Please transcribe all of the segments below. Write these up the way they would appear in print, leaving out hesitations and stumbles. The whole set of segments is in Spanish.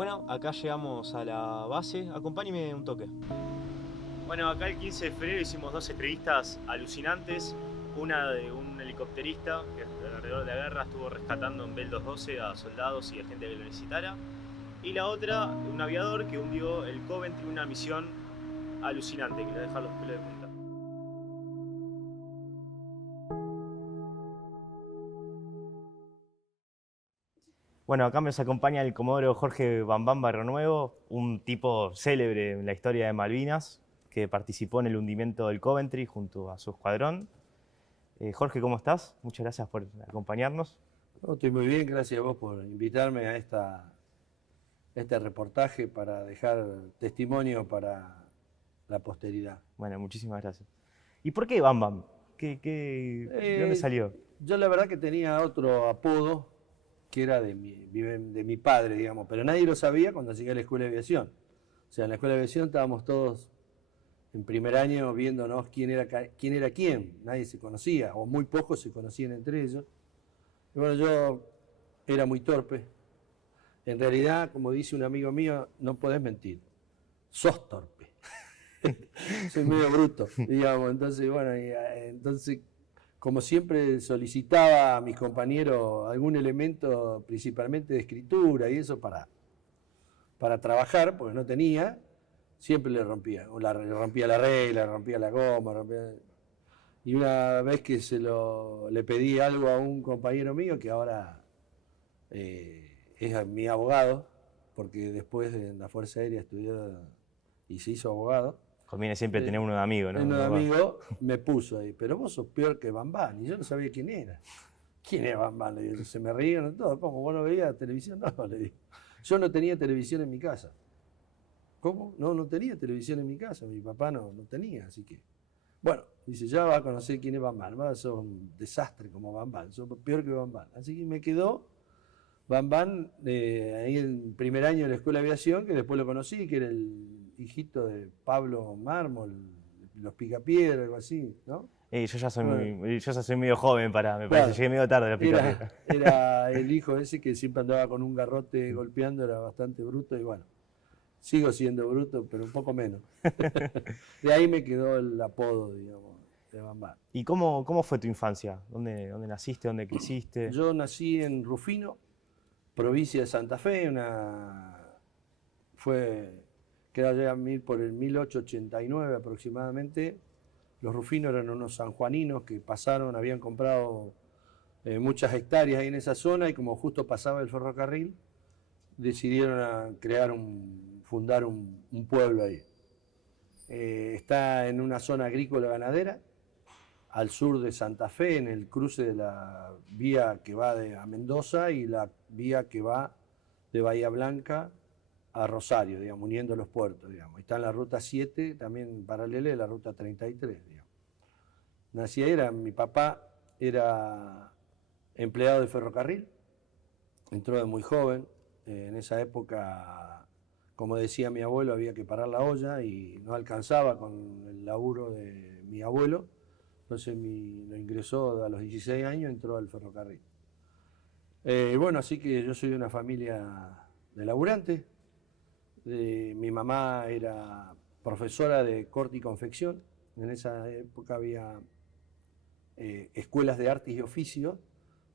Bueno, acá llegamos a la base. Acompáñeme un toque. Bueno, acá el 15 de febrero hicimos dos entrevistas alucinantes. Una de un helicópterista que alrededor de la guerra estuvo rescatando en Bell 212 a soldados y a gente que lo necesitara. Y la otra, un aviador que hundió el Coventry en una misión alucinante, que le deja los pelos de punta. Bueno, acá nos acompaña el comodoro Jorge Bambam Barrionuevo, un tipo célebre en la historia de Malvinas, que participó en el hundimiento del Coventry junto a su escuadrón. Jorge, ¿cómo estás? Muchas gracias por acompañarnos. No, estoy muy bien, gracias a vos por invitarme a este reportaje para dejar testimonio para la posteridad. Bueno, muchísimas gracias. ¿Y por qué Bambam? ¿De dónde salió? Yo la verdad que tenía otro apodo que era de mi padre, digamos, pero nadie lo sabía cuando llegué a la escuela de aviación. O sea, en la escuela de aviación estábamos todos en primer año viéndonos quién era quién. Nadie se conocía, o muy pocos se conocían entre ellos. Y bueno, yo era muy torpe. En realidad, como dice un amigo mío, no podés mentir. Sos torpe. Soy medio bruto, digamos. Entonces, bueno, entonces, como siempre solicitaba a mis compañeros algún elemento, principalmente de escritura y eso para trabajar, porque no tenía, siempre le rompía. Le rompía la regla, le rompía la goma, Y una vez que le pedí algo a un compañero mío que ahora es mi abogado, porque después en la Fuerza Aérea estudió y se hizo abogado. Conviene siempre tener uno de amigo, ¿no? Uno de amigo me puso ahí, pero vos sos peor que Bambán, y yo no sabía quién era. ¿Quién es Bambán? Le digo, se me reían todo. ¿Cómo? ¿Vos no veías televisión? No, le digo. Yo no tenía televisión en mi casa. ¿Cómo? No tenía televisión en mi casa, mi papá no tenía, así que... Bueno, dice, ya va a conocer quién es Bambán, va a ser un desastre como Bambán, sos peor que Bambán. Así que me quedó Bambán ahí en primer año de la Escuela de Aviación, que después lo conocí, que era el hijito de Pablo Mármol, los Picapiedra, algo así, ¿no? Yo ya soy medio joven me parece, llegué medio tarde a la Picapiedra. Era el hijo ese que siempre andaba con un garrote golpeando, era bastante bruto y bueno, sigo siendo bruto, pero un poco menos. De ahí me quedó el apodo, digamos, de Bambán. ¿Y cómo fue tu infancia? ¿Dónde naciste? ¿Dónde creciste? Yo nací en Rufino, provincia de Santa Fe, queda ya por el 1889 aproximadamente. Los rufinos eran unos sanjuaninos que habían comprado muchas hectáreas ahí en esa zona y como justo pasaba el ferrocarril, decidieron fundar un pueblo ahí. Está en una zona agrícola ganadera, al sur de Santa Fe, en el cruce de la vía que va a Mendoza y la vía que va de Bahía Blanca a Rosario, digamos, uniendo los puertos, digamos. Está en la ruta 7, también paralela de la ruta 33, digamos. Nací ahí, mi papá era empleado de ferrocarril, entró de muy joven, en esa época, como decía mi abuelo, había que parar la olla y no alcanzaba con el laburo de mi abuelo. Entonces lo ingresó a los 16 años, entró al ferrocarril. Bueno, así que yo soy de una familia de laburantes. Mi mamá era profesora de corte y confección. En esa época había escuelas de artes y oficios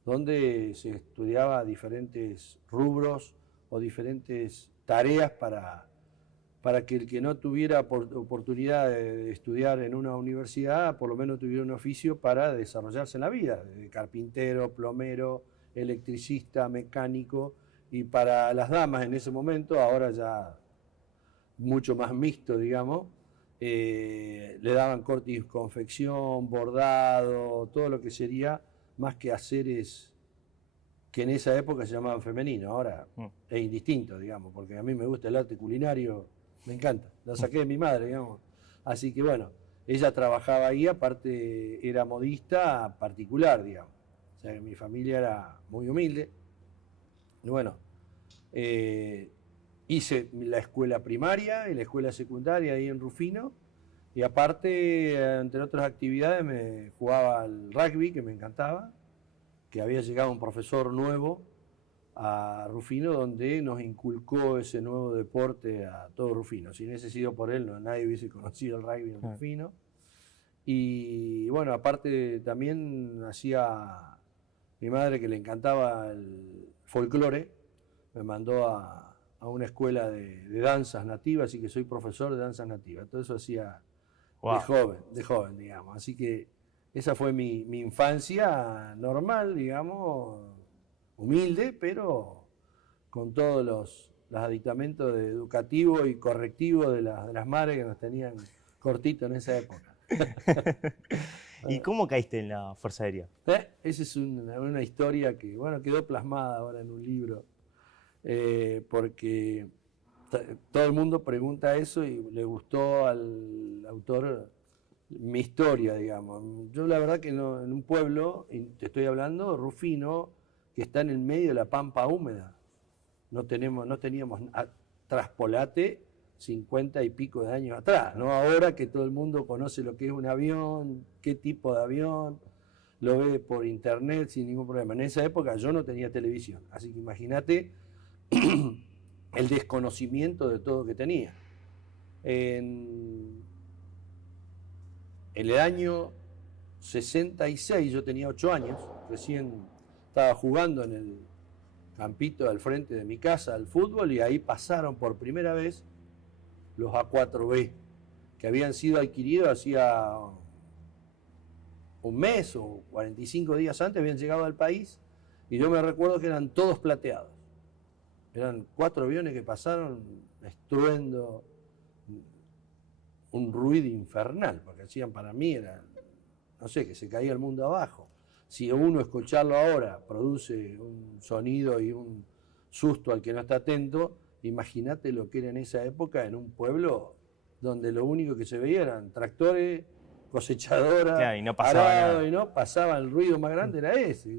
donde se estudiaba diferentes rubros o diferentes tareas para que el que no tuviera oportunidad de estudiar en una universidad, por lo menos tuviera un oficio para desarrollarse en la vida, de carpintero, plomero, electricista, mecánico, y para las damas en ese momento, ahora ya mucho más mixto, digamos, le daban corte y confección, bordado, todo lo que sería más que haceres que en esa época se llamaban femeninos, ahora es indistinto, digamos, porque a mí me gusta el arte culinario, me encanta, lo saqué de mi madre, digamos. Así que bueno, ella trabajaba ahí, aparte era modista particular, digamos. O sea que mi familia era muy humilde. Y bueno, hice la escuela primaria y la escuela secundaria ahí en Rufino. Y aparte, entre otras actividades, me jugaba al rugby, que me encantaba, que había llegado un profesor nuevo a Rufino, donde nos inculcó ese nuevo deporte a todo Rufino. Si no hubiese sido por él, nadie hubiese conocido el rugby en Rufino. Y bueno, aparte también hacía mi madre, que le encantaba el folclore, me mandó a una escuela de danzas nativas, así que soy profesor de danzas nativas. Todo eso hacía de joven, digamos. Así que esa fue mi infancia normal, digamos, humilde, pero con todos los aditamentos educativos y correctivos de las madres que nos tenían cortito en esa época. ¿Y cómo caíste en la Fuerza Aérea? Esa es una historia que, bueno, quedó plasmada ahora en un libro, porque todo el mundo pregunta eso y le gustó al autor mi historia, digamos. Yo la verdad que no, en un pueblo, y te estoy hablando, Rufino, que está en el medio de la pampa húmeda, no teníamos traspolate 50 y pico de años atrás, ¿no? Ahora que todo el mundo conoce lo que es un avión, qué tipo de avión, lo ve por internet sin ningún problema. En esa época yo no tenía televisión, así que imagínate el desconocimiento de todo que tenía. En el año 66, yo tenía 8 años, recién estaba jugando en el campito al frente de mi casa al fútbol, y ahí pasaron por primera vez los A4B, que habían sido adquiridos hacía un mes o 45 días antes, habían llegado al país, y yo me recuerdo que eran todos plateados. Eran 4 aviones que pasaron, estruendo, un ruido infernal, porque hacían, para mí era, no sé, que se caía el mundo abajo. Si uno escucharlo ahora produce un sonido y un susto al que no está atento, imagínate lo que era en esa época en un pueblo donde lo único que se veía eran tractores, cosechadoras, claro, y no pasaba nada. y no pasaba, el ruido más grande era ese.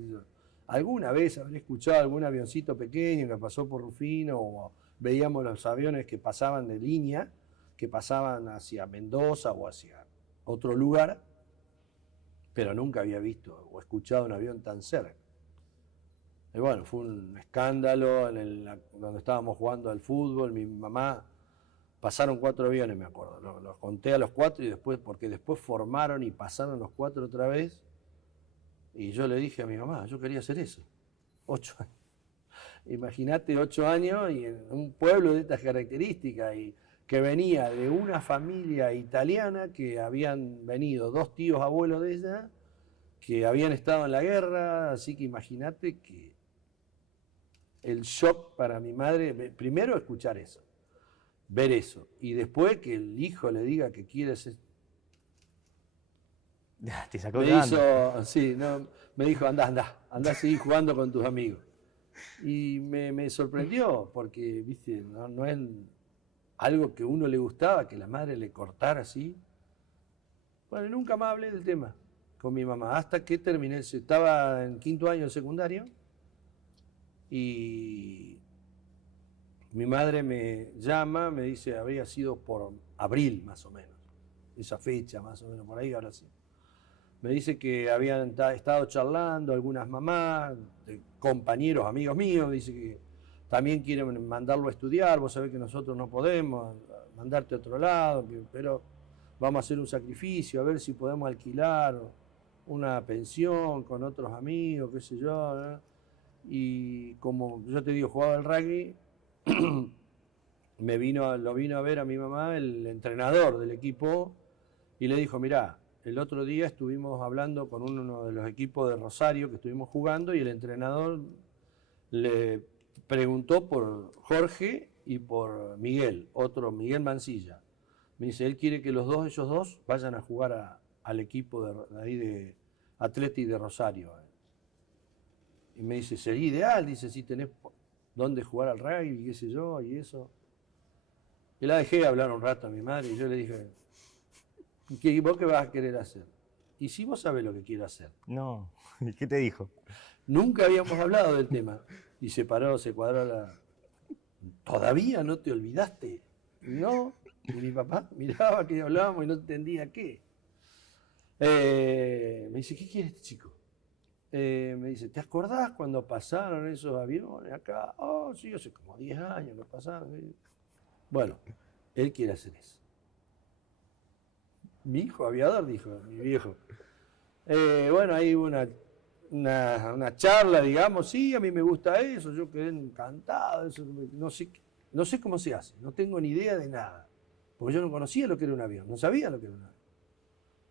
Alguna vez habré escuchado algún avioncito pequeño que pasó por Rufino, o veíamos los aviones que pasaban de línea, que pasaban hacia Mendoza o hacia otro lugar, pero nunca había visto o escuchado un avión tan cerca. Y bueno, fue un escándalo donde estábamos jugando al fútbol. Mi mamá, pasaron 4 aviones, me acuerdo, los conté a los 4, y después, porque después formaron y pasaron los 4 otra vez, y yo le dije a mi mamá, yo quería hacer eso. 8 años. Imagínate 8 años y en un pueblo de estas características, y que venía de una familia italiana que habían venido 2 tíos abuelos de ella, que habían estado en la guerra, así que imagínate que el shock para mi madre, primero escuchar eso, ver eso, y después que el hijo le diga que quiere ser... Te sacó de me dijo, anda a seguir jugando con tus amigos. Y me sorprendió, porque, viste, no es algo que a uno le gustaba, que la madre le cortara así. Bueno, nunca más hablé del tema con mi mamá, hasta que terminé, estaba en 5º año de secundario, y mi madre me llama, me dice, habría sido por abril más o menos, esa fecha más o menos, por ahí ahora sí. Me dice que habían estado charlando algunas mamás, compañeros, amigos míos, dice que también quieren mandarlo a estudiar, vos sabés que nosotros no podemos mandarte a otro lado, pero vamos a hacer un sacrificio, a ver si podemos alquilar una pensión con otros amigos, qué sé yo, ¿no? Y como yo te digo, jugaba al rugby, lo vino a ver a mi mamá el entrenador del equipo, y le dijo, mirá, el otro día estuvimos hablando con uno de los equipos de Rosario que estuvimos jugando, y el entrenador le preguntó por Jorge y por Miguel, otro Miguel Mancilla. Me dice, él quiere que ellos dos vayan a jugar al equipo de ahí de Atleti de Rosario. Y me dice, sería ideal, dice, si tenés dónde jugar al rugby, qué sé yo, y eso. Y la dejé hablar un rato a mi madre, y yo le dije, ¿vos qué vas a querer hacer? Y si vos sabés lo que quiero hacer. No, ¿y qué te dijo? Nunca habíamos hablado del tema. Y se paró, se cuadró ¿Todavía no te olvidaste? No. Y mi papá miraba que hablábamos y no entendía qué. Me dice, ¿qué quiere este chico? me dice, ¿te acordás cuando pasaron esos aviones acá? Oh, sí, hace como 10 años que pasaron. Bueno, él quiere hacer eso. Mi hijo aviador, dijo mi viejo. Bueno, ahí hubo una charla, digamos, sí, a mí me gusta eso, yo quedé encantado, eso, no sé cómo se hace, no tengo ni idea de nada, porque yo no conocía lo que era un avión, no sabía lo que era un avión.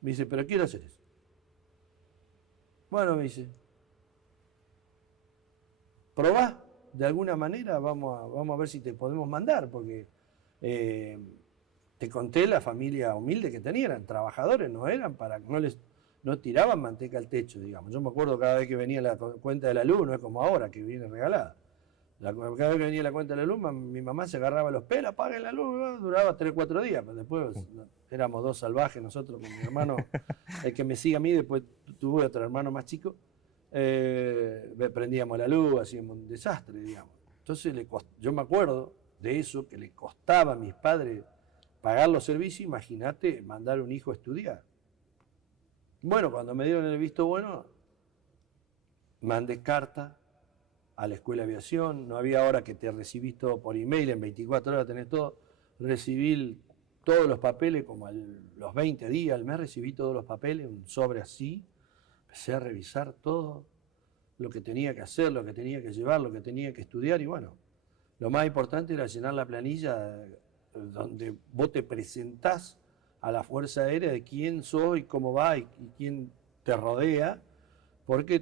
Me dice, pero quiero hacer eso. Bueno, me dice, probá, de alguna manera vamos a ver si te podemos mandar, porque te conté la familia humilde que tenían, eran trabajadores, no eran para, no tiraban manteca al techo, digamos. Yo me acuerdo cada vez que venía la cuenta de la luz, no es como ahora, que viene regalada. Cada vez que venía la cuenta de la luz, mi mamá se agarraba los pelos, apaguen la luz, duraba 3 o 4 días, pero después éramos dos salvajes nosotros con mi hermano, el que me sigue a mí, después tuve otro hermano más chico, prendíamos la luz, hacíamos un desastre, digamos. Entonces yo me acuerdo de eso, que le costaba a mis padres pagar los servicios, imagínate mandar a un hijo a estudiar. Bueno, cuando me dieron el visto bueno, mandé carta a la escuela de aviación, no había hora que te recibís todo por email, en 24 horas tenés todo, recibí todos los papeles, como los 20 días al mes recibí todos los papeles, un sobre así, empecé a revisar todo, lo que tenía que hacer, lo que tenía que llevar, lo que tenía que estudiar, y bueno, lo más importante era llenar la planilla donde vos te presentás a la Fuerza Aérea de quién sos y cómo va y quién te rodea, porque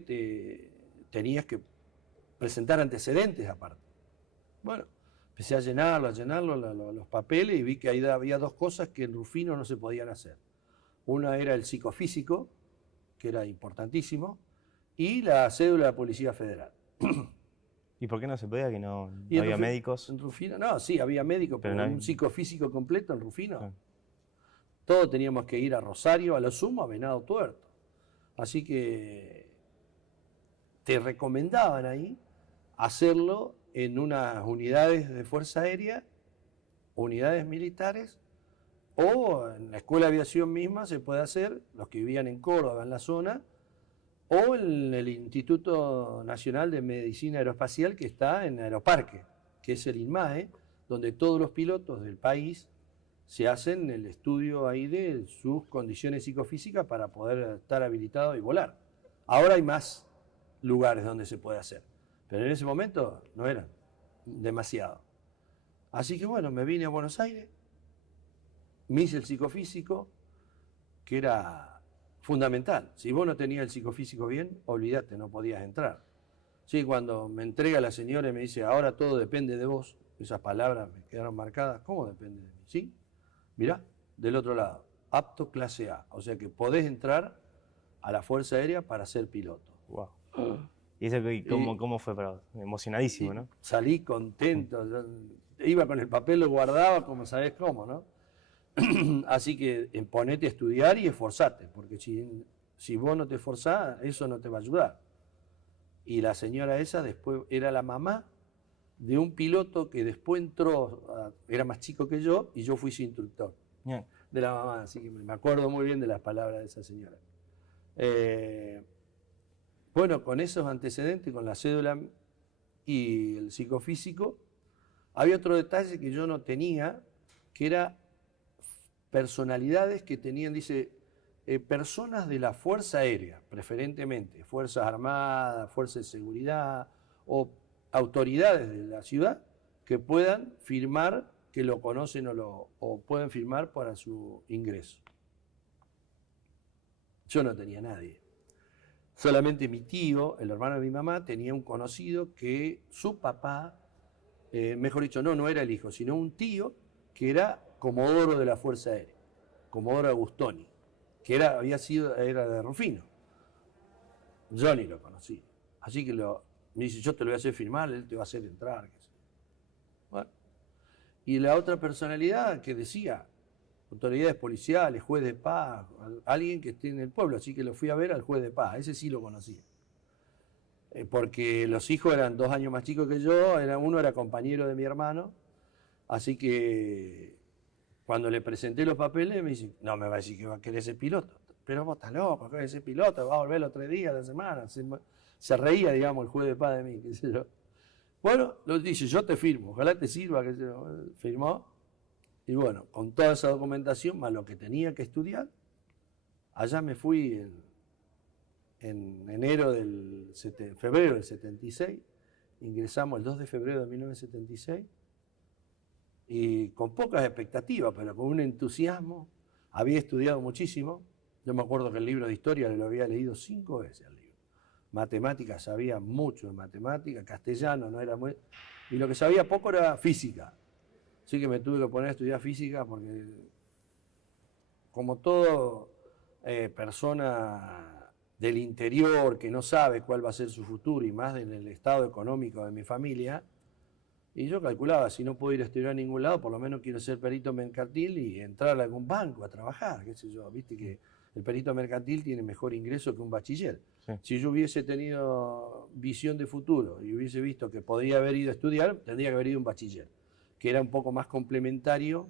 tenías que presentar antecedentes aparte. Bueno, empecé a llenarlo, los papeles, y vi que ahí había dos cosas que en Rufino no se podían hacer. Una era el psicofísico, que era importantísimo, y la cédula de la Policía Federal. ¿Y por qué no se podía? ¿Que no ¿Y había médicos? En Rufino, no, sí, había médicos, pero no un psicofísico completo en Rufino. Sí. Todos teníamos que ir a Rosario, a lo sumo a Venado Tuerto. Así que te recomendaban ahí hacerlo en unas unidades de Fuerza Aérea, unidades militares, o en la Escuela de Aviación misma se puede hacer, los que vivían en Córdoba, en la zona, o en el Instituto Nacional de Medicina Aeroespacial, que está en Aeroparque, que es el INMAE, donde todos los pilotos del país se hacen el estudio ahí de sus condiciones psicofísicas para poder estar habilitado y volar. Ahora hay más lugares donde se puede hacer, pero en ese momento no eran demasiado. Así que bueno, me vine a Buenos Aires, me hice el psicofísico, que era fundamental. Si vos no tenías el psicofísico bien, olvídate, no podías entrar. Sí, cuando me entrega la señora y me dice, ahora todo depende de vos, esas palabras me quedaron marcadas. ¿Cómo depende de mí? ¿Sí? Mirá, del otro lado, apto clase A, o sea que podés entrar a la Fuerza Aérea para ser piloto. Wow. ¿Y eso cómo fue para vos? Emocionadísimo, ¿no? Salí contento, iba con el papel, lo guardaba como sabés cómo, ¿no? Así que ponete a estudiar y esforzate, porque si vos no te esforzás, eso no te va a ayudar. Y la señora esa después era la mamá de un piloto que después entró, era más chico que yo, y yo fui su instructor. Bien. De la mamá, así que me acuerdo muy bien de las palabras de esa señora. Bueno, con esos antecedentes, con la cédula y el psicofísico, había otro detalle que yo no tenía, que era personalidades que tenían, dice, personas de la Fuerza Aérea, preferentemente, Fuerzas Armadas, Fuerzas de Seguridad, o autoridades de la ciudad que puedan firmar que lo conocen o pueden firmar para su ingreso. Yo no tenía nadie. Solamente mi tío, el hermano de mi mamá, tenía un conocido que su papá, mejor dicho, no era el hijo, sino un tío que era comodoro de la Fuerza Aérea, Comodoro Agustoni, que era de Rufino. Yo ni lo conocí. Así que me dice, yo te lo voy a hacer firmar, él te va a hacer entrar. Bueno. Y la otra personalidad que decía, autoridades policiales, juez de paz, alguien que esté en el pueblo, así que lo fui a ver al juez de paz, ese sí lo conocí. Porque los hijos eran 2 años más chicos que yo, uno era compañero de mi hermano, así que cuando le presenté los papeles me dice, no me va a decir que va a querer ser piloto. pero vos estás loco, que ese piloto va a volver los 3 días de la semana. Se reía, digamos, el juez de paz de mí, qué sé yo. Bueno, lo dice, yo te firmo, ojalá te sirva, que se firmó. Y bueno, con toda esa documentación, más lo que tenía que estudiar, allá me fui en febrero del 76, ingresamos el 2 de febrero de 1976, y con pocas expectativas, pero con un entusiasmo. Había estudiado muchísimo. Yo me acuerdo que el libro de historia lo había leído 5 veces al libro. Matemáticas, sabía mucho de matemáticas, castellano no era muy... Y lo que sabía poco era física. Así que me tuve que poner a estudiar física porque, como todo persona del interior que no sabe cuál va a ser su futuro, y más en el estado económico de mi familia, y yo calculaba, si no puedo ir a estudiar a ningún lado, por lo menos quiero ser perito mercantil y entrar a algún banco a trabajar, qué sé yo. Viste que el perito mercantil tiene mejor ingreso que un bachiller. Sí. Si yo hubiese tenido visión de futuro y hubiese visto que podría haber ido a estudiar, tendría que haber ido a un bachiller, que era un poco más complementario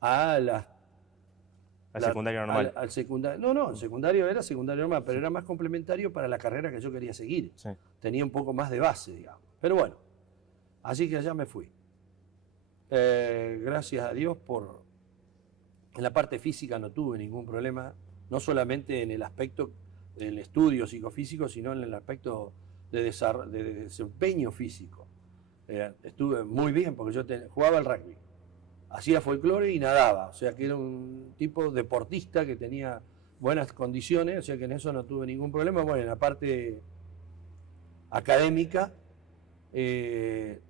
a la secundario normal. Al secundario. No, el secundario era secundario normal, pero era más complementario para la carrera que yo quería seguir. Sí. Tenía un poco más de base, digamos. Pero bueno, así que allá me fui. Gracias a Dios en la parte física no tuve ningún problema, no solamente en el aspecto del estudio psicofísico, sino en el aspecto de desempeño físico. Estuve muy bien porque yo jugaba al rugby, hacía folclore y nadaba, o sea que era un tipo deportista que tenía buenas condiciones, o sea que en eso no tuve ningún problema. Bueno, en la parte académica,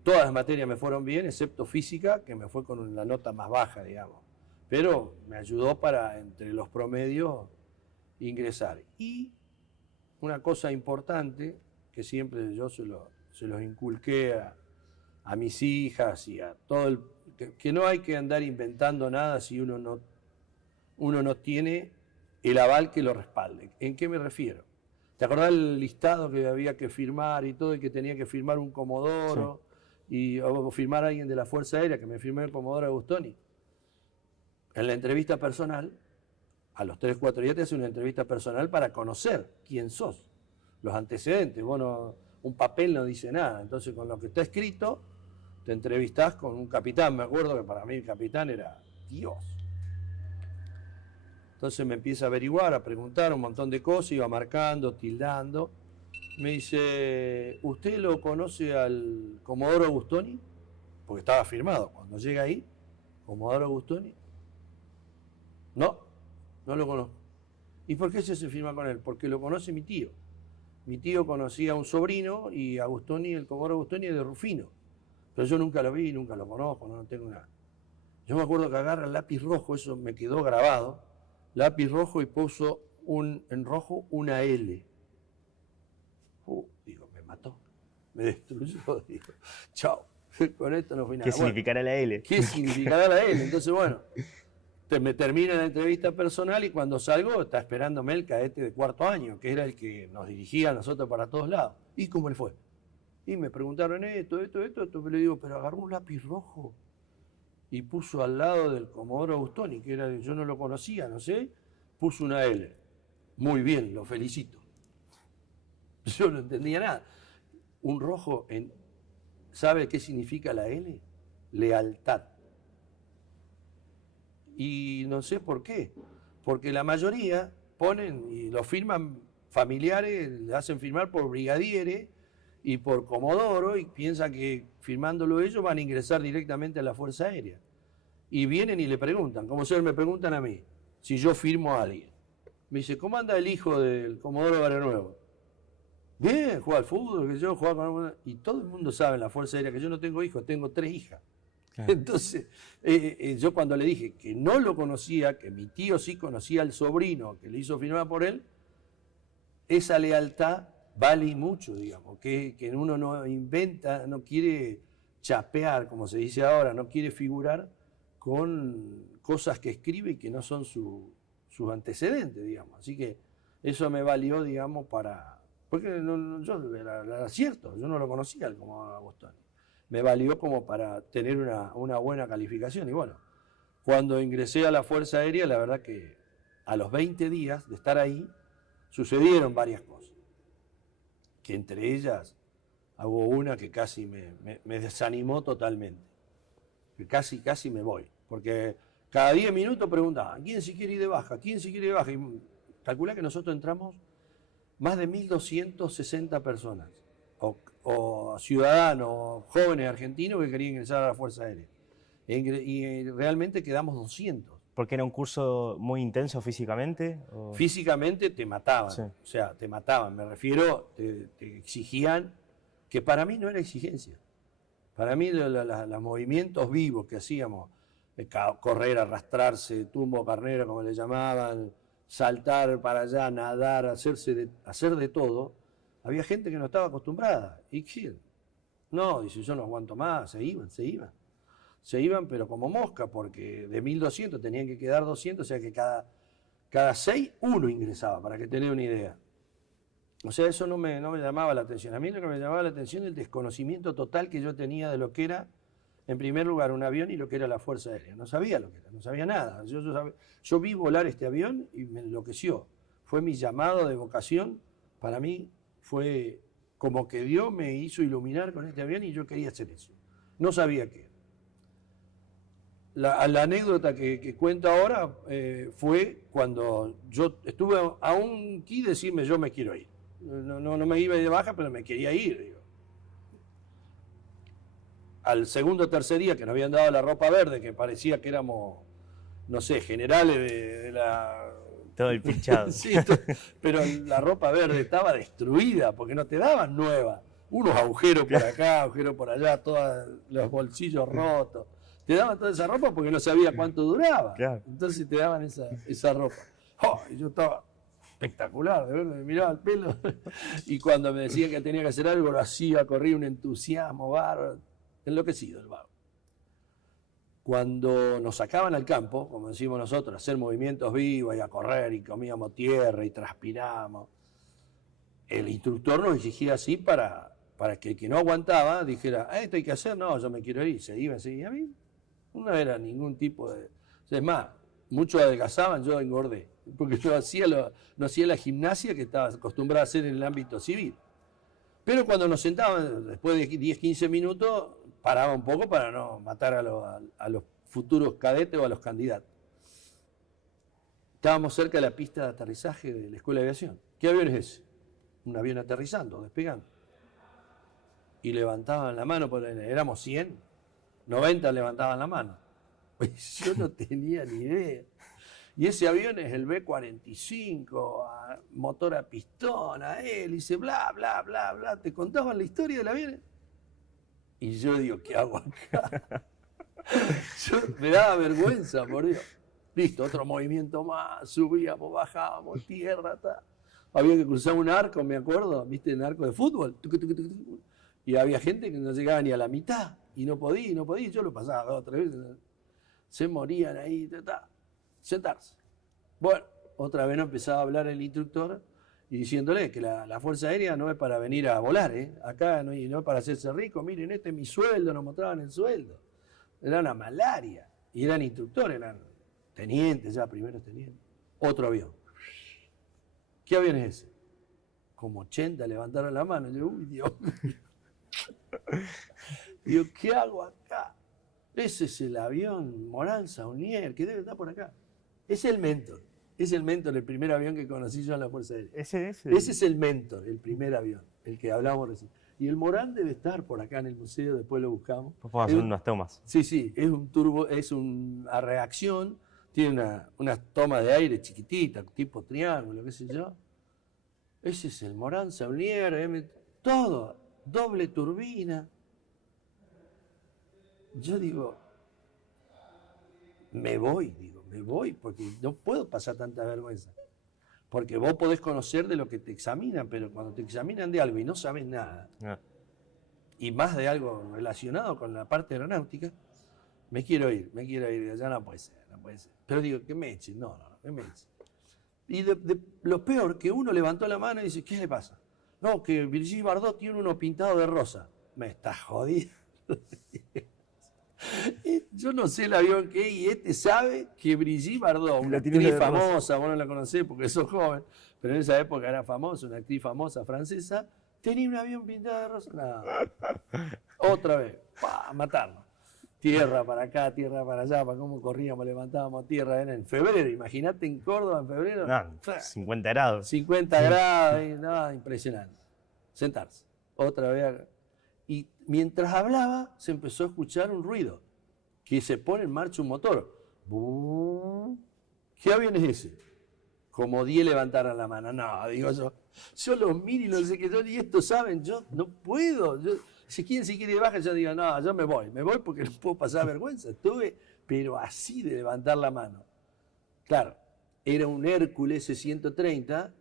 todas las materias me fueron bien, excepto física, que me fue con la nota más baja, digamos. Pero me ayudó para, entre los promedios, ingresar. Y una cosa importante, que siempre yo se los inculqué a mis hijas y a todo que no hay que andar inventando nada si uno no tiene el aval que lo respalde. ¿En qué me refiero? ¿Te acordás el listado que había que firmar y todo, y que tenía que firmar un Comodoro, sí, o firmar a alguien de la Fuerza Aérea, que me firmé el Comodoro Agustoni? En la entrevista personal, a los 3 o 4 días te hace una entrevista personal para conocer quién sos, los antecedentes. Bueno, un papel no dice nada, entonces con lo que está escrito te entrevistás con un capitán. Me acuerdo que para mí el capitán era Dios. Entonces me empieza a averiguar, a preguntar un montón de cosas, iba marcando, tildando. Me dice, ¿usted lo conoce al Comodoro Agustoni? Porque estaba firmado. Cuando llega ahí, Comodoro Agustoni. No lo conozco. ¿Y por qué se firma con él? Porque lo conoce mi tío. Mi tío conocía a un sobrino y Agustoni, el Comodoro Agustoni, es de Rufino. Pero yo nunca lo vi, nunca lo conozco, no tengo nada. Yo me acuerdo que agarra el lápiz rojo, eso me quedó grabado, lápiz rojo, y puso en rojo una L. Digo, me mató, me destruyó, digo, chao, con esto no fui nada. ¿Qué significará la L? ¿Qué significará la L? Entonces, bueno, me termina la entrevista personal y cuando salgo está esperándome el cadete de 4º año, que era el que nos dirigía a nosotros para todos lados. ¿Y cómo le fue? Y me preguntaron esto, pero le digo, pero agarró un lápiz rojo y puso al lado del Comodoro Agustoni, que era, yo no lo conocía, no sé, puso una L. Muy bien, lo felicito. Yo no entendía nada. Un rojo, ¿sabe qué significa la L? Lealtad. Y no sé por qué, porque la mayoría ponen y lo firman familiares, le hacen firmar por brigadieres y por Comodoro, y piensan que firmándolo ellos van a ingresar directamente a la Fuerza Aérea. Y vienen y le preguntan, como si me preguntan a mí, si yo firmo a alguien. Me dice, ¿cómo anda el hijo del Comodoro Barrio Nuevo? Bien, juega al fútbol, que yo juega con... Y todo el mundo sabe en la Fuerza Aérea que yo no tengo hijos, tengo 3 hijas. Claro. Entonces, yo cuando le dije que no lo conocía, que mi tío sí conocía al sobrino que le hizo firmar por él, esa lealtad vale mucho, digamos, que uno no inventa, no quiere chapear, como se dice ahora, no quiere figurar con cosas que escribe y que no son sus antecedentes, digamos. Así que eso me valió, digamos, porque yo era cierto, yo no lo conocía como Agustoni. Me valió como para tener una buena calificación. Y bueno, cuando ingresé a la Fuerza Aérea, la verdad que a los 20 días de estar ahí, sucedieron varias cosas. Que entre ellas hubo una que casi me desanimó totalmente. Que casi me voy. Porque cada 10 minutos preguntaban, ¿quién se quiere ir de baja? ¿Quién se quiere ir de baja? Y calcula que nosotros entramos más de 1.260 personas, o ciudadanos, jóvenes argentinos que querían ingresar a la Fuerza Aérea. Y realmente quedamos 200. ¿Porque era un curso muy intenso físicamente? ¿O? Físicamente te mataban, Sí. o sea, te mataban, me refiero, te exigían, que para mí no era exigencia. Para mí los movimientos vivos que hacíamos, correr, arrastrarse, tumbo carnera como le llamaban, saltar para allá, nadar, hacer de todo, había gente que no estaba acostumbrada. ¿Y qué? No, dice, yo no aguanto más, se iban, pero como mosca, porque de 1.200 tenían que quedar 200, o sea que cada 6, uno ingresaba, para que tengan una idea. O sea, eso no me llamaba la atención. A mí lo que me llamaba la atención es el desconocimiento total que yo tenía de lo que era, en primer lugar, un avión y lo que era la Fuerza Aérea. No sabía lo que era, no sabía nada. Yo vi volar este avión y me enloqueció. Fue mi llamado de vocación. Para mí fue como que Dios me hizo iluminar con este avión y yo quería hacer eso. No sabía qué. La anécdota que cuento ahora fue cuando yo estuve a un key decirme yo me quiero ir. No me iba de baja, pero me quería ir. Digo. Al segundo o tercer día que nos habían dado la ropa verde, que parecía que éramos, no sé, generales de la... Todo el pinchado. Sí, pero la ropa verde estaba destruida porque no te daban nueva. Unos agujeros por acá, agujeros por allá, todos los bolsillos rotos. Te daban toda esa ropa porque no sabía cuánto duraba. Claro. Entonces te daban esa ropa. Oh, y yo estaba espectacular, de verdad, me miraba el pelo. Y cuando me decían que tenía que hacer algo, lo hacía, corría un entusiasmo bárbaro. Enloquecido el vago. Cuando nos sacaban al campo, como decimos nosotros, a hacer movimientos vivos y a correr y comíamos tierra y transpiramos, el instructor nos exigía así para que el que no aguantaba dijera, esto hay que hacer, no, yo me quiero ir, se iba. Y a mí no era ningún tipo de... Es más, muchos adelgazaban, yo engordé, porque yo no hacía la gimnasia que estaba acostumbrado a hacer en el ámbito civil. Pero cuando nos sentaban, después de 10, 15 minutos, paraba un poco para no matar a los futuros cadetes o a los candidatos. Estábamos cerca de la pista de aterrizaje de la Escuela de Aviación. ¿Qué avión es ese? Un avión aterrizando, despegando. Y levantaban la mano, éramos 100, 90 levantaban la mano. Pues yo no tenía ni idea. Y ese avión es el B-45, motor a pistón, a hélice, bla, bla, bla, bla. ¿Te contaban la historia del avión? Y yo digo, ¿qué hago acá? Me daba vergüenza, por Dios. Listo, otro movimiento más, subíamos, bajábamos, tierra, ta. Había que cruzar un arco, me acuerdo, ¿viste? Un arco de fútbol. Y había gente que no llegaba ni a la mitad. Y no podía. Yo lo pasaba 2 o 3 veces. Se morían ahí, sentarse. Bueno, otra vez no empezaba a hablar el instructor y diciéndole que la Fuerza Aérea no es para venir a volar, acá no es para hacerse rico, miren, este es mi sueldo, nos mostraban el sueldo. Era una malaria. Y eran instructores, eran tenientes ya, primeros tenientes. Otro avión. ¿Qué avión es ese? Como 80 levantaron la mano. Yo, uy, Dios. Digo, ¿qué hago acá? Ese es el avión Morán Saunier, que debe estar por acá. Es el Mentor. Es el Mentor, el primer avión que conocí yo en la Fuerza Aérea. Ese es el Mentor, el primer avión, el que hablábamos recién. Y el Morán debe estar por acá en el museo, después lo buscamos. Podemos hacer unas tomas. Sí, es un turbo, es una reacción, tiene unas tomas de aire chiquititas, tipo triángulo, qué sé yo. Ese es el Morán Saunier, todo, doble turbina. Yo digo, me voy, porque no puedo pasar tanta vergüenza. Porque vos podés conocer de lo que te examinan, pero cuando te examinan de algo y no sabes nada, y más de algo relacionado con la parte aeronáutica, me quiero ir, ya no puede ser. Pero digo, que me echen, no, que me echen. Y lo peor, que uno levantó la mano y dice, ¿qué le pasa? No, que Brigitte Bardot tiene uno pintado de rosa. Me está jodiendo. Yo no sé el avión que es, y este sabe que Brigitte Bardot, una Lo tiene actriz de conocer. famosa, vos no la conocés porque sos joven, pero en esa época era famosa, una actriz famosa francesa, tenía un avión pintado de rosa. No. Otra vez, ¡pah! Matarlo. Tierra para acá, tierra para allá, para cómo corríamos, levantábamos tierra. Era en febrero, imagínate en Córdoba en febrero. No, 50 grados. 50 grados, nada, impresionante. Sentarse. Otra vez. Y mientras hablaba, se empezó a escuchar un ruido, que se pone en marcha un motor. ¡Bum! ¿Qué avión es ese? Como 10 levantaron la mano. No, digo yo los miro y no sé qué, y estos saben, yo no puedo. Si quiere bajar, yo digo, no, yo me voy porque no puedo pasar vergüenza. Estuve, pero así de levantar la mano. Claro, era un Hércules S-130,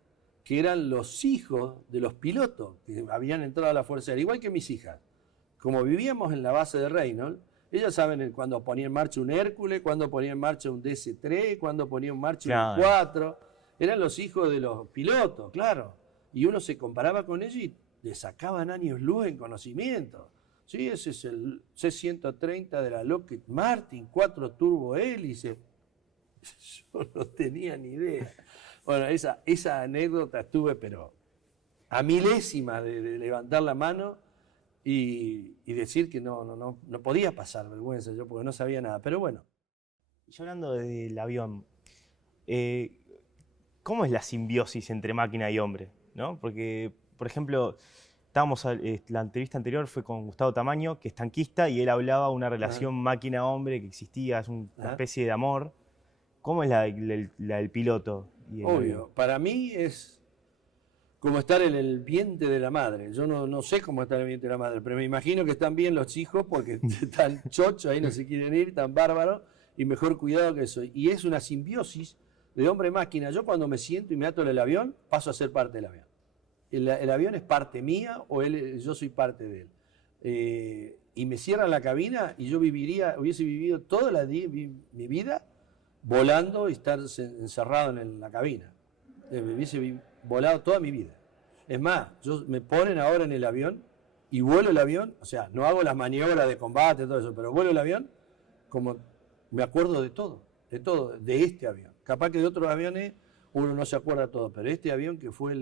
que eran los hijos de los pilotos que habían entrado a la Fuerza Aérea, igual que mis hijas. Como vivíamos en la base de Reynolds, ellas saben cuando ponía en marcha un Hércules, cuando ponía en marcha un DC-3, cuando ponía en marcha un 4. Eran los hijos de los pilotos, claro. Y uno se comparaba con ellos y le sacaban años luz en conocimiento. Sí, ese es el C-130 de la Lockheed Martin, 4 turbo hélices. Yo no tenía ni idea. Bueno, esa anécdota estuve, pero a milésima de levantar la mano y decir que no podía pasar vergüenza yo porque no sabía nada. Pero bueno. Y hablando del avión, ¿cómo es la simbiosis entre máquina y hombre? ¿No? Porque, por ejemplo, la entrevista anterior fue con Gustavo Tamaño, que es tanquista, y él hablaba de una relación máquina-hombre que existía, es una especie de amor. ¿Cómo es la del piloto? Y el Obvio, avión? para mí es como estar en el vientre de la madre. Yo no sé cómo estar en el vientre de la madre, pero me imagino que están bien los hijos porque están chochos, ahí no se quieren ir, tan bárbaros, y mejor cuidado que eso. Y es una simbiosis de hombre-máquina. Yo cuando me siento y me ato en el avión, paso a ser parte del avión. El avión es parte mía o yo soy parte de él. Y me cierran la cabina y yo hubiese vivido toda mi vida volando y estar encerrado en la cabina. Me hubiese volado toda mi vida. Es más, me ponen ahora en el avión y vuelo el avión, o sea, no hago las maniobras de combate, todo eso, pero vuelo el avión como me acuerdo de todo, de este avión. Capaz que de otros aviones uno no se acuerda de todo, pero este avión que fue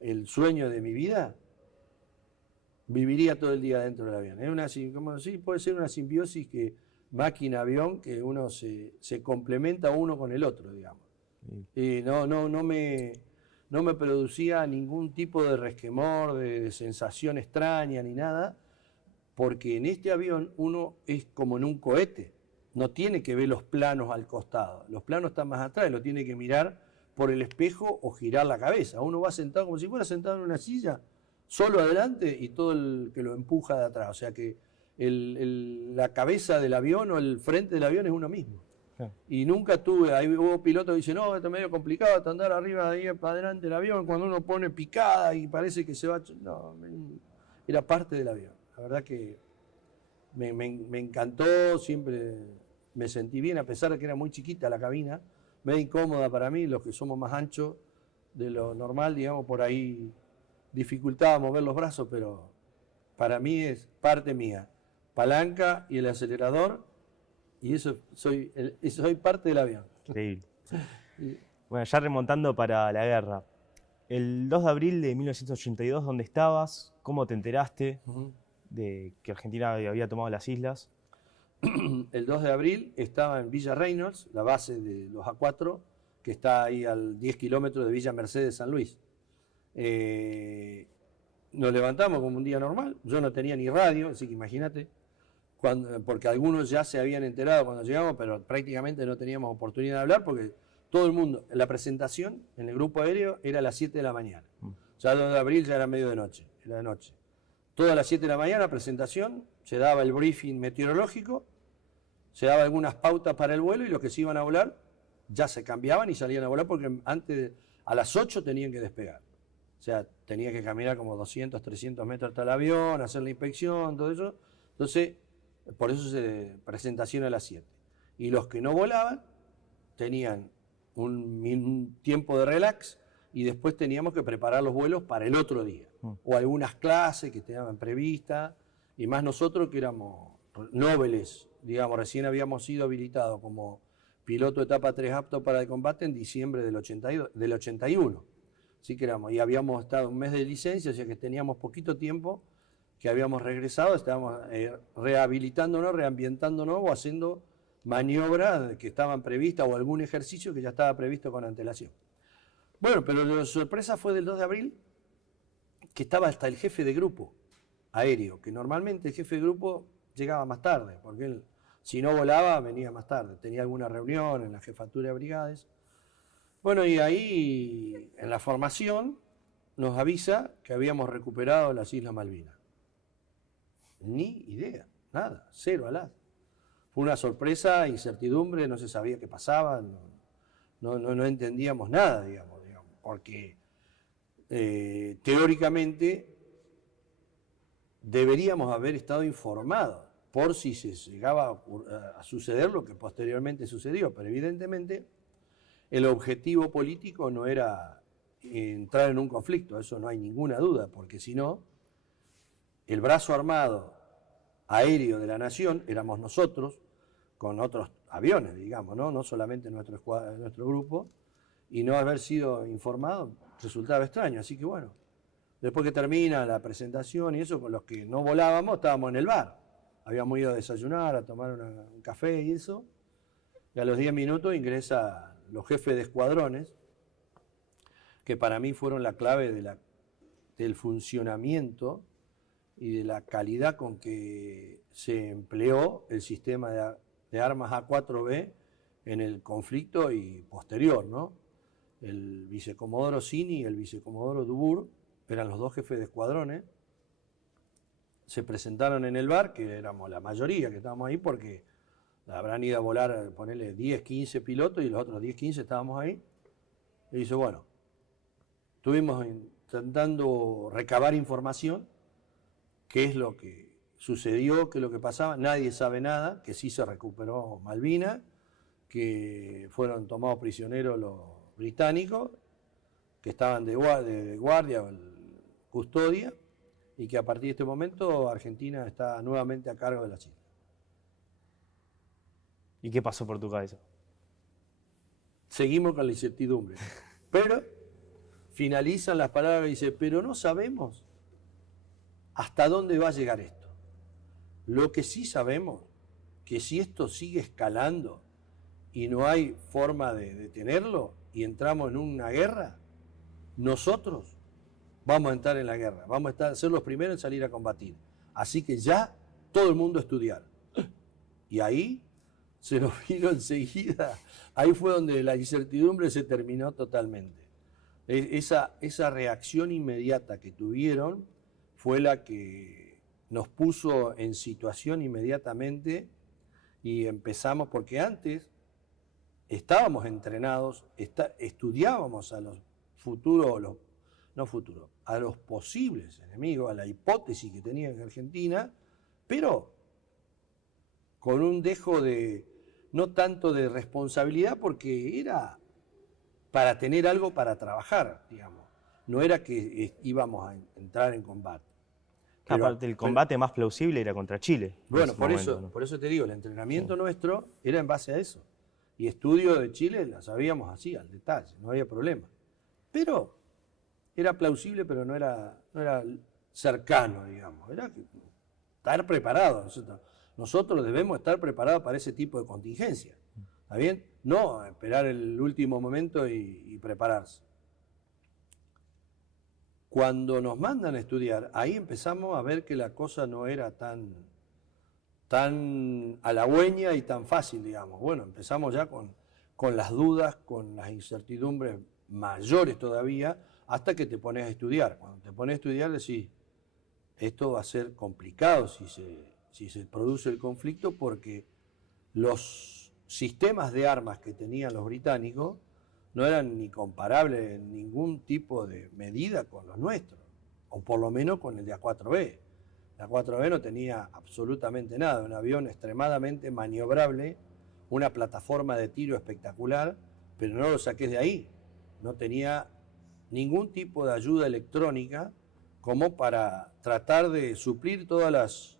el sueño de mi vida, viviría todo el día dentro del avión. Puede ser una simbiosis que máquina-avión, que uno se complementa uno con el otro, digamos. Y no me producía ningún tipo de resquemor, de sensación extraña ni nada, porque en este avión uno es como en un cohete, no tiene que ver los planos al costado, los planos están más atrás, lo tiene que mirar por el espejo o girar la cabeza. Uno va sentado como si fuera sentado en una silla, solo adelante y todo el que lo empuja de atrás, o sea que la cabeza del avión o el frente del avión es uno mismo. Y nunca hubo pilotos que dicen, no, esto es medio complicado, andar arriba de ahí para adelante del avión, cuando uno pone picada y parece que se va... No, era parte del avión. La verdad que me encantó, siempre me sentí bien, a pesar de que era muy chiquita la cabina, medio incómoda para mí, los que somos más anchos de lo normal, digamos, por ahí dificultaba mover los brazos, pero para mí es parte mía. Palanca y el acelerador, y eso soy parte del avión. Increíble. Bueno, ya remontando para la guerra. El 2 de abril de 1982, ¿dónde estabas? ¿Cómo te enteraste de que Argentina había tomado las islas? El 2 de abril estaba en Villa Reynolds, la base de los A4, que está ahí a 10 kilómetros de Villa Mercedes, San Luis. Nos levantamos como un día normal, yo no tenía ni radio, así que imagínate, porque algunos ya se habían enterado cuando llegamos, pero prácticamente no teníamos oportunidad de hablar porque todo el mundo, la presentación en el grupo aéreo era a las 7 de la mañana. Ya el 2 de abril ya era medio de noche, era de noche. Todas las 7 de la mañana, presentación, se daba el briefing meteorológico, se daba algunas pautas para el vuelo y los que se iban a volar ya se cambiaban y salían a volar porque a las 8 tenían que despegar. O sea, tenía que caminar como 200, 300 metros hasta el avión, hacer la inspección, todo eso. Entonces, por eso presentación a las 7. Y los que no volaban tenían un tiempo de relax y después teníamos que preparar los vuelos para el otro día. O algunas clases que estaban previstas, y más nosotros que éramos nobles, digamos, recién habíamos sido habilitados como piloto etapa 3 apto para el combate en diciembre del 81. Así que y habíamos estado un mes de licencia, o sea que teníamos poquito tiempo que habíamos regresado, estábamos rehabilitándonos, reambientándonos o haciendo maniobras que estaban previstas o algún ejercicio que ya estaba previsto con antelación. Bueno, pero la sorpresa fue del 2 de abril, que estaba hasta el jefe de grupo aéreo, que normalmente el jefe de grupo llegaba más tarde, porque él, si no volaba, venía más tarde, tenía alguna reunión en la jefatura de brigadas. Bueno, y ahí, en la formación, nos avisa que habíamos recuperado las Islas Malvinas. Ni idea, nada, cero alad. Fue una sorpresa, incertidumbre, no se sabía qué pasaba, no entendíamos nada, digamos, porque teóricamente deberíamos haber estado informados por si se llegaba a suceder lo que posteriormente sucedió, pero evidentemente el objetivo político no era entrar en un conflicto, eso no hay ninguna duda, porque si no, el brazo armado aéreo de la nación éramos nosotros, con otros aviones, digamos, no solamente nuestro grupo, y no haber sido informado resultaba extraño, así que bueno, después que termina la presentación y eso, con los que no volábamos, estábamos en el bar, habíamos ido a desayunar, a tomar un café y eso, y a los 10 minutos ingresan los jefes de escuadrones, que para mí fueron la clave del funcionamiento y de la calidad con que se empleó el sistema de armas A4B en el conflicto y posterior, ¿no? El vicecomodoro Cini y el vicecomodoro Dubur eran los dos jefes de escuadrones, se presentaron en el bar, que éramos la mayoría que estábamos ahí, porque habrán ido a volar, ponerle 10, 15 pilotos y los otros 10, 15 estábamos ahí. Y dice, bueno, estuvimos intentando recabar información, qué es lo que sucedió, qué es lo que pasaba, nadie sabe nada, que sí se recuperó Malvinas, que fueron tomados prisioneros los británicos, que estaban de guardia o custodia, y que a partir de este momento Argentina está nuevamente a cargo de las islas. ¿Y qué pasó por tu cabeza? Seguimos con la incertidumbre, pero finalizan las palabras y dice, pero no sabemos hasta dónde va a llegar esto. Lo que sí sabemos, que si esto sigue escalando y no hay forma de detenerlo y entramos en una guerra, nosotros vamos a entrar en la guerra, vamos a ser los primeros en salir a combatir. Así que ya todo el mundo a estudiar. Y ahí se nos vino enseguida, ahí fue donde la incertidumbre se terminó totalmente. Esa reacción inmediata que tuvieron fue la que nos puso en situación inmediatamente y empezamos, porque antes estábamos entrenados, estudiábamos a los futuros, a los posibles enemigos, a la hipótesis que tenían en Argentina, pero con un dejo no tanto de responsabilidad, porque era para tener algo para trabajar, digamos. No era que íbamos a entrar en combate. Aparte, el combate más plausible era contra Chile. Bueno, por eso te digo, el entrenamiento nuestro era en base a eso. Y estudio de Chile la sabíamos así, al detalle, no había problema. Pero era plausible, pero no era cercano, digamos. Era estar preparado. Nosotros debemos estar preparados para ese tipo de contingencia. ¿Está bien? No esperar el último momento y prepararse. Cuando nos mandan a estudiar, ahí empezamos a ver que la cosa no era tan halagüeña y tan fácil, digamos. Bueno, empezamos ya con las dudas, con las incertidumbres mayores todavía, hasta que te pones a estudiar. Cuando te pones a estudiar decís, esto va a ser complicado si se produce el conflicto, porque los sistemas de armas que tenían los británicos no eran ni comparables en ningún tipo de medida con los nuestros, o por lo menos con el de A4B. El A4B no tenía absolutamente nada, un avión extremadamente maniobrable, una plataforma de tiro espectacular, pero no lo saques de ahí. No tenía ningún tipo de ayuda electrónica como para tratar de suplir todas las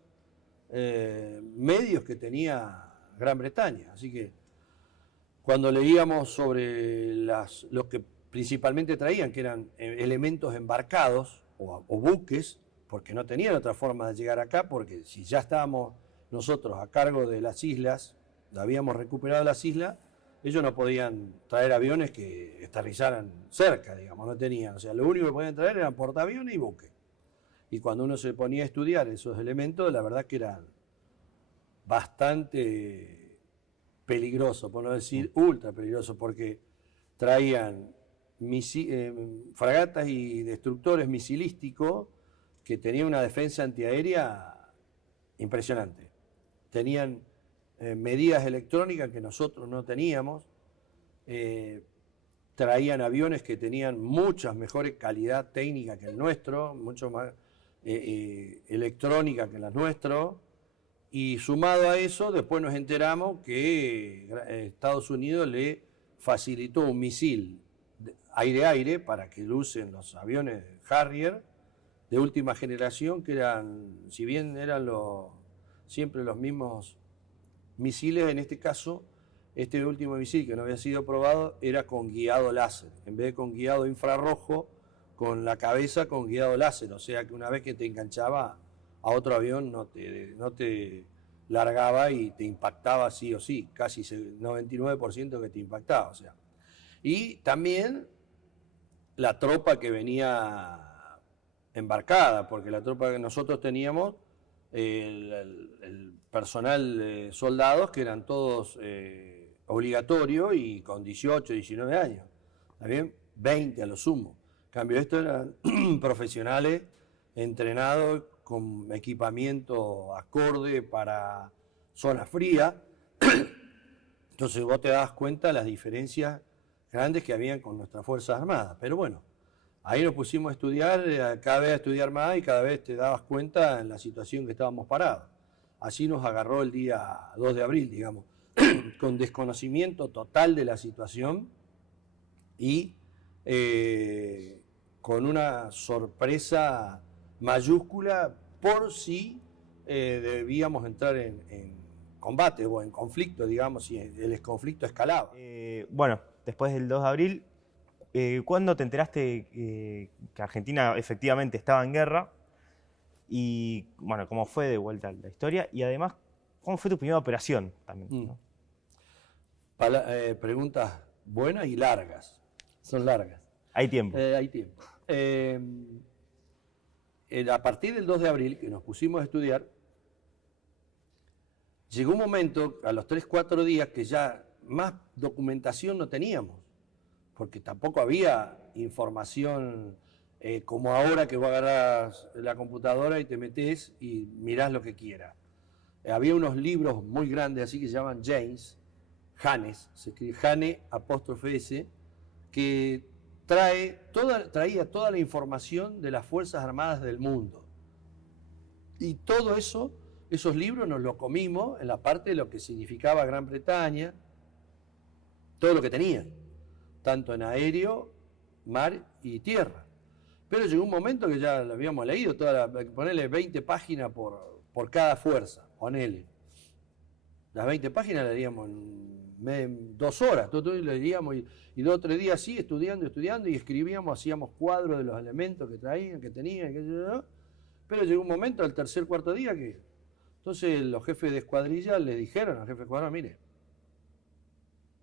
medios que tenía Gran Bretaña. Así que cuando leíamos sobre lo que principalmente traían, que eran elementos embarcados o buques, porque no tenían otra forma de llegar acá, porque si ya estábamos nosotros a cargo de las islas, habíamos recuperado las islas, ellos no podían traer aviones que aterrizaran cerca, digamos, no tenían. O sea, lo único que podían traer eran portaaviones y buques. Y cuando uno se ponía a estudiar esos elementos, la verdad que eran bastante peligrosos, por no decir ultra peligrosos, porque traían fragatas y destructores misilísticos que tenían una defensa antiaérea impresionante. Tenían medidas electrónicas que nosotros no teníamos, traían aviones que tenían mucha mejor calidad técnica que el nuestro, mucho más electrónica que las nuestros, y sumado a eso, después nos enteramos que Estados Unidos le facilitó un misil aire-aire para que lo usen los aviones Harrier de última generación, que eran, si bien eran siempre los mismos misiles, en este caso, este último misil que no había sido probado era con guiado láser, en vez de con guiado infrarrojo, con la cabeza con guiado láser, o sea que una vez que te enganchaba a otro avión no te largaba y te impactaba sí o sí, casi 99% que te impactaba, o sea. Y también la tropa que venía embarcada, porque la tropa que nosotros teníamos, el personal de soldados que eran todos obligatorios y con 18, 19 años, ¿está bien? 20 a lo sumo. En cambio, estos eran profesionales entrenados con equipamiento acorde para zona fría. Entonces vos te das cuenta de las diferencias grandes que habían con nuestras Fuerzas Armadas. Pero bueno, ahí nos pusimos a estudiar, cada vez a estudiar más y cada vez te dabas cuenta en la situación que estábamos parados. Así nos agarró el día 2 de abril, digamos, con desconocimiento total de la situación y con una sorpresa mayúscula por si debíamos entrar en combate o en conflicto, digamos, si el conflicto escalaba. Bueno, después del 2 de abril, ¿cuándo te enteraste que Argentina efectivamente estaba en guerra? Y bueno, ¿cómo fue de vuelta la historia? Y además, ¿cómo fue tu primera operación también? ¿No? Preguntas buenas y largas. Son largas. Hay tiempo. Hay tiempo. A partir del 2 de abril, que nos pusimos a estudiar, llegó un momento, a los 3, 4 días, que ya más documentación no teníamos, porque tampoco había información como ahora que vos agarrás la computadora y te metés y mirás lo que quieras. Había unos libros muy grandes, así que se llaman Janes, se escribe Jane''S, que traía toda la información de las Fuerzas Armadas del mundo. Y todo eso, esos libros nos los comimos en la parte de lo que significaba Gran Bretaña, todo lo que tenían, tanto en aéreo, mar y tierra. Pero llegó un momento que ya lo habíamos leído, ponerle 20 páginas por cada fuerza, ponele. Las 20 páginas las leíamos en 2 horas, todo leíamos y 2 o 3 días así, estudiando y escribíamos, hacíamos cuadros de los elementos que traían, que tenían, pero llegó un momento, al tercer, cuarto día, que entonces los jefes de escuadrilla le dijeron al jefe de escuadrilla, mire,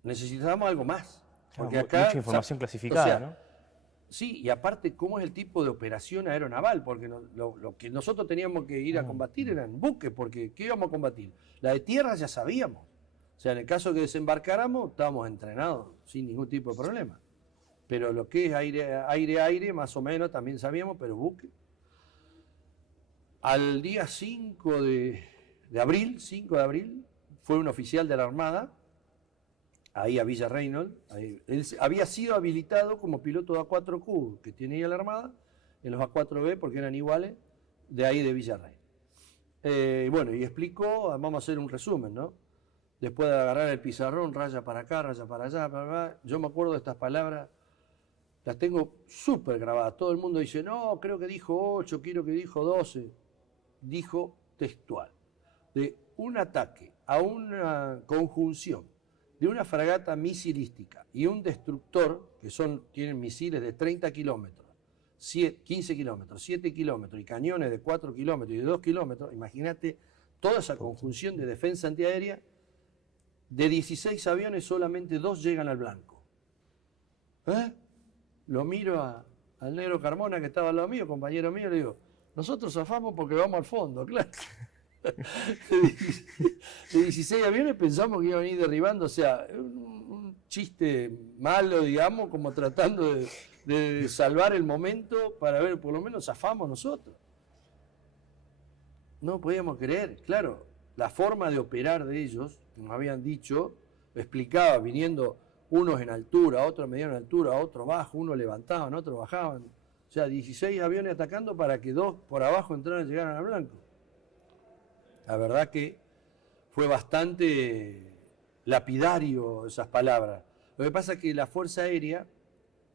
necesitamos algo más. Porque acá, mucha información clasificada, ¿no? Sí, y aparte, ¿cómo es el tipo de operación aeronaval? Porque lo que nosotros teníamos que ir a combatir eran buques, porque ¿qué íbamos a combatir? La de tierra ya sabíamos. O sea, en el caso que desembarcáramos, estábamos entrenados sin ningún tipo de problema. Pero lo que es aire, más o menos, también sabíamos, pero buque. Al día 5 de abril, fue un oficial de la Armada, ahí a Villa Reynolds. Él había sido habilitado como piloto de A4Q que tiene ahí la Armada, en los A4B, porque eran iguales, de ahí de Villa Reynolds. Bueno, y explicó, vamos a hacer un resumen, ¿no? Después de agarrar el pizarrón, raya para acá, raya para allá, yo me acuerdo de estas palabras, las tengo súper grabadas. Todo el mundo dice, no, creo que dijo 8, quiero que dijo 12. Dijo textual: de un ataque a una conjunción de una fragata misilística y un destructor, que tienen misiles de 30 kilómetros, 15 kilómetros, 7 kilómetros y cañones de 4 kilómetros y de 2 kilómetros, imagínate toda esa conjunción de defensa antiaérea. De 16 aviones solamente 2 llegan al blanco. Lo miro al negro Carmona que estaba al lado mío, compañero mío, le digo, nosotros zafamos porque vamos al fondo, claro. De 16 aviones pensamos que iban a ir derribando, o sea, un chiste malo, digamos, como tratando de salvar el momento para ver, por lo menos zafamos nosotros. No podíamos creer, claro, la forma de operar de ellos, nos habían dicho, lo explicaba, viniendo unos en altura, otros en mediana altura, otros bajo, unos levantaban, otros bajaban. O sea, 16 aviones atacando para que 2 por abajo entraran y llegaran al blanco. La verdad que fue bastante lapidario esas palabras. Lo que pasa es que la Fuerza Aérea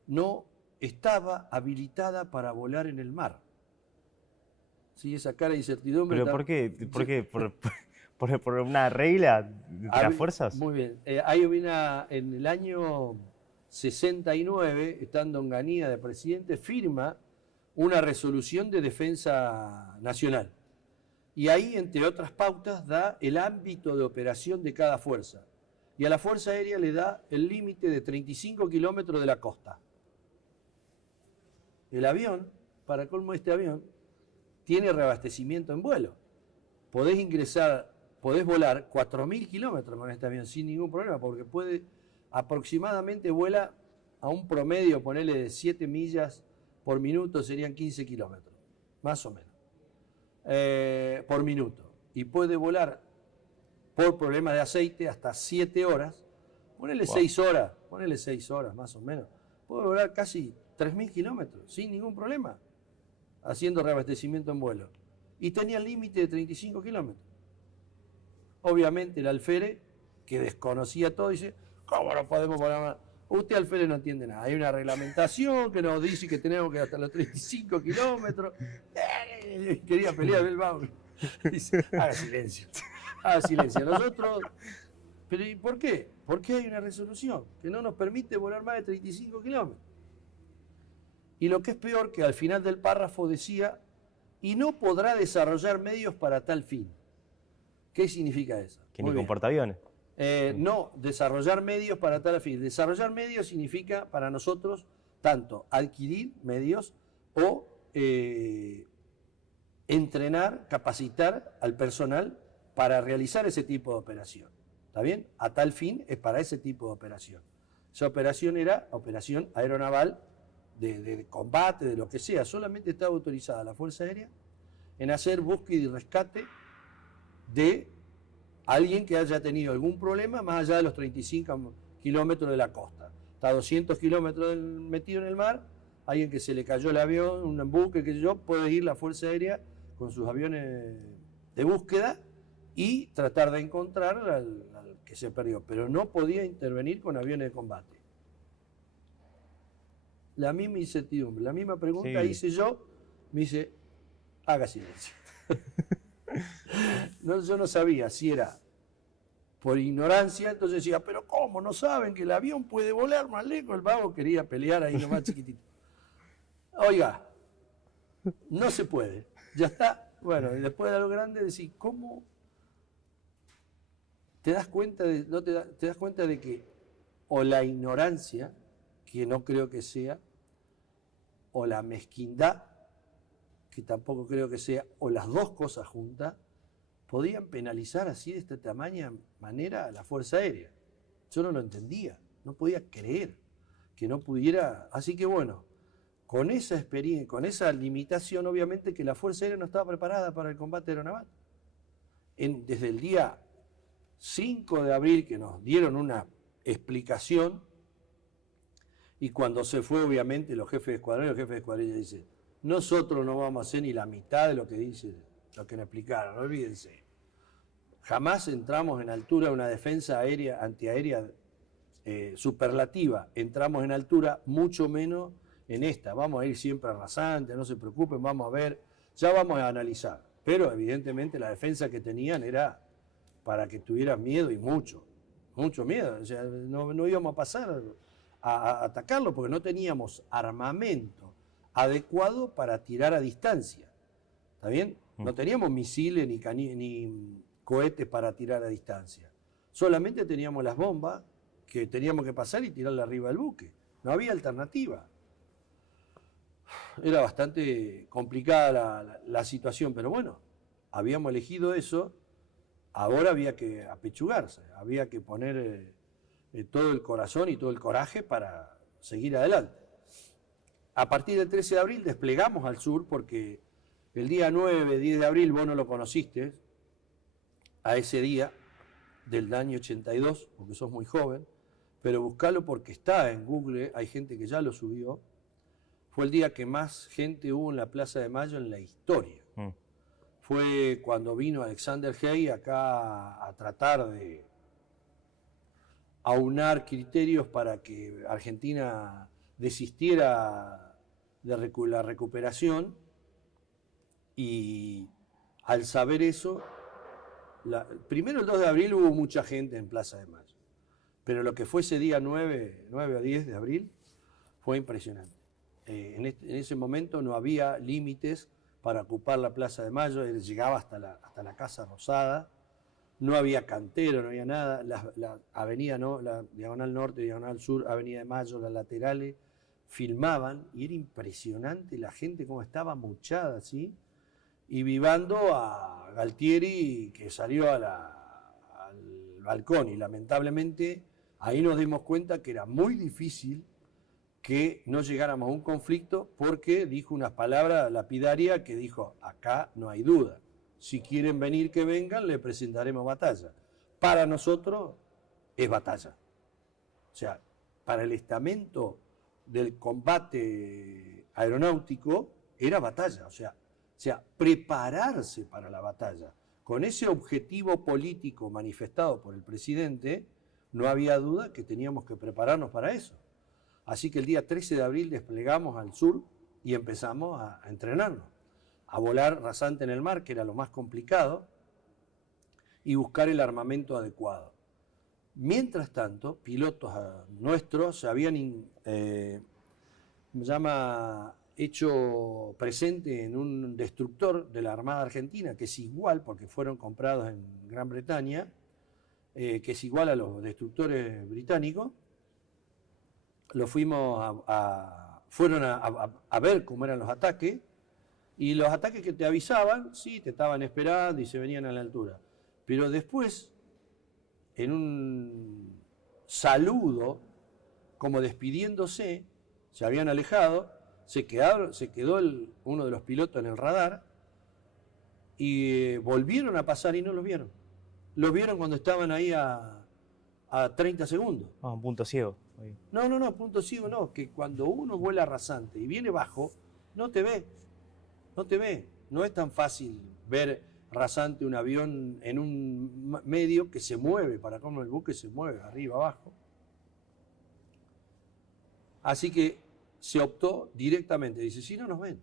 no estaba habilitada para volar en el mar. Sí, esa cara de incertidumbre. ¿Pero por qué? ¿Por qué? ¿Por una regla de las fuerzas? Muy bien. Hay en el año 69, estando en Ganía de presidente, firma una resolución de defensa nacional. Y ahí, entre otras pautas, da el ámbito de operación de cada fuerza. Y a la Fuerza Aérea le da el límite de 35 kilómetros de la costa. El avión, para colmo este avión, tiene reabastecimiento en vuelo. Podés volar 4.000 kilómetros con este avión sin ningún problema, porque aproximadamente vuela a un promedio, ponele de 7 millas por minuto, serían 15 kilómetros, más o menos, por minuto. Y puede volar por problema de aceite hasta 7 horas, ponele 6 horas más o menos. Puede volar casi 3.000 kilómetros sin ningún problema, haciendo reabastecimiento en vuelo. Y tenía el límite de 35 kilómetros. Obviamente el alférez, que desconocía todo, dice, ¿cómo no podemos volar más? Usted, alférez, no entiende nada. Hay una reglamentación que nos dice que tenemos que ir hasta los 35 kilómetros. Quería pelear el Bau. Dice, haga silencio. Haga silencio. Nosotros, ¿pero y por qué? Porque hay una resolución que no nos permite volar más de 35 kilómetros. Y lo que es peor, que al final del párrafo decía, y no podrá desarrollar medios para tal fin. ¿Qué significa eso? Que ni con portaaviones. No, desarrollar medios para tal fin. Desarrollar medios significa para nosotros tanto adquirir medios o entrenar, capacitar al personal para realizar ese tipo de operación. ¿Está bien? A tal fin es para ese tipo de operación. Esa operación era operación aeronaval de combate, de lo que sea. Solamente estaba autorizada la Fuerza Aérea en hacer búsqueda y rescate de alguien que haya tenido algún problema más allá de los 35 kilómetros de la costa. Está a 200 kilómetros metido en el mar, alguien que se le cayó el avión, un buque, qué sé yo, puede ir la Fuerza Aérea con sus aviones de búsqueda y tratar de encontrar al que se perdió, pero no podía intervenir con aviones de combate. La misma incertidumbre, la misma pregunta hice yo, me dice, haga silencio. No, yo no sabía si era por ignorancia, entonces decía, pero ¿cómo? ¿No saben que el avión puede volar más lejos? El vago quería pelear ahí nomás chiquitito. Oiga, no se puede, ya está. Bueno, y después de algo grande decís, ¿cómo te das cuenta te das cuenta de que o la ignorancia, que no creo que sea, o la mezquindad, que tampoco creo que sea, o las dos cosas juntas, podían penalizar así de esta tamaña manera a la Fuerza Aérea? Yo no lo entendía, no podía creer que no pudiera. Así que bueno, con esa experiencia, con esa limitación, obviamente que la Fuerza Aérea no estaba preparada para el combate aeronaval. Desde el día 5 de abril que nos dieron una explicación, y cuando se fue, obviamente, los jefes de escuadrilla dicen, nosotros no vamos a hacer ni la mitad de lo que dice, lo que nos explicaron, olvídense. Jamás entramos en altura de una defensa aérea, antiaérea superlativa. Entramos en altura, mucho menos en esta. Vamos a ir siempre a rasante, no se preocupen, vamos a ver, ya vamos a analizar. pero evidentemente la defensa que tenían era para que tuvieras miedo y mucho miedo. O sea, no íbamos a pasar a atacarlo porque no teníamos armamento adecuado para tirar a distancia. ¿Está bien? No teníamos misiles ni cohetes para tirar a distancia. Solamente teníamos las bombas que teníamos que pasar y tirarle arriba del buque. No había alternativa. Era bastante complicada la situación, pero bueno, habíamos elegido eso. Ahora había que apechugarse, había que poner todo el corazón y todo el coraje para seguir adelante. A partir del 13 de abril desplegamos al sur porque el día 9, 10 de abril, vos no lo conociste, a ese día del año 82, porque sos muy joven, pero buscalo porque está en Google, hay gente que ya lo subió. Fue el día que más gente hubo en la Plaza de Mayo en la historia. Fue cuando vino Alexander Haig acá a tratar de aunar criterios para que Argentina desistiera de la recuperación, y al saber eso, primero el 2 de abril hubo mucha gente en Plaza de Mayo, pero lo que fue ese día 9 a 10 de abril fue impresionante. En ese momento no había límites para ocupar la Plaza de Mayo, llegaba hasta la Casa Rosada, no había cantero, no había nada, la avenida, ¿no? La Diagonal Norte, Diagonal Sur, Avenida de Mayo, las laterales, filmaban y era impresionante la gente cómo estaba muchada así, y vivando a Galtieri que salió al balcón, y lamentablemente ahí nos dimos cuenta que era muy difícil que no llegáramos a un conflicto, porque dijo unas palabras lapidarias que dijo: acá no hay duda, si quieren venir que vengan, le presentaremos batalla. Para nosotros es batalla. O sea, para el estamento del combate aeronáutico era batalla, o sea, prepararse para la batalla. Con ese objetivo político manifestado por el presidente, no había duda que teníamos que prepararnos para eso. Así que el día 13 de abril desplegamos al sur y empezamos a entrenarnos, a volar rasante en el mar, que era lo más complicado, y buscar el armamento adecuado. Mientras tanto, pilotos nuestros se habían hecho presente en un destructor de la Armada Argentina, que es igual, porque fueron comprados en Gran Bretaña, que es igual a los destructores británicos. Fueron a ver cómo eran los ataques, y los ataques que te avisaban, sí, te estaban esperando y se venían a la altura. Pero después, en un saludo, como despidiéndose, se habían alejado, se quedó uno de los pilotos en el radar, y volvieron a pasar y no los vieron. Los vieron cuando estaban ahí a 30 segundos. Un punto ciego. No, punto ciego no, que cuando uno vuela rasante y viene bajo, no te ve. No es tan fácil ver rasante un avión en un medio que se mueve, para cómo el buque se mueve, arriba, abajo. Así que se optó directamente, dice, si no nos ven.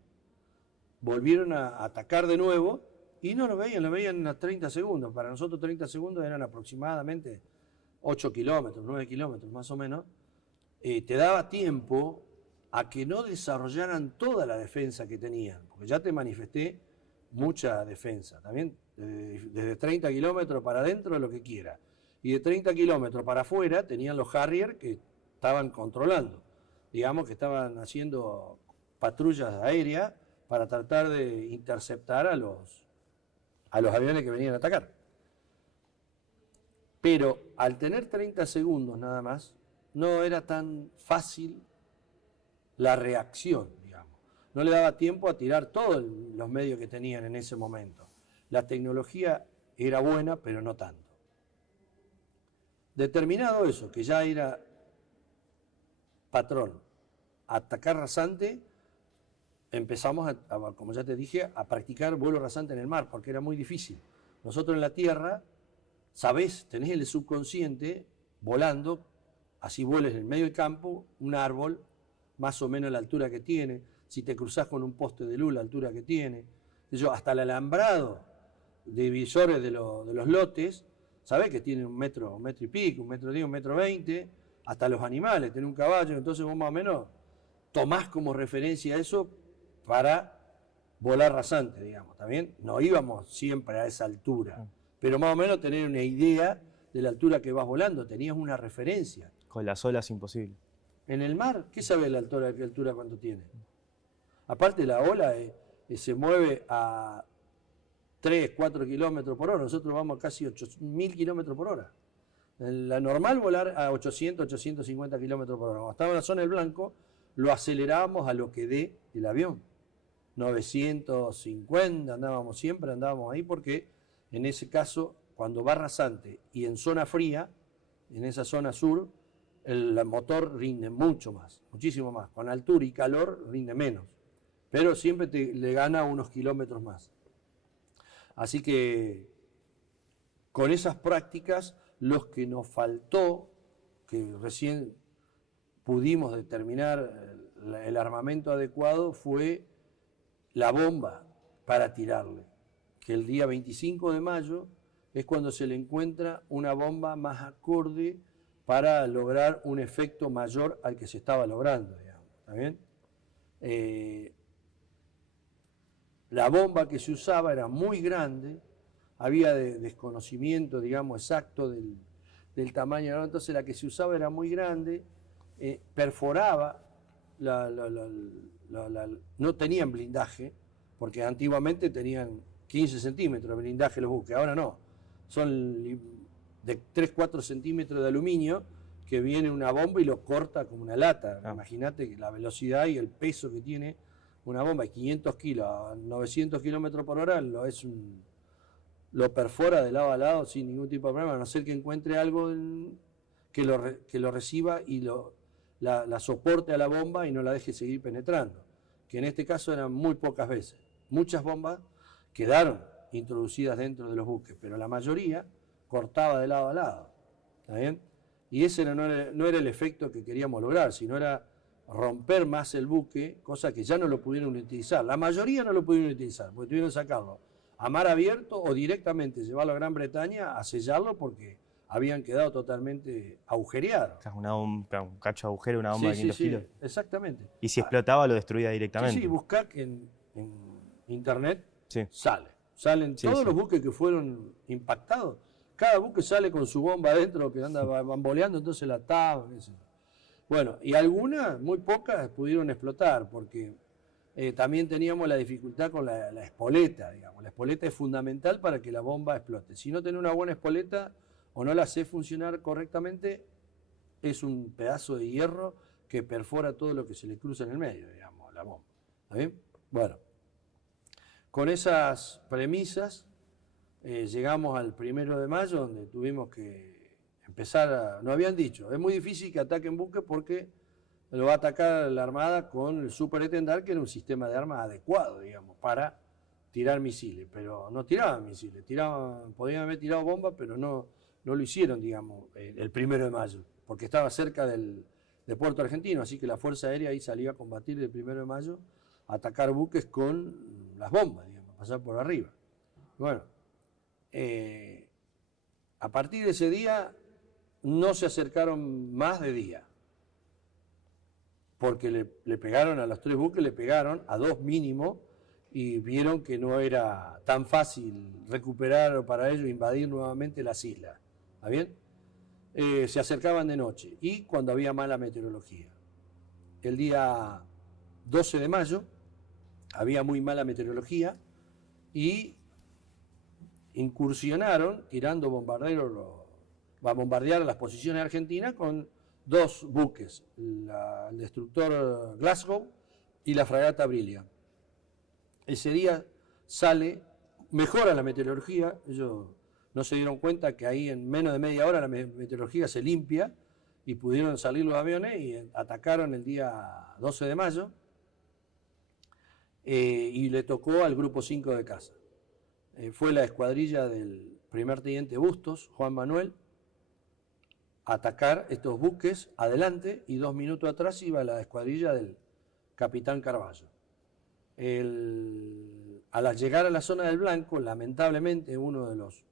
Volvieron a atacar de nuevo y no lo veían a 30 segundos. Para nosotros 30 segundos eran aproximadamente 8 kilómetros, 9 kilómetros más o menos. Te daba tiempo a que no desarrollaran toda la defensa que tenían, porque ya te manifesté mucha defensa, también desde 30 kilómetros para adentro lo que quiera, y de 30 kilómetros para afuera tenían los Harrier que estaban controlando, digamos que estaban haciendo patrullas aéreas para tratar de interceptar a los aviones que venían a atacar. Pero al tener 30 segundos nada más, no era tan fácil la reacción, digamos. No le daba tiempo a tirar todos los medios que tenían en ese momento. La tecnología era buena, pero no tanto. Determinado eso, que ya era patrón, atacar rasante, empezamos, como ya te dije, a practicar vuelo rasante en el mar, porque era muy difícil. Nosotros en la tierra, sabés, tenés el subconsciente volando, así vueles en el medio del campo, un árbol, más o menos la altura que tiene, si te cruzás con un poste de luz, la altura que tiene, hasta el alambrado de divisores de los lotes, sabés que tiene un metro y pico, 1,10 m, 1,20 m, hasta los animales, tiene un caballo, entonces vos más o menos tomás como referencia eso para volar rasante, digamos, ¿está bien? No íbamos siempre a esa altura, pero más o menos tener una idea de la altura que vas volando, tenías una referencia. Con las olas imposible. En el mar, ¿qué sabés la altura cuánto tiene? Aparte la ola se mueve a 3, 4 kilómetros por hora, nosotros vamos a casi 8.000 kilómetros por hora. En la normal volar a 800, 850 kilómetros por hora. Cuando estaba en la zona del blanco, lo acelerábamos a lo que dé el avión. 950 siempre andábamos ahí porque en ese caso, cuando va rasante y en zona fría, en esa zona sur, el motor rinde mucho más, muchísimo más. Con altura y calor rinde menos, pero siempre le gana unos kilómetros más. Así que con esas prácticas, los que nos faltó, que recién pudimos determinar el armamento adecuado, fue la bomba para tirarle, que el día 25 de mayo es cuando se le encuentra una bomba más acorde para lograr un efecto mayor al que se estaba logrando, digamos, ¿está bien? La bomba que se usaba era muy grande, había desconocimiento, digamos, exacto del tamaño, ¿no? Entonces la que se usaba era muy grande, perforaba, no tenían blindaje, porque antiguamente tenían 15 centímetros de blindaje los buques, ahora no, son de 3-4 centímetros de aluminio que viene una bomba y lo corta como una lata. Imagínate la velocidad y el peso que tiene una bomba de 500 kilos a 900 kilómetros por hora, lo perfora de lado a lado sin ningún tipo de problema, a no ser que encuentre algo que lo reciba y la soporte a la bomba y no la deje seguir penetrando, que en este caso eran muy pocas veces. Muchas bombas quedaron introducidas dentro de los buques, pero la mayoría cortaba de lado a lado, ¿está bien? Y ese no era el efecto que queríamos lograr, sino era romper más el buque, cosa que ya no lo pudieron utilizar. La mayoría no lo pudieron utilizar, porque tuvieron que sacarlo a mar abierto o directamente llevarlo a Gran Bretaña a sellarlo porque habían quedado totalmente agujereados. O sea, un cacho de agujero, una bomba de 500 kilos. Exactamente. Y si explotaba, lo destruía directamente. Sí, buscá que en internet Sí. salen todos los buques que fueron impactados. Cada buque sale con su bomba adentro que anda bamboleando, entonces la tapa. Bueno, y algunas, muy pocas, pudieron explotar porque también teníamos la dificultad con la espoleta, digamos. La espoleta es fundamental para que la bomba explote. Si no tenés una buena espoleta o no la haces funcionar correctamente, es un pedazo de hierro que perfora todo lo que se le cruza en el medio, digamos, la bomba. ¿Está bien? Bueno, con esas premisas llegamos al 1 de mayo, donde tuvimos que empezar nos habían dicho, es muy difícil que ataquen buques porque lo va a atacar la Armada con el Super Etendard, que era un sistema de armas adecuado, digamos, para tirar misiles, pero no tiraban misiles, podían haber tirado bombas, pero no lo hicieron, digamos, el 1 de mayo, porque estaba cerca de Puerto Argentino, así que la Fuerza Aérea ahí salía a combatir el 1 de mayo, a atacar buques con las bombas, digamos, pasar por arriba. Bueno, a partir de ese día no se acercaron más de día, porque le pegaron a los 3 buques, le pegaron a 2 mínimo, y vieron que no era tan fácil recuperar para ellos invadir nuevamente las islas. ¿Está bien? Se acercaban de noche y cuando había mala meteorología. El día 12 de mayo había muy mala meteorología y incursionaron tirando bombarderos, va a bombardear las posiciones argentinas con 2 buques, el destructor Glasgow y la fragata Brilliant. Ese día mejora la meteorología, ellos no se dieron cuenta que ahí en menos de media hora la meteorología se limpia y pudieron salir los aviones y atacaron el día 12 de mayo y le tocó al grupo 5 de caza. Fue la escuadrilla del primer teniente Bustos, Juan Manuel, a atacar estos buques adelante y 2 minutos atrás iba la escuadrilla del capitán Carballo. al llegar a la zona del Blanco, lamentablemente uno de los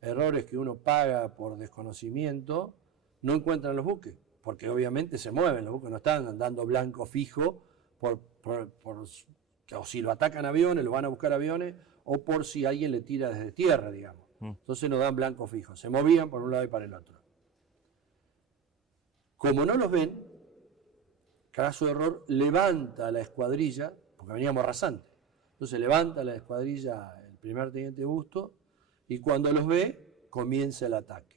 errores que uno paga por desconocimiento, no encuentran los buques, porque obviamente se mueven, los buques no están andando blanco fijo, o si lo atacan aviones, lo van a buscar aviones, o por si alguien le tira desde tierra, digamos. Entonces no dan blanco fijo, se movían por un lado y para el otro. Como no los ven, caso de error, levanta la escuadrilla, porque veníamos rasantes, entonces levanta la escuadrilla el primer teniente Busto, y cuando los ve, comienza el ataque.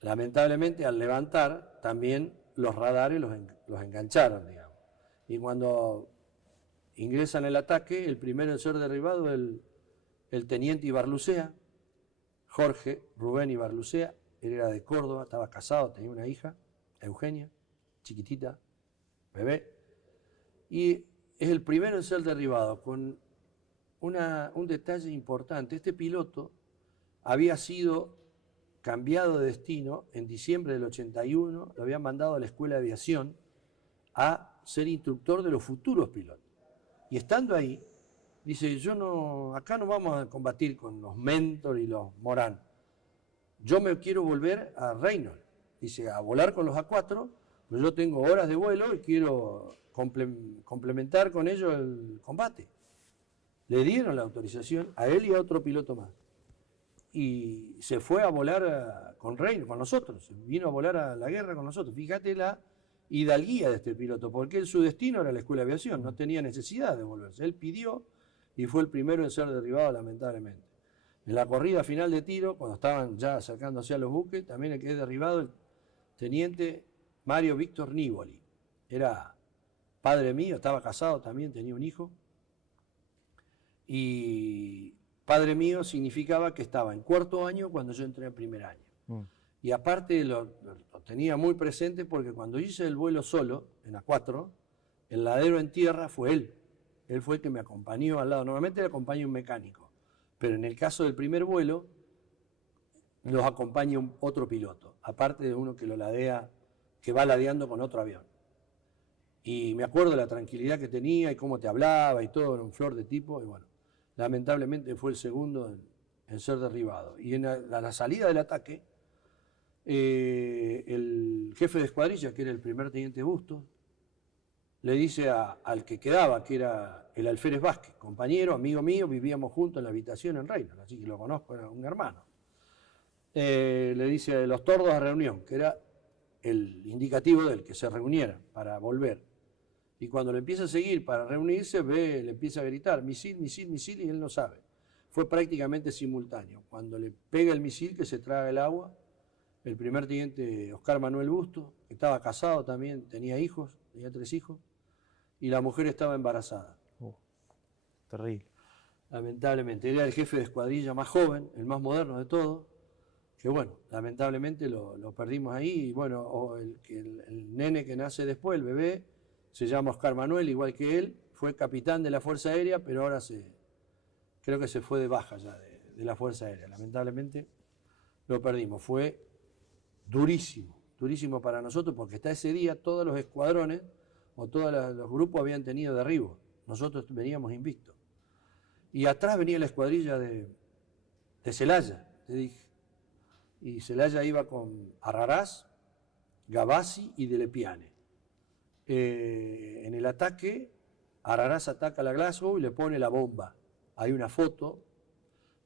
Lamentablemente, al levantar, también los radares los engancharon, digamos. Y cuando ingresan el ataque, el primero en ser derribado es el teniente Ibarlucea, Jorge Rubén Ibarlucea. Él era de Córdoba, estaba casado, tenía una hija, Eugenia, chiquitita, bebé. Y es el primero en ser derribado, con un detalle importante. Este piloto había sido cambiado de destino en diciembre del 81, lo habían mandado a la Escuela de Aviación a ser instructor de los futuros pilotos. Y estando ahí, dice, acá no vamos a combatir con los Mentor y los Morán. Yo me quiero volver a Reynolds, dice, a volar con los A4, pero yo tengo horas de vuelo y quiero complementar con ellos el combate. Le dieron la autorización a él y a otro piloto más. Y se fue a volar con Reynolds, con nosotros, vino a volar a la guerra con nosotros. Fíjate la hidalguía de este piloto, porque su destino era la Escuela de Aviación, no tenía necesidad de volverse. Él pidió y fue el primero en ser derribado, lamentablemente. En la corrida final de tiro, cuando estaban ya acercándose a los buques, también el que es derribado el teniente Mario Víctor Nívoli. Era padre mío, estaba casado también, tenía un hijo. Y padre mío significaba que estaba en cuarto año cuando yo entré en primer año. Y aparte lo tenía muy presente porque cuando hice el vuelo solo, en A4, el ladero en tierra fue él. Él fue el que me acompañó al lado. Normalmente le acompaña un mecánico, pero en el caso del primer vuelo, los acompaña otro piloto, aparte de uno que lo ladea, que va ladeando con otro avión. Y me acuerdo de la tranquilidad que tenía y cómo te hablaba y todo, era un flor de tipo, y bueno, lamentablemente fue el segundo en ser derribado. Y en la salida del ataque, el jefe de escuadrilla, que era el primer teniente Bustos, le dice al que quedaba, que era el alférez Vázquez, compañero, amigo mío, vivíamos juntos en la habitación en Reynolds, así que lo conozco, era un hermano. Le dice los tordos a reunión, que era el indicativo del que se reunieran para volver. Y cuando le empieza a seguir para reunirse, le empieza a gritar, misil, misil, misil, y él no sabe. Fue prácticamente simultáneo. Cuando le pega el misil, que se traga el agua, el primer teniente Oscar Manuel Busto, que estaba casado también, tenía hijos, tenía 3 hijos, y la mujer estaba embarazada. Terrible. Lamentablemente, era el jefe de escuadrilla más joven, el más moderno de todos, que bueno, lamentablemente lo perdimos ahí, y bueno, el nene que nace después, el bebé, se llama Oscar Manuel, igual que él, fue capitán de la Fuerza Aérea, pero ahora creo que se fue de baja ya de la Fuerza Aérea. Lamentablemente lo perdimos. Fue durísimo, durísimo para nosotros, porque hasta ese día todos los escuadrones o todos los grupos habían tenido derribos. Nosotros veníamos invictos. Y atrás venía la escuadrilla de Celaya, te dije. Y Celaya iba con Arrarás, Gavassi y Delepiane. En el ataque, Arrarás ataca a la Glasgow y le pone la bomba. Hay una foto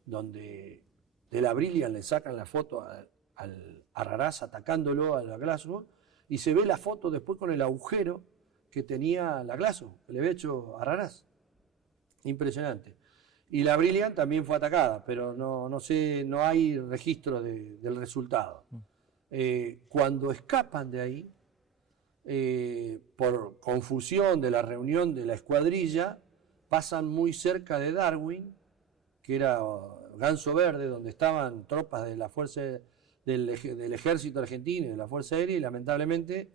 donde de la Brilliant le sacan la foto al Arrarás atacándolo a la Glasgow, y se ve la foto después con el agujero que tenía la Glasgow, que le había hecho Arrarás. Impresionante. Y la Brilliant también fue atacada, pero no hay registro del resultado. Cuando escapan de ahí, por confusión de la reunión de la escuadrilla, pasan muy cerca de Darwin, que era Ganso Verde, donde estaban tropas de la fuerza del ejército argentino y de la Fuerza Aérea, y lamentablemente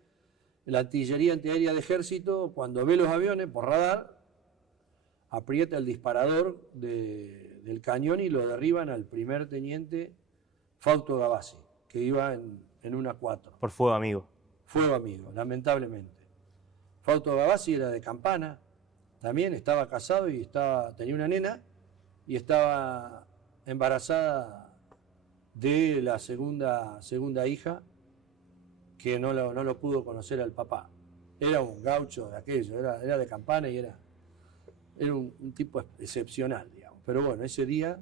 la artillería antiaérea de ejército, cuando ve los aviones por radar, aprieta el disparador del cañón y lo derriban al primer teniente Fausto Gavassi, que iba en una A4. Por fuego amigo. Fuego amigo, lamentablemente. Fausto Gavassi era de Campana, también estaba casado y tenía una nena y estaba embarazada de la segunda hija, que no lo pudo conocer al papá. Era un gaucho de aquello, era de Campana y era un tipo excepcional, digamos. Pero bueno, ese día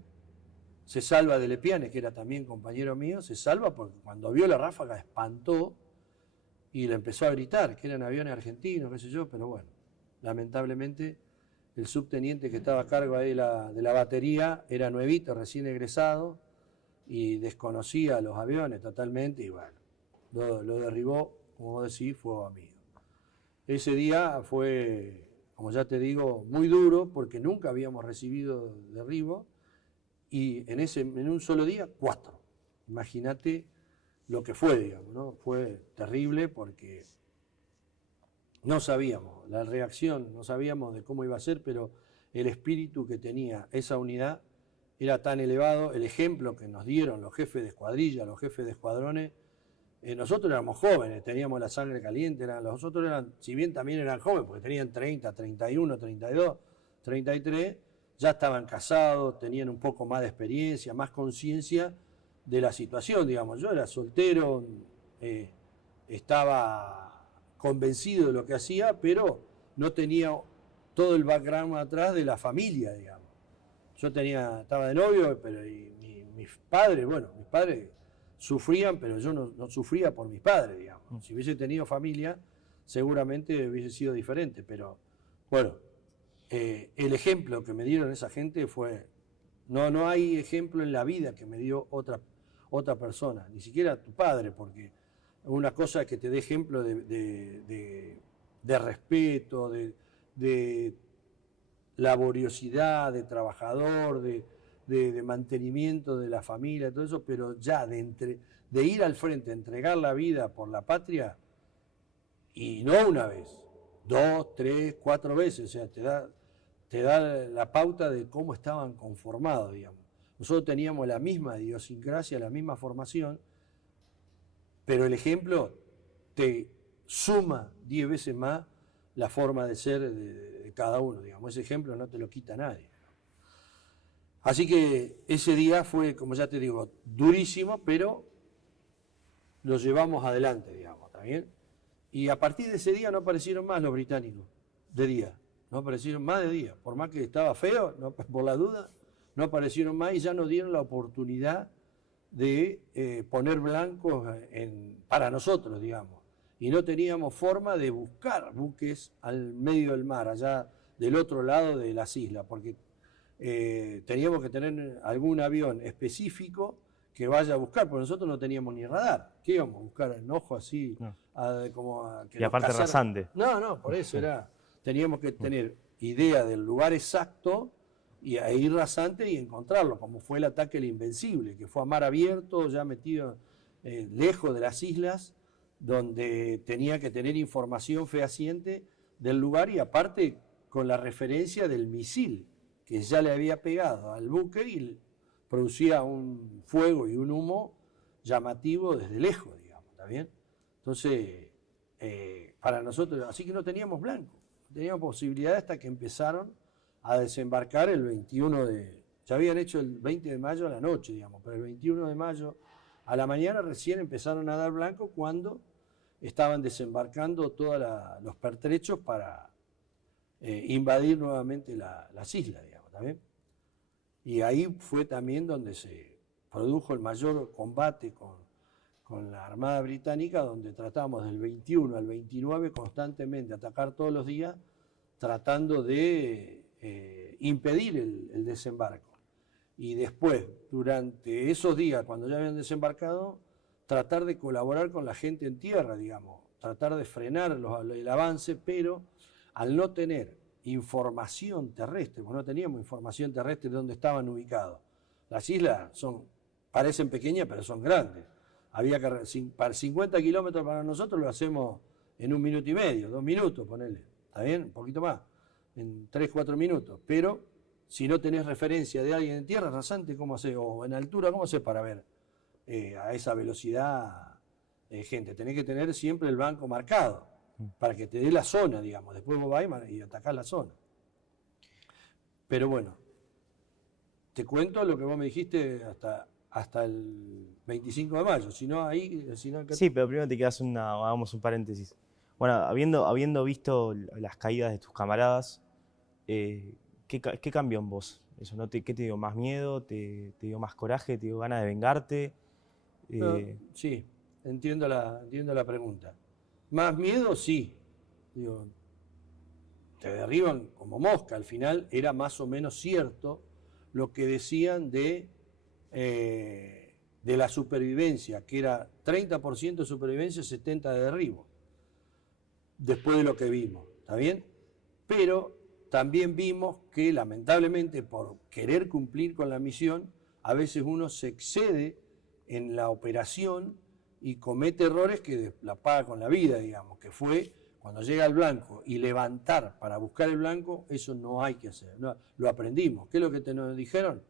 se salva de Lepiane, que era también compañero mío, se salva porque cuando vio la ráfaga espantó y le empezó a gritar que eran aviones argentinos, qué sé yo, pero bueno, lamentablemente el subteniente que estaba a cargo ahí de la batería era nuevito, recién egresado, y desconocía los aviones totalmente, y bueno, lo derribó, como vos decís, fuego amigo. Ese día fue, como ya te digo, muy duro, porque nunca habíamos recibido derribo, y en un solo día, 4. Imagínate lo que fue, digamos, ¿no? Fue terrible porque no sabíamos la reacción, no sabíamos de cómo iba a ser, pero el espíritu que tenía esa unidad era tan elevado, el ejemplo que nos dieron los jefes de escuadrilla, los jefes de escuadrones. Nosotros éramos jóvenes, teníamos la sangre caliente, los otros eran, si bien también eran jóvenes, porque tenían 30, 31, 32, 33, ya estaban casados, tenían un poco más de experiencia, más conciencia de la situación, digamos. Yo era soltero, estaba convencido de lo que hacía, pero no tenía todo el background atrás de la familia, digamos. Yo estaba de novio, pero mis padres sufrían, pero yo no sufría por mis padres, digamos. Si hubiese tenido familia, seguramente hubiese sido diferente, pero bueno, el ejemplo que me dieron esa gente fue, no hay ejemplo en la vida que me dio otra persona, ni siquiera tu padre, porque una cosa es que te dé ejemplo de respeto, de laboriosidad, de trabajador, de mantenimiento de la familia, todo eso, pero ya de ir al frente, entregar la vida por la patria, y no una vez, 2, 3, 4 veces, o sea, te da la pauta de cómo estaban conformados, digamos. Nosotros teníamos la misma idiosincrasia, la misma formación, pero el ejemplo te suma 10 veces más la forma de ser de cada uno, digamos. Ese ejemplo no te lo quita nadie. Así que ese día fue, como ya te digo, durísimo, pero lo llevamos adelante, digamos, ¿está bien? Y a partir de ese día no aparecieron más los británicos, de día. No aparecieron más de día. Por más que estaba feo, por la duda, no aparecieron más y ya nos dieron la oportunidad de poner blancos para nosotros, digamos. Y no teníamos forma de buscar buques al medio del mar, allá del otro lado de las islas, porque teníamos que tener algún avión específico que vaya a buscar, porque nosotros no teníamos ni radar. ¿Qué íbamos a buscar en ojo así? No. Que y aparte rasante. No, por eso teníamos que tener idea del lugar exacto e ir rasante y encontrarlo, como fue el ataque al Invencible, que fue a mar abierto, ya metido lejos de las islas, donde tenía que tener información fehaciente del lugar y aparte con la referencia del misil que ya le había pegado al buque y producía un fuego y un humo llamativo desde lejos, digamos, ¿está bien? Entonces, para nosotros, así que no teníamos blanco, no teníamos posibilidad hasta que empezaron a desembarcar el 21 ya habían hecho el 20 de mayo a la noche, digamos, pero el 21 de mayo a la mañana recién empezaron a dar blanco cuando estaban desembarcando todos los pertrechos para invadir nuevamente las islas, digamos, ¿también? Y ahí fue también donde se produjo el mayor combate con la Armada Británica, donde tratamos del 21 al 29 constantemente atacar todos los días, tratando de impedir el desembarco. Y después, durante esos días, cuando ya habían desembarcado, tratar de colaborar con la gente en tierra, digamos, tratar de frenar el avance, pero al no tener información terrestre, porque no teníamos información terrestre de dónde estaban ubicados. Las islas parecen pequeñas, pero son grandes. Había que, para 50 kilómetros para nosotros lo hacemos en 1 minuto y medio, 2 minutos, ponele, ¿está bien? Un poquito más, en 3, 4 minutos, pero si no tenés referencia de alguien en tierra rasante, ¿cómo haces? O en altura, ¿cómo haces para ver a esa velocidad gente? Tenés que tener siempre el banco marcado para que te dé la zona, digamos. Después vos vas y atacás la zona. Pero bueno, te cuento lo que vos me dijiste hasta el 25 de mayo, si no ahí... Sí, pero primero te quedas hagamos un paréntesis. Bueno, habiendo visto las caídas de tus camaradas, ¿qué cambió en vos? Eso, ¿no? ¿Qué te dio más miedo? ¿Te dio más coraje? ¿Te dio ganas de vengarte? No, sí, entiendo la pregunta. ¿Más miedo? Sí. Digo, te derriban como mosca. Al final era más o menos cierto lo que decían de la supervivencia, que era 30% de supervivencia, 70% de derribo. Después de lo que vimos, ¿está bien? Pero también vimos que lamentablemente por querer cumplir con la misión, a veces uno se excede en la operación y comete errores que la paga con la vida, digamos, que fue cuando llega el blanco y levantar para buscar el blanco, eso no hay que hacer, no, lo aprendimos. ¿Qué es lo que nos dijeron?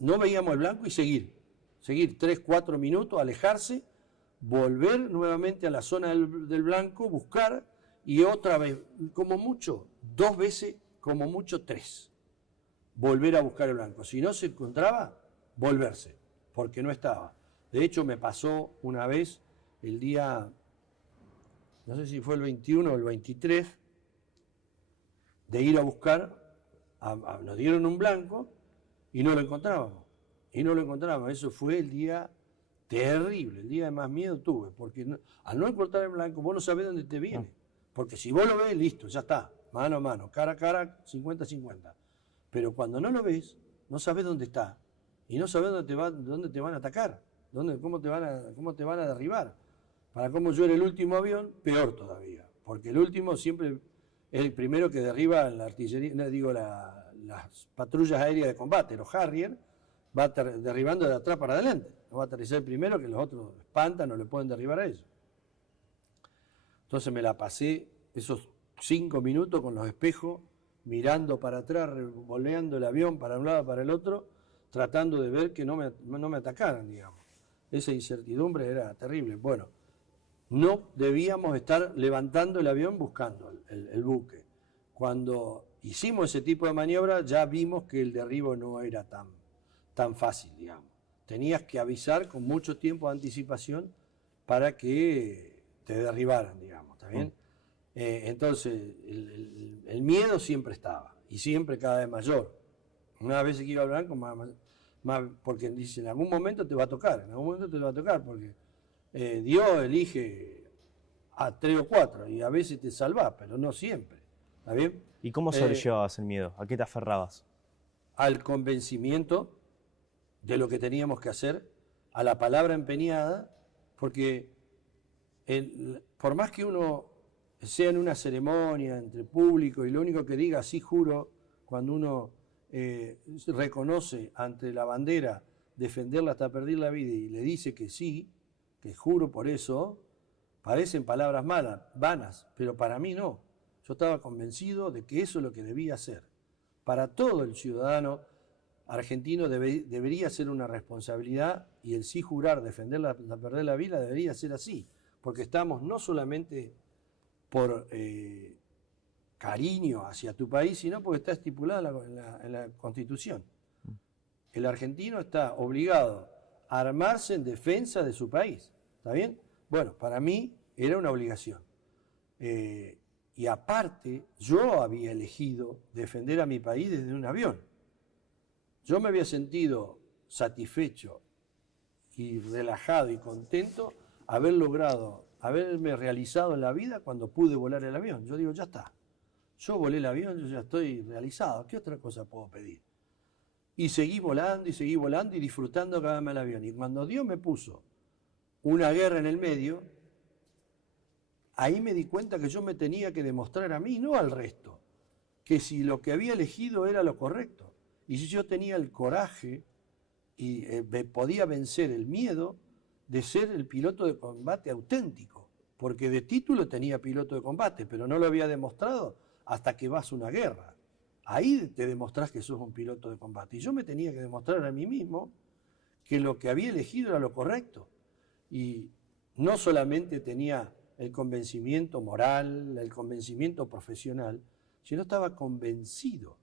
No veíamos el blanco y seguir 3, 4 minutos, alejarse, volver nuevamente a la zona del blanco, buscar y otra vez, como mucho, 2 veces, como mucho 3, volver a buscar el blanco. Si no se encontraba, volverse, porque no estaba. De hecho, me pasó una vez el día, no sé si fue el 21 o el 23, de ir a buscar, nos dieron un blanco y no lo encontrábamos. Eso fue el día terrible, el día de más miedo tuve, porque al no encontrar el blanco, vos no sabés dónde te viene. Porque si vos lo ves, listo, ya está, mano a mano, cara a cara, 50-50. Pero cuando no lo ves, no sabés dónde está y no sabés dónde te van a atacar, cómo te van a derribar. Para cómo yo era el último avión, peor todavía, porque el último siempre es el primero que derriba la artillería, las patrullas aéreas de combate, los Harrier, va derribando de atrás para adelante. No va a aterrizar el primero, que los otros espantan, no le pueden derribar a ellos. Entonces me la pasé esos 5 minutos con los espejos, mirando para atrás, revoleando el avión para un lado, para el otro, tratando de ver que no me atacaran, digamos. Esa incertidumbre era terrible. Bueno, no debíamos estar levantando el avión buscando el buque. Cuando hicimos ese tipo de maniobra, ya vimos que el derribo no era tan fácil, digamos. Tenías que avisar con mucho tiempo de anticipación para que te derribaran, digamos, ¿está bien? Entonces, el miedo siempre estaba, y siempre cada vez mayor. Una vez que iba al blanco, más, porque dice, en algún momento te va a tocar, porque Dios elige a 3 o 4, y a veces te salvás, pero no siempre, ¿está bien? ¿Y cómo sobrellevabas el miedo? ¿A qué te aferrabas? Al convencimiento de lo que teníamos que hacer, a la palabra empeñada, porque por más que uno sea en una ceremonia entre público y lo único que diga, sí juro, cuando uno reconoce ante la bandera defenderla hasta perder la vida y le dice que sí, que juro por eso, parecen palabras vanas, pero para mí no. Yo estaba convencido de que eso es lo que debía hacer. Para todo el ciudadano argentino debería ser una responsabilidad, y el sí jurar, defenderla hasta perder la vida, debería ser así, porque estamos no solamente por cariño hacia tu país, sino porque está estipulado en la Constitución. El argentino está obligado a armarse en defensa de su país, ¿está bien? Bueno, para mí era una obligación. Y aparte, yo había elegido defender a mi país desde un avión. Yo me había sentido satisfecho y relajado y contento haberme realizado en la vida cuando pude volar el avión. Yo digo, ya está. Yo volé el avión, yo ya estoy realizado. ¿Qué otra cosa puedo pedir? Y seguí volando y disfrutando cada vez más el avión. Y cuando Dios me puso una guerra en el medio, ahí me di cuenta que yo me tenía que demostrar a mí, no al resto, que si lo que había elegido era lo correcto. Y si yo tenía el coraje y podía vencer el miedo de ser el piloto de combate auténtico, porque de título tenía piloto de combate, pero no lo había demostrado hasta que vas a una guerra. Ahí te demostrás que sos un piloto de combate. Y yo me tenía que demostrar a mí mismo que lo que había elegido era lo correcto. Y no solamente tenía el convencimiento moral, el convencimiento profesional, sino estaba convencido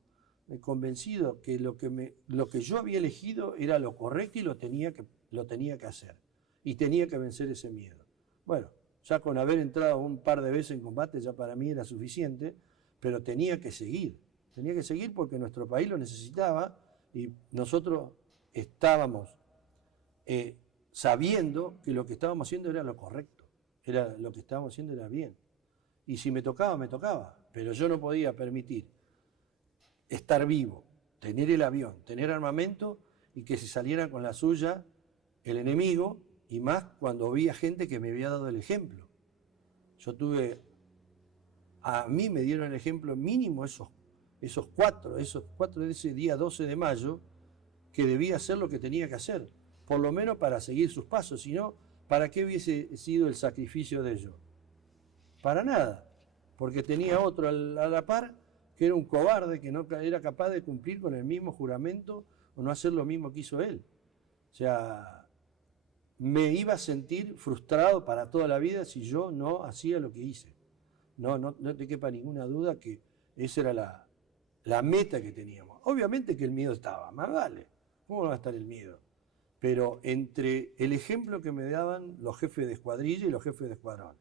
convencido que lo que yo había elegido era lo correcto y lo tenía que hacer. Y tenía que vencer ese miedo. Bueno, ya con haber entrado un par de veces en combate ya para mí era suficiente, pero tenía que seguir. Tenía que seguir porque nuestro país lo necesitaba y nosotros estábamos sabiendo que lo que estábamos haciendo era lo correcto, lo que estábamos haciendo era bien. Y si me tocaba, me tocaba, pero yo no podía permitir estar vivo, tener el avión, tener armamento y que se saliera con la suya el enemigo, y más cuando había gente que me había dado el ejemplo. A mí me dieron el ejemplo mínimo esos cuatro de ese día 12 de mayo, que debía hacer lo que tenía que hacer, por lo menos para seguir sus pasos, si no, ¿para qué hubiese sido el sacrificio de ellos? Para nada, porque tenía otro a la par, que era un cobarde, que no era capaz de cumplir con el mismo juramento o no hacer lo mismo que hizo él. O sea, me iba a sentir frustrado para toda la vida si yo no hacía lo que hice. No te quepa ninguna duda que esa era la meta que teníamos. Obviamente que el miedo estaba, más vale, ¿cómo no va a estar el miedo? Pero entre el ejemplo que me daban los jefes de escuadrilla y los jefes de escuadrón,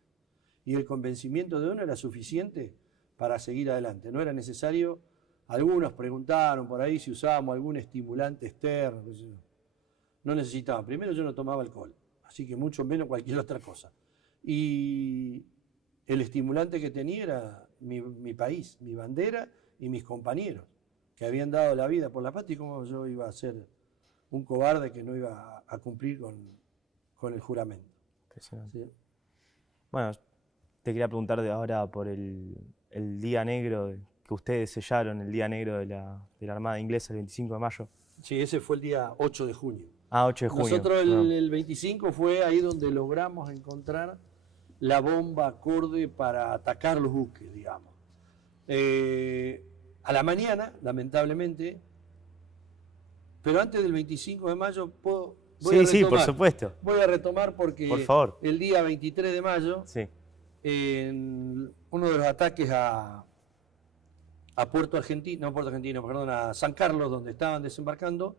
y el convencimiento de uno era suficiente para seguir adelante. No era necesario, algunos preguntaron por ahí si usábamos algún estimulante externo, no necesitaba. Primero yo no tomaba alcohol, así que mucho menos cualquier otra cosa. Y el estimulante que tenía era mi país, mi bandera y mis compañeros, que habían dado la vida por la patria, y cómo yo iba a ser un cobarde que no iba a cumplir con el juramento. Impresionante. ¿Sí? Bueno, te quería preguntar de ahora por el día negro que ustedes sellaron, el día negro de la Armada Inglesa, el 25 de mayo. Sí, ese fue el día 8 de junio. Ah, 8 de junio. Nosotros el 25 fue ahí donde logramos encontrar la bomba acorde para atacar los buques, digamos. A la mañana, lamentablemente, pero antes del 25 de mayo voy a retomar. Sí, por supuesto. Voy a retomar porque por favor. El día 23 de mayo, sí. En uno de los ataques a Puerto Argentino, no Puerto Argentino, perdón, a San Carlos, donde estaban desembarcando,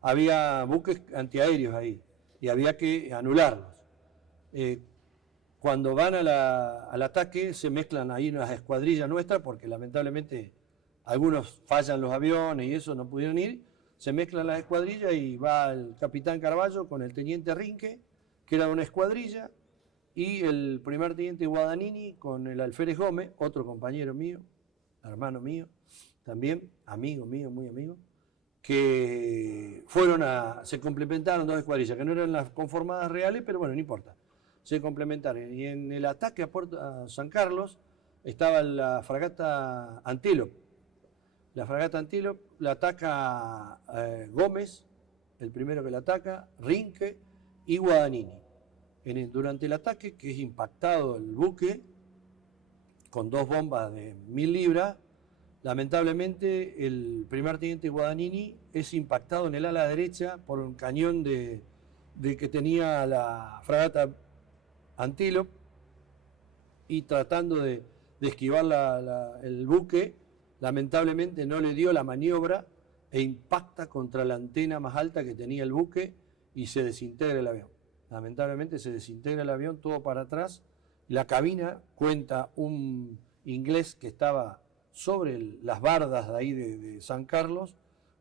había buques antiaéreos ahí y había que anularlos. Cuando van al ataque se mezclan ahí unas escuadrillas nuestras, porque lamentablemente algunos fallan los aviones y eso, no pudieron ir, se mezclan las escuadrillas y va el capitán Carballo con el teniente Rinque, que era una escuadrilla, y el primer teniente Guadagnini con el alférez Gómez, otro compañero mío, hermano mío, también, amigo mío, muy amigo, que se complementaron dos escuadrillas, que no eran las conformadas reales, pero bueno, no importa, se complementaron. Y en el ataque a San Carlos estaba la fragata Antelope. La fragata Antelope la ataca Gómez, el primero que la ataca, Rinque y Guadagnini. Durante el ataque, que es impactado el buque con dos bombas de 1000 libras, lamentablemente el primer teniente Guadagnini es impactado en el ala derecha por un cañón de que tenía la fragata Antelope, y tratando de esquivar el buque, lamentablemente no le dio la maniobra e impacta contra la antena más alta que tenía el buque y se desintegra el avión. Lamentablemente se desintegra el avión todo para atrás. La cabina, cuenta un inglés que estaba sobre las bardas de ahí de San Carlos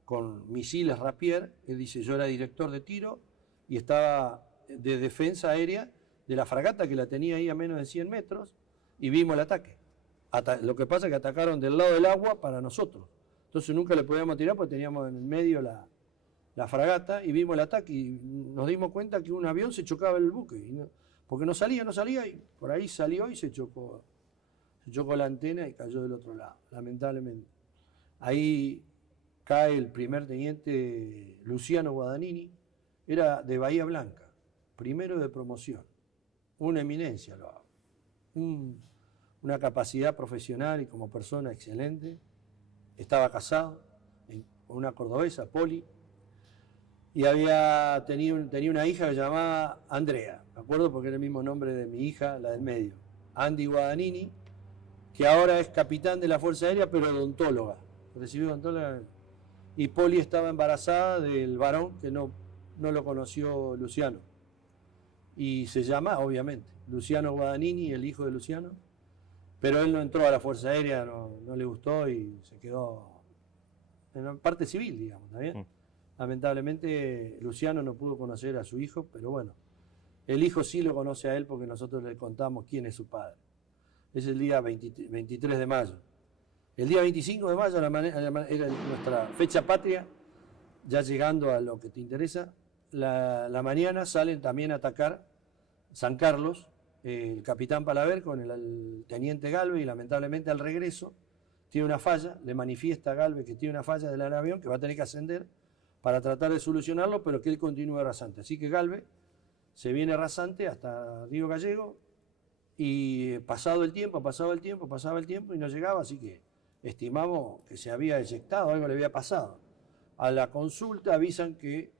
con misiles Rapier. Él dice: yo era director de tiro y estaba de defensa aérea de la fragata, que la tenía ahí a menos de 100 metros, y vimos el ataque. Lo que pasa es que atacaron del lado del agua para nosotros. Entonces nunca le podíamos tirar porque teníamos en el medio la fragata, y vimos el ataque y nos dimos cuenta que un avión se chocaba en el buque, porque no salía, y por ahí salió y se chocó la antena y cayó del otro lado, lamentablemente. Ahí cae el primer teniente Luciano Guadagnini, era de Bahía Blanca, primero de promoción, una eminencia, una capacidad profesional y como persona excelente. Estaba casado con una cordobesa, Poli, y tenía una hija que se llamaba Andrea, me acuerdo porque era el mismo nombre de mi hija, la del medio, Andy Guadagnini, que ahora es capitán de la Fuerza Aérea, pero odontóloga. recibió con toda la... Y Poli estaba embarazada del varón que no lo conoció Luciano. Y se llama, obviamente, Luciano Guadagnini, el hijo de Luciano. Pero él no entró a la Fuerza Aérea, no le gustó y se quedó en la parte civil, digamos, ¿está bien? Lamentablemente Luciano no pudo conocer a su hijo, pero bueno, el hijo sí lo conoce a él porque nosotros le contamos quién es su padre. Es el día 23 de mayo. El día 25 de mayo era nuestra fecha patria, ya llegando a lo que te interesa. La mañana salen también a atacar San Carlos, el capitán Palaver con el teniente Galvez, y lamentablemente al regreso tiene una falla, le manifiesta a Galvez que tiene una falla del avión, que va a tener que ascender para tratar de solucionarlo, pero que él continúe rasante. Así que Galvez se viene rasante hasta Río Gallego, y pasaba el tiempo y no llegaba, así que estimamos que se había eyectado, algo le había pasado. A la consulta avisan que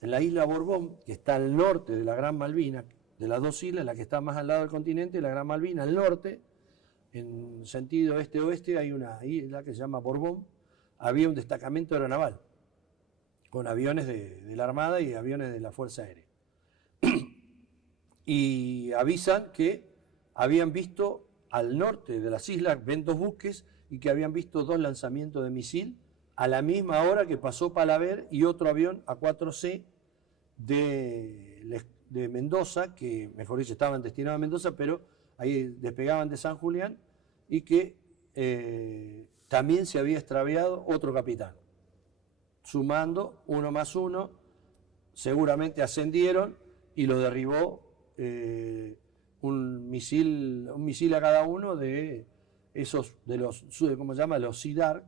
en la isla Borbón, que está al norte de la Gran Malvina, de las dos islas, la que está más al lado del continente, la Gran Malvina, al norte, en sentido este-oeste, hay una isla que se llama Borbón. Había un destacamento aeronaval, con aviones de la Armada y aviones de la Fuerza Aérea. Y avisan que habían visto al norte de las islas, ven dos buques, y que habían visto dos lanzamientos de misil a la misma hora que pasó Palaver y otro avión A4C de Mendoza, que mejor dicho estaban destinados a Mendoza, pero ahí despegaban de San Julián, y que también se había extraviado otro capitán. Sumando 1 más 1, seguramente ascendieron y lo derribó un misil a cada uno de esos, ¿cómo se llama? Los SIDAR,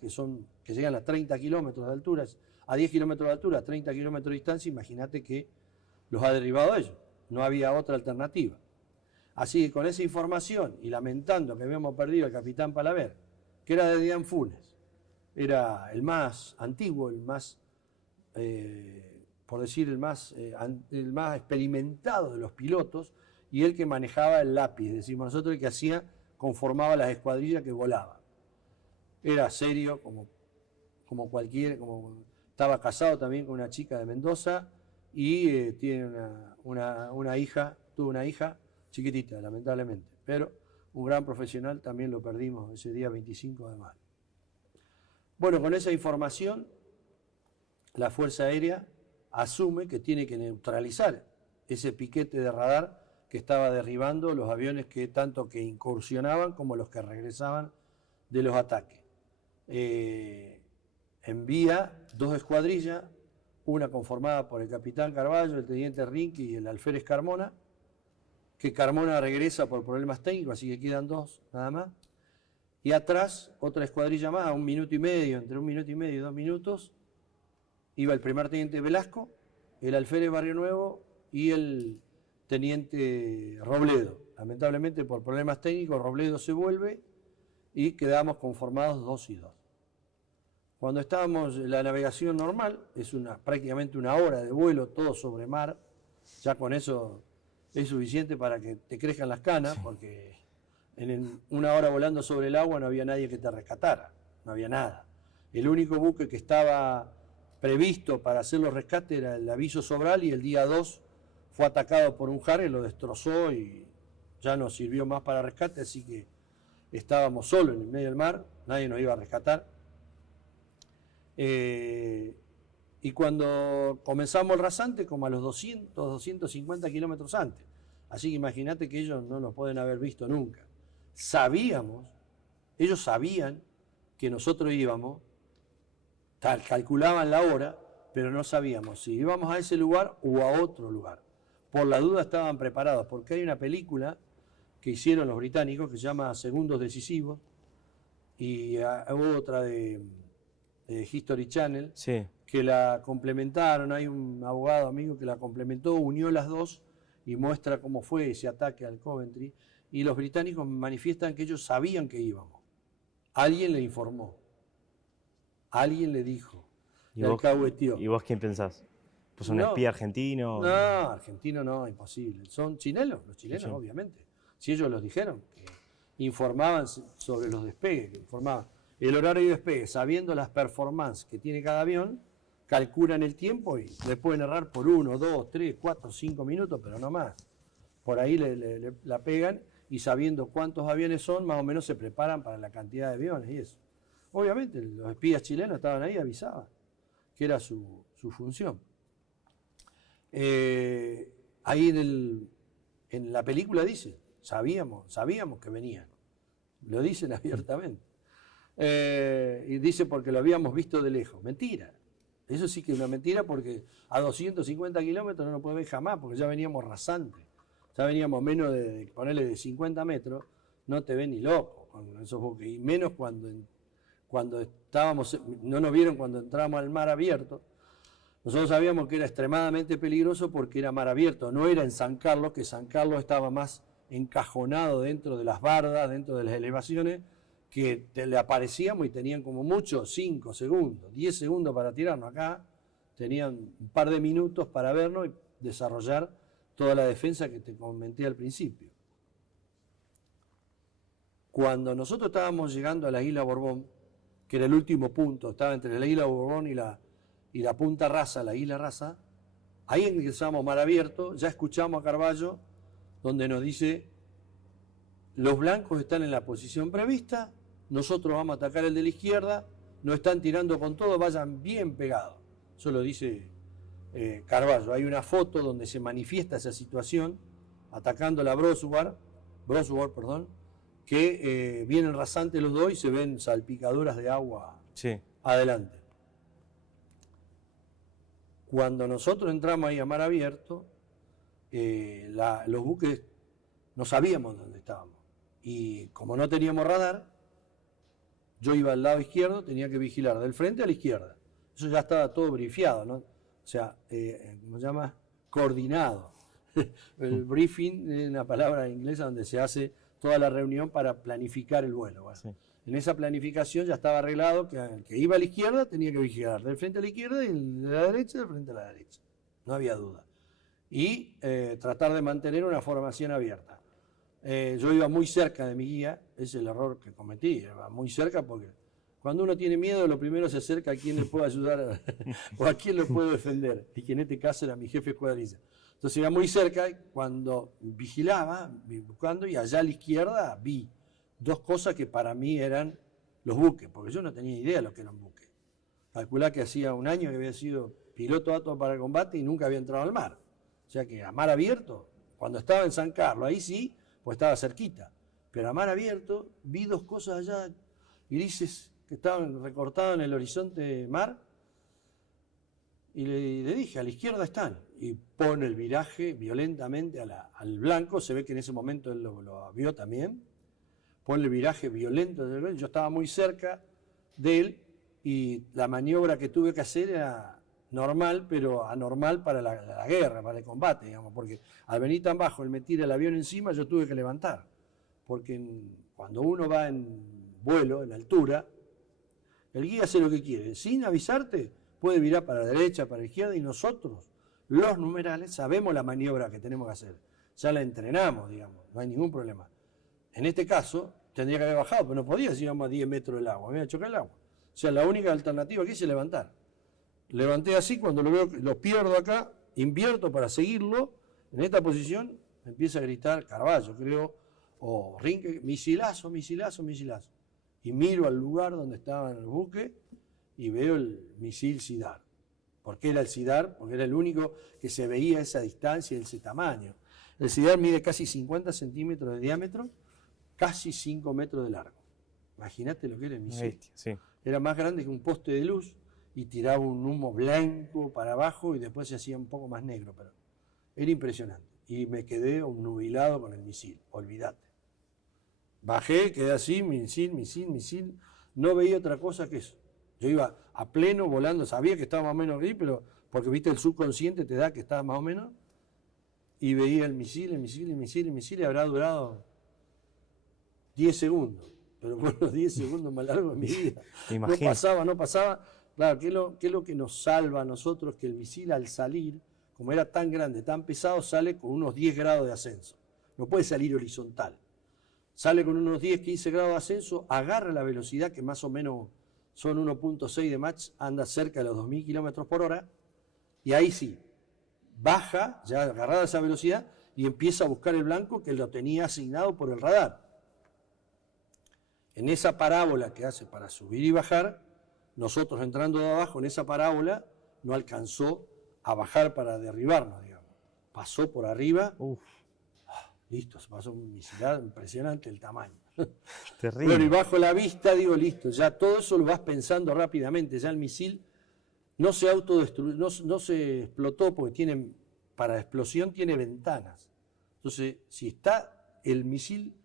que llegan a 30 kilómetros de altura, a 10 kilómetros de altura, a 30 kilómetros de distancia. Imagínate que los ha derribado ellos, no había otra alternativa. Así que con esa información y lamentando que habíamos perdido al capitán Palaver, que era de Dian Funes, era el más antiguo, el más, por decir, el más experimentado de los pilotos, y el que manejaba el lápiz, decimos nosotros, el que conformaba las escuadrillas que volaban. Era serio, como cualquiera, estaba casado también con una chica de Mendoza, y tiene una hija, tuvo una hija chiquitita, lamentablemente, pero un gran profesional, también lo perdimos ese día 25 de mayo. Bueno, con esa información, la Fuerza Aérea asume que tiene que neutralizar ese piquete de radar que estaba derribando los aviones que tanto que incursionaban como los que regresaban de los ataques. Envía dos escuadrillas, una conformada por el capitán Carballo, el teniente Rinqui y el alférez Carmona, que Carmona regresa por problemas técnicos, así que quedan dos nada más. Y atrás, otra escuadrilla más, a 1 minuto y medio, entre 1 minuto y medio y 2 minutos, iba el primer teniente Velasco, el alférez Barrio Nuevo y el teniente Robledo. Lamentablemente, por problemas técnicos, Robledo se vuelve y quedamos conformados 2 y 2. Cuando estábamos en la navegación normal, es prácticamente 1 hora de vuelo, todo sobre mar, ya con eso es suficiente para que te crezcan las canas, porque en 1 hora volando sobre el agua no había nadie que te rescatara, no había nada. El único buque que estaba previsto para hacer los rescates era el Aviso Sobral, y el día 2 fue atacado por un Harrier, lo destrozó y ya no sirvió más para rescate, así que estábamos solos en el medio del mar, nadie nos iba a rescatar. Y cuando comenzamos el rasante, como a los 200, 250 kilómetros antes. Así que imagínate que ellos no nos pueden haber visto nunca. Ellos sabían que nosotros íbamos, calculaban la hora, pero no sabíamos si íbamos a ese lugar o a otro lugar. Por la duda estaban preparados, porque hay una película que hicieron los británicos que se llama Segundos Decisivos, y hubo otra de History Channel, Sí. que la complementaron. Hay un abogado amigo que la complementó, unió las dos y muestra cómo fue ese ataque al Coventry. Y los británicos manifiestan que ellos sabían que íbamos. Alguien le informó, alguien le dijo, ¿Y le vos, alcahueteó. ¿Y vos quién pensás? ¿Pues un No. espía argentino? No, argentino no, imposible. Son chilenos, los chilenos, Sí. obviamente. Si ellos los dijeron, que informaban sobre los despegues, que informaban. el horario de despegue, sabiendo las performances que tiene cada avión, calculan el tiempo y le pueden errar por 1, 2, 3, 4, 5 minutos, pero no más. Por ahí la pegan y sabiendo cuántos aviones son, más o menos se preparan para la cantidad de aviones y eso. Obviamente los espías chilenos estaban ahí, avisaban que era su función. Ahí en la película dice, sabíamos que venían, lo dicen abiertamente. Y dice porque lo habíamos visto de lejos. Mentira, eso sí que es una mentira porque a 250 kilómetros no lo puede ver jamás, porque ya veníamos rasantes, ya veníamos menos de ponerle de 50 metros, no te ven ni loco con esos buques, y menos cuando estábamos, no nos vieron cuando entrábamos al mar abierto. Nosotros sabíamos que era extremadamente peligroso porque era mar abierto, no era en San Carlos, que San Carlos estaba más encajonado dentro de las bardas, dentro de las elevaciones, que le aparecíamos y tenían como mucho 5 segundos, 10 segundos para tirarnos. Acá tenían un par de minutos para vernos y desarrollar toda la defensa que te comenté al principio. Cuando nosotros estábamos llegando a la isla Borbón, que era el último punto, estaba entre la isla Borbón y la punta Rasa, la isla Rasa, ahí ingresamos mar abierto, ya escuchamos a Carballo, donde nos dice, los blancos están en la posición prevista, nosotros vamos a atacar el de la izquierda, nos están tirando con todo, vayan bien pegados. Eso lo dice Carballo. Hay una foto donde se manifiesta esa situación, atacando la Broswell, que vienen rasantes los dos y se ven salpicaduras de agua adelante. Cuando nosotros entramos ahí a mar abierto, los buques no sabíamos dónde estábamos. Y como no teníamos radar, yo iba al lado izquierdo, tenía que vigilar del frente a la izquierda. Eso ya estaba todo brifiado, ¿no? O sea, ¿cómo se llama? Coordinado. El briefing es una palabra inglesa donde se hace toda la reunión para planificar el vuelo. Bueno, sí. En esa planificación ya estaba arreglado que el que iba a la izquierda tenía que vigilar del frente a la izquierda y el de la derecha del frente a la derecha. No había duda. Y tratar de mantener una formación abierta. Yo iba muy cerca de mi guía, ese es el error que cometí, iba muy cerca porque cuando uno tiene miedo lo primero se acerca a quien le puede ayudar o a quien lo puede defender, y que en este caso era mi jefe de escuadrilla. Entonces iba muy cerca y cuando vigilaba, buscando, y allá a la izquierda vi dos cosas que para mí eran los buques, porque yo no tenía idea de lo que eran buques. Calculá que hacía un año que había sido piloto apto para el combate y nunca había entrado al mar. O sea que a mar abierto, cuando estaba en San Carlos, ahí sí, pues estaba cerquita. Pero a mar abierto vi dos cosas allá, grises, que estaban recortadas en el horizonte mar, y le dije, a la izquierda están. Y pone el viraje violentamente al blanco, se ve que en ese momento él lo vio también, pone el viraje violento, yo estaba muy cerca de él, y la maniobra que tuve que hacer era normal, pero anormal para la guerra, para el combate, digamos, porque al venir tan bajo, él me tira el avión encima, yo tuve que levantar, porque cuando uno va en vuelo, en altura, el guía hace lo que quiere, sin avisarte, puede virar para la derecha, para la izquierda, y nosotros, los numerales, sabemos la maniobra que tenemos que hacer, ya la entrenamos, digamos, no hay ningún problema. En este caso, tendría que haber bajado, pero no podía si íbamos a 10 metros del agua, me iba a chocar el agua. O sea, la única alternativa que hice es levantar. Levanté así, cuando lo veo, lo pierdo acá, invierto para seguirlo, en esta posición empieza a gritar Carballo, creo, o Rinque, misilazo, misilazo, misilazo. Y miro al lugar donde estaba el buque y veo el misil SIDAR. ¿Por qué era el SIDAR? Porque era el único que se veía a esa distancia y ese tamaño. El SIDAR mide casi 50 centímetros de diámetro, casi 5 metros de largo. Imagínate lo que era el misil. Sí. Era más grande que un poste de luz y tiraba un humo blanco para abajo y después se hacía un poco más negro, pero era impresionante. Y me quedé obnubilado con el misil, olvídate. Bajé, quedé así, misil, no veía otra cosa que eso. Yo iba a pleno volando, sabía que estaba más o menos ahí, pero porque viste el subconsciente te da que estaba más o menos, y veía el misil, y habrá durado 10 segundos. Pero fueron los 10 segundos más largos de mi vida. No pasaba. Claro, ¿qué es lo que nos salva a nosotros? Que el misil al salir, como era tan grande, tan pesado, sale con unos 10 grados de ascenso. No puede salir horizontal. sale con unos 10, 15 grados de ascenso, agarra la velocidad que más o menos son 1.6 de Mach, anda cerca de los 2000 kilómetros por hora, y ahí sí, baja, ya agarrada esa velocidad, y empieza a buscar el blanco que lo tenía asignado por el radar. En esa parábola que hace para subir y bajar, nosotros entrando de abajo en esa parábola, no alcanzó a bajar para derribarnos, digamos. Pasó por arriba, listo, se pasó un misil, impresionante el tamaño. Terrible. Bueno, y bajo la vista, digo, listo, ya todo eso lo vas pensando rápidamente, ya el misil no se autodestruyó, no se explotó porque para explosión tiene ventanas. Entonces, si está el misil,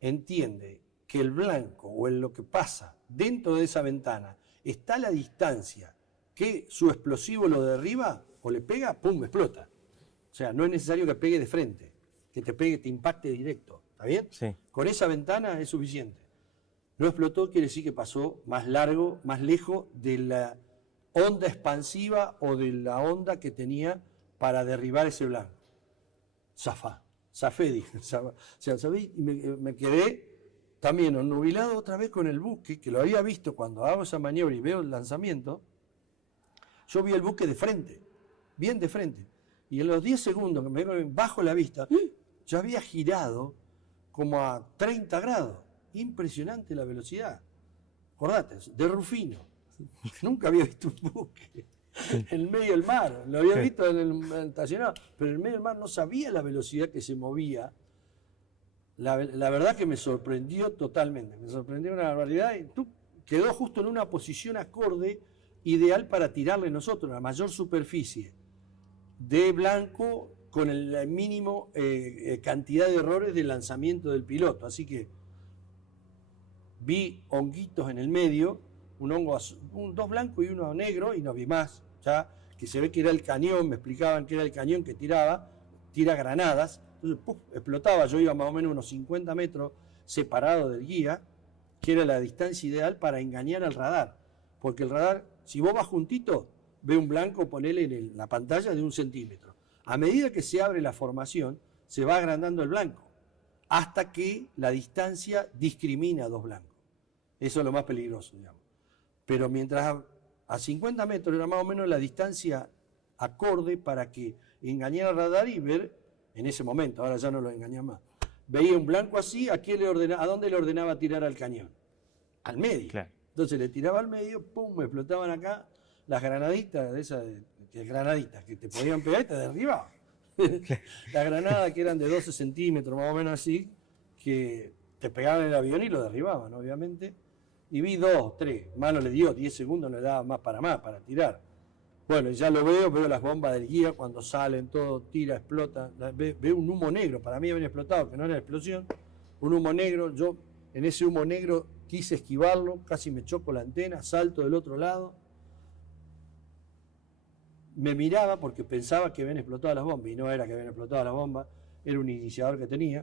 entiende que el blanco o en lo que pasa dentro de esa ventana está a la distancia que su explosivo lo derriba o le pega, ¡pum!, explota. O sea, no es necesario que pegue de frente, que te pegue, te impacte directo. ¿Está bien? Sí. Con esa ventana es suficiente. No explotó, quiere decir que pasó más largo, más lejos de la onda expansiva o de la onda que tenía para derribar ese blanco. Zafé, dije. O sea, ¿sabí? Y me quedé también ennubilado otra vez con el buque, que lo había visto cuando hago esa maniobra y veo el lanzamiento. Yo vi el buque de frente, bien de frente. Y en los 10 segundos que me bajo la vista, ya había girado como a 30 grados. Impresionante la velocidad. Acordate, de Rufino. Nunca había visto un buque en medio del mar. Lo había visto en el estacionado, pero en medio del mar no sabía la velocidad que se movía. La verdad que me sorprendió totalmente. Me sorprendió una barbaridad. Y quedó justo en una posición acorde, ideal para tirarle nosotros la mayor superficie de blanco con la mínimo cantidad de errores de lanzamiento del piloto. Así que vi honguitos en el medio, un hongo dos blancos y uno negro, y no vi más, ya que se ve que era el cañón, me explicaban que era el cañón que tira granadas. Entonces, ¡puf!, explotaba. Yo iba más o menos unos 50 metros separado del guía, que era la distancia ideal para engañar al radar. Porque el radar, si vos vas juntito, ve un blanco, ponele en la pantalla de 1 centímetro. A medida que se abre la formación, se va agrandando el blanco, hasta que la distancia discrimina a dos blancos. Eso es lo más peligroso, digamos. Pero mientras a 50 metros era más o menos la distancia acorde para que engañara al radar y ver en ese momento, ahora ya no lo engaña más. Veía un blanco así, ¿a dónde le ordenaba tirar al cañón? Al medio. Claro. Entonces le tiraba al medio, pum, me explotaban acá las granaditas, granaditas que te podían pegar y te derribaban. Las granadas que eran de 12 centímetros, más o menos así, que te pegaban en el avión y lo derribaban, obviamente. Y vi 2, 3, más no le dio, 10 segundos no le daba más para tirar. Bueno, ya lo veo las bombas del guía cuando salen, todo tira, explota. Veo un humo negro, para mí habían explotado, que no era explosión. Un humo negro, yo en ese humo negro quise esquivarlo, casi me choco la antena, salto del otro lado. Me miraba porque pensaba que habían explotado las bombas, y no era que habían explotado las bombas, era un iniciador que tenía.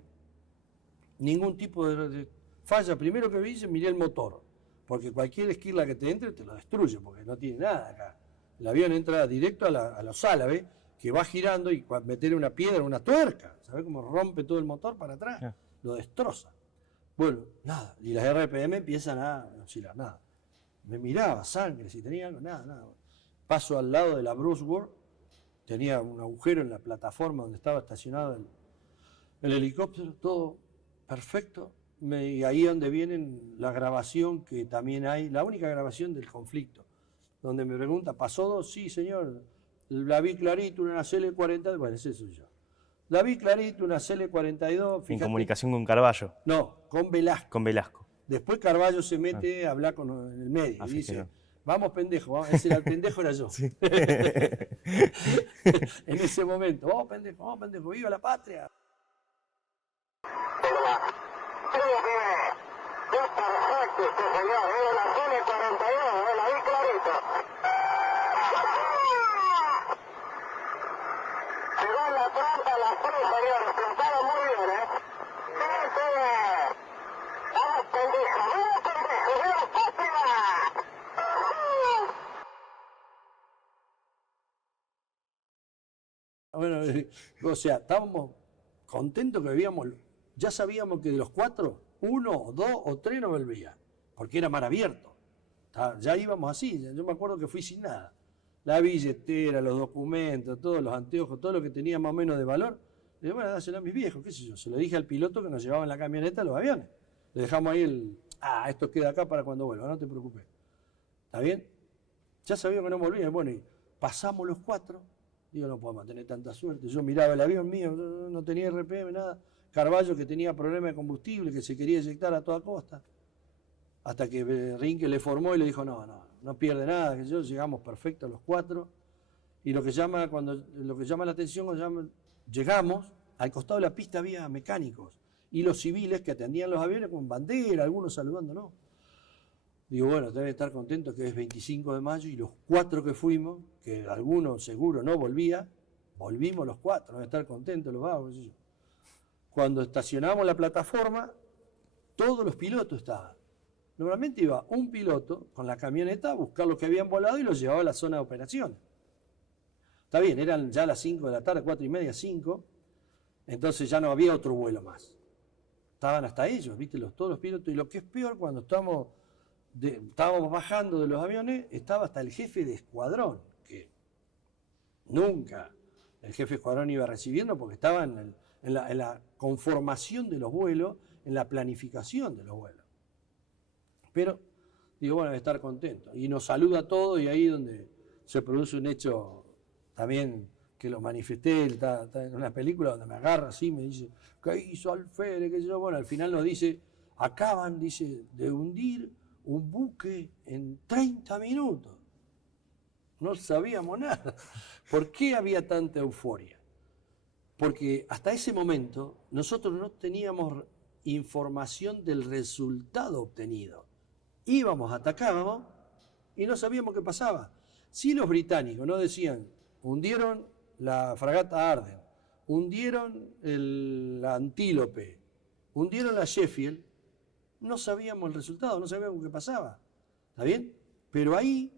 Ningún tipo de falla. Primero que vi, miré el motor, porque cualquier esquirla que te entre te lo destruye, porque no tiene nada acá. El avión entra directo a los álabes, que va girando, y meter una piedra, una tuerca, ¿sabes cómo rompe todo el motor para atrás? Yeah. Lo destroza. Bueno, nada, y las RPM empiezan a oscilar, nada. Me miraba, sangre, si tenía algo, nada. Paso al lado de la Bruce World, tenía un agujero en la plataforma donde estaba estacionado el helicóptero, todo perfecto. Y ahí es donde viene la grabación que también hay, la única grabación del conflicto, donde me pregunta, ¿pasó 2? Sí, señor, la vi clarito, una CL-42, bueno, ese soy yo. La vi clarito, una CL-42. En comunicación con Carballo. No, con Velasco. Con Velasco. Después Carballo se mete a hablar en el medio y dice, vamos pendejo, vamos. Ese era el pendejo, era yo. Sí. En ese momento, vamos pendejo, viva la patria. Bueno, o sea, estábamos contentos que ya sabíamos que de los 4, 1, 2 o 3 no volvían, porque era mar abierto. Ya íbamos así, yo me acuerdo que fui sin nada. La billetera, los documentos, todos los anteojos, todo lo que tenía más o menos de valor. Le dije, bueno, dáselo a mis viejos, qué sé yo. Se lo dije al piloto que nos llevaba en la camioneta los aviones. Le dejamos ahí esto queda acá para cuando vuelva, no te preocupes. ¿Está bien? Ya sabía que no volvía. Bueno, y pasamos los 4. Digo, no podemos tener tanta suerte. Yo miraba el avión mío, no tenía RPM, nada. Carballo que tenía problemas de combustible, que se quería eyectar a toda costa. Hasta que Rinke le formó y le dijo, no pierde nada, que yo llegamos perfectos los 4. Y lo que llama la atención, cuando llegamos, al costado de la pista había mecánicos y los civiles que atendían los aviones con bandera, algunos saludándonos. Digo, bueno, deben estar contentos que es 25 de mayo y los 4 que fuimos, que algunos seguro no volvía, volvimos los 4, deben estar contentos los vagos, qué sé yo. Cuando estacionamos la plataforma, todos los pilotos estaban. Normalmente iba un piloto con la camioneta a buscar los que habían volado y los llevaba a la zona de operaciones. Está bien, eran ya las 5 de la tarde, 4:30, 5, entonces ya no había otro vuelo más. Estaban hasta ellos, ¿viste? Todos los pilotos. Y lo que es peor, cuando estábamos bajando de los aviones, estaba hasta el jefe de escuadrón, que nunca el jefe de escuadrón iba recibiendo porque estaba en la conformación de los vuelos, en la planificación de los vuelos. Pero, digo, bueno, debe estar contento. Y nos saluda a todos y ahí donde se produce un hecho también que lo manifesté, está en una película donde me agarra así, me dice, ¿qué hizo Alférez? ¿Qué sé yo? Bueno, al final nos dice, acaban, dice, de hundir un buque en 30 minutos. No sabíamos nada. ¿Por qué había tanta euforia? Porque hasta ese momento nosotros no teníamos información del resultado obtenido. Íbamos, atacábamos y no sabíamos qué pasaba. Si los británicos no decían, hundieron la fragata Arden, hundieron la Antílope, hundieron la Sheffield, no sabíamos el resultado, no sabíamos qué pasaba. ¿Está bien? Pero ahí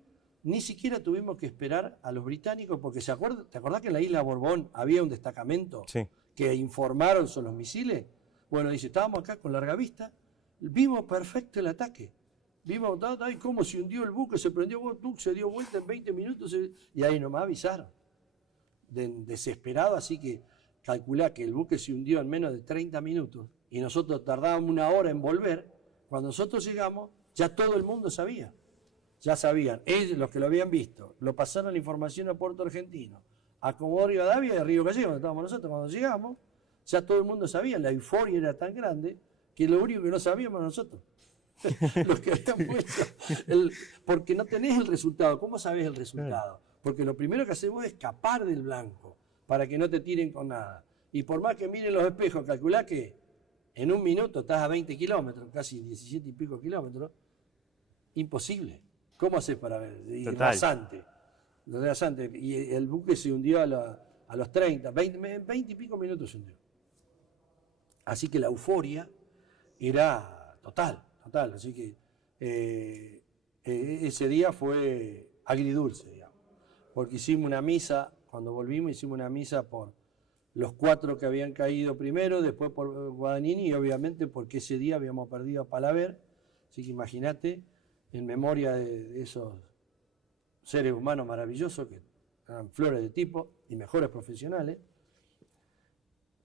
ni siquiera tuvimos que esperar a los británicos, porque ¿te acordás que en la isla Borbón había un destacamento que informaron sobre los misiles? Bueno, dice, estábamos acá con larga vista, vimos perfecto el ataque. Vimos cómo se hundió el buque, se prendió, se dio vuelta en 20 minutos y ahí nomás avisaron. Desesperado, así que calculá que el buque se hundió en menos de 30 minutos y nosotros tardábamos 1 hora en volver. Cuando nosotros llegamos, ya todo el mundo sabía. Ya sabían, ellos, los que lo habían visto, lo pasaron la información a Puerto Argentino, a Comodoro Rivadavia y a Río Gallegos, donde estábamos nosotros. Cuando llegamos, ya todo el mundo sabía, la euforia era tan grande que lo único que no sabíamos nosotros. Los que habían puesto, porque no tenés el resultado. ¿Cómo sabés el resultado? Porque lo primero que hacemos es escapar del blanco para que no te tiren con nada. Y por más que miren los espejos, calculá que en 1 minuto estás a 20 kilómetros, casi 17 y pico kilómetros. Imposible. ¿Cómo haces para ver? Y rasante. Y el buque se hundió a los 30, 20 y pico minutos se hundió. Así que la euforia era total. Así que ese día fue agridulce, digamos, porque hicimos una misa, cuando volvimos hicimos una misa por los 4 que habían caído primero, después por Guadagnini y obviamente porque ese día habíamos perdido a Palaver, así que imagínate, en memoria de esos seres humanos maravillosos que eran flores de tipo y mejores profesionales,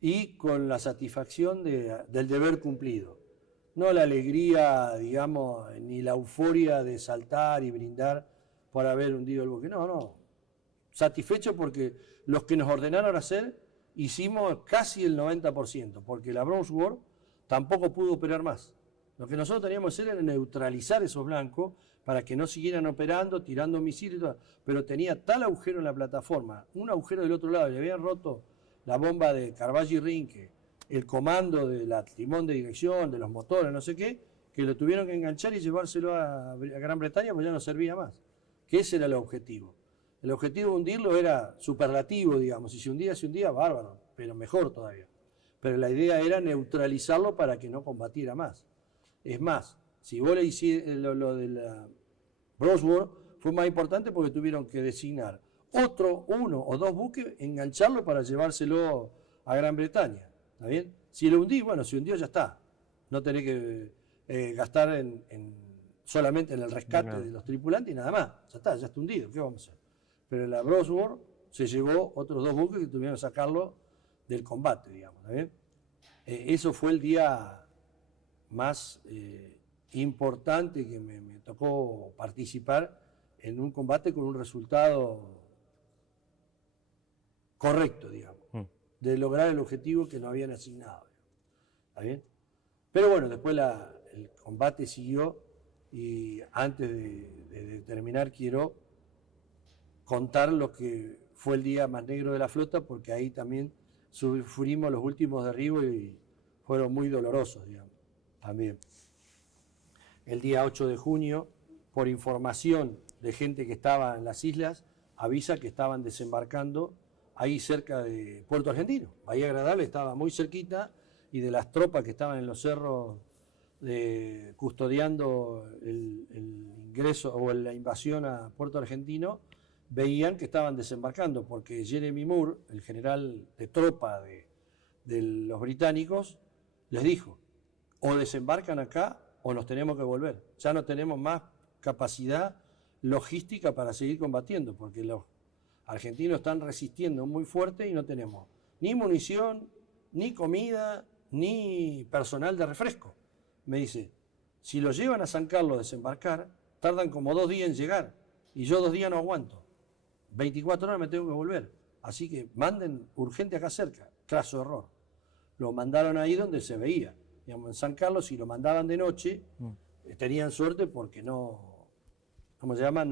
y con la satisfacción del deber cumplido. No la alegría, digamos, ni la euforia de saltar y brindar por haber hundido el buque. No. Satisfecho porque los que nos ordenaron hacer, hicimos casi el 90%, porque la Bronze War tampoco pudo operar más. Lo que nosotros teníamos que hacer era neutralizar esos blancos para que no siguieran operando, tirando misiles y todo. Pero tenía tal agujero en la plataforma, un agujero del otro lado, le habían roto la bomba de Carballo y Rinke, el comando del timón de dirección, de los motores, no sé qué, que lo tuvieron que enganchar y llevárselo a Gran Bretaña porque ya no servía más. Que ese era el objetivo. El objetivo de hundirlo era superlativo, digamos. Si se hundía, bárbaro, pero mejor todavía. Pero la idea era neutralizarlo para que no combatiera más. Es más, si vos le hiciste lo de la Bronze War, fue más importante porque tuvieron que designar 1 o 2 buques, engancharlo para llevárselo a Gran Bretaña. ¿Está bien? Si lo hundí, bueno, si hundió ya está. no tenés que gastar solamente en el rescate de los tripulantes y nada más. Ya está hundido, ¿qué vamos a hacer? Pero la Brownsworth se llevó otros 2 buques que tuvieron que sacarlo del combate, digamos. ¿Está bien? Eso fue el día más importante que me tocó participar en un combate con un resultado correcto, digamos, de lograr el objetivo que nos habían asignado. ¿Está bien? Pero bueno, después el combate siguió y antes de terminar quiero contar lo que fue el día más negro de la flota, porque ahí también sufrimos los últimos derribos y fueron muy dolorosos, digamos, también. El día 8 de junio, por información de gente que estaba en las islas, avisa que estaban desembarcando ahí cerca de Puerto Argentino. Bahía Agradable estaba muy cerquita y de las tropas que estaban en los cerros custodiando el ingreso o la invasión a Puerto Argentino, veían que estaban desembarcando, porque Jeremy Moore, el general de tropa de los británicos, les dijo, o desembarcan acá o nos tenemos que volver. Ya no tenemos más capacidad logística para seguir combatiendo, porque los argentinos están resistiendo muy fuerte y no tenemos ni munición, ni comida, ni personal de refresco. Me dice, si lo llevan a San Carlos a desembarcar, tardan como 2 días en llegar, y yo 2 días no aguanto. 24 horas me tengo que volver. Así que manden urgente acá cerca. Craso error. Lo mandaron ahí donde se veía. Digamos, en San Carlos, si lo mandaban de noche, tenían suerte porque no, ¿cómo se llama?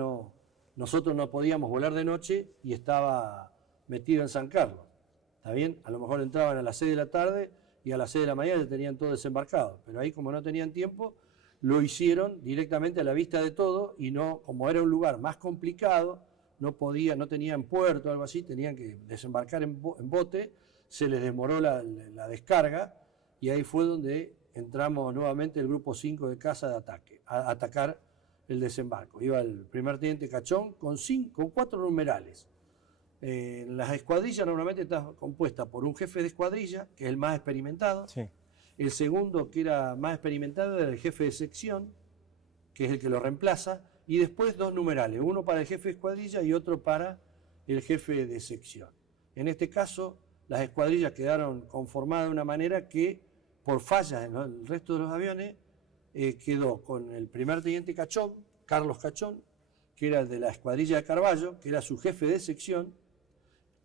Nosotros no podíamos volar de noche y estaba metido en San Carlos. ¿Está bien? A lo mejor entraban a las 6 de la tarde y a las 6 de la mañana ya tenían todo desembarcado. Pero ahí, como no tenían tiempo, lo hicieron directamente a la vista de todo y no, como era un lugar más complicado, no tenían puerto o algo así, tenían que desembarcar en bote, se les demoró la descarga y ahí fue donde entramos nuevamente el grupo 5 de caza de ataque, a atacar el desembarco. Iba el primer teniente Cachón con 4 numerales. Las escuadrillas normalmente está compuesta por un jefe de escuadrilla, que es el más experimentado. Sí. El segundo, que era más experimentado, era el jefe de sección, que es el que lo reemplaza, y después 2 numerales, uno para el jefe de escuadrilla y otro para el jefe de sección. En este caso, las escuadrillas quedaron conformadas de una manera que, por fallas en el resto de los aviones, quedó con el primer teniente Cachón, Carlos Cachón, que era el de la escuadrilla de Carballo, que era su jefe de sección,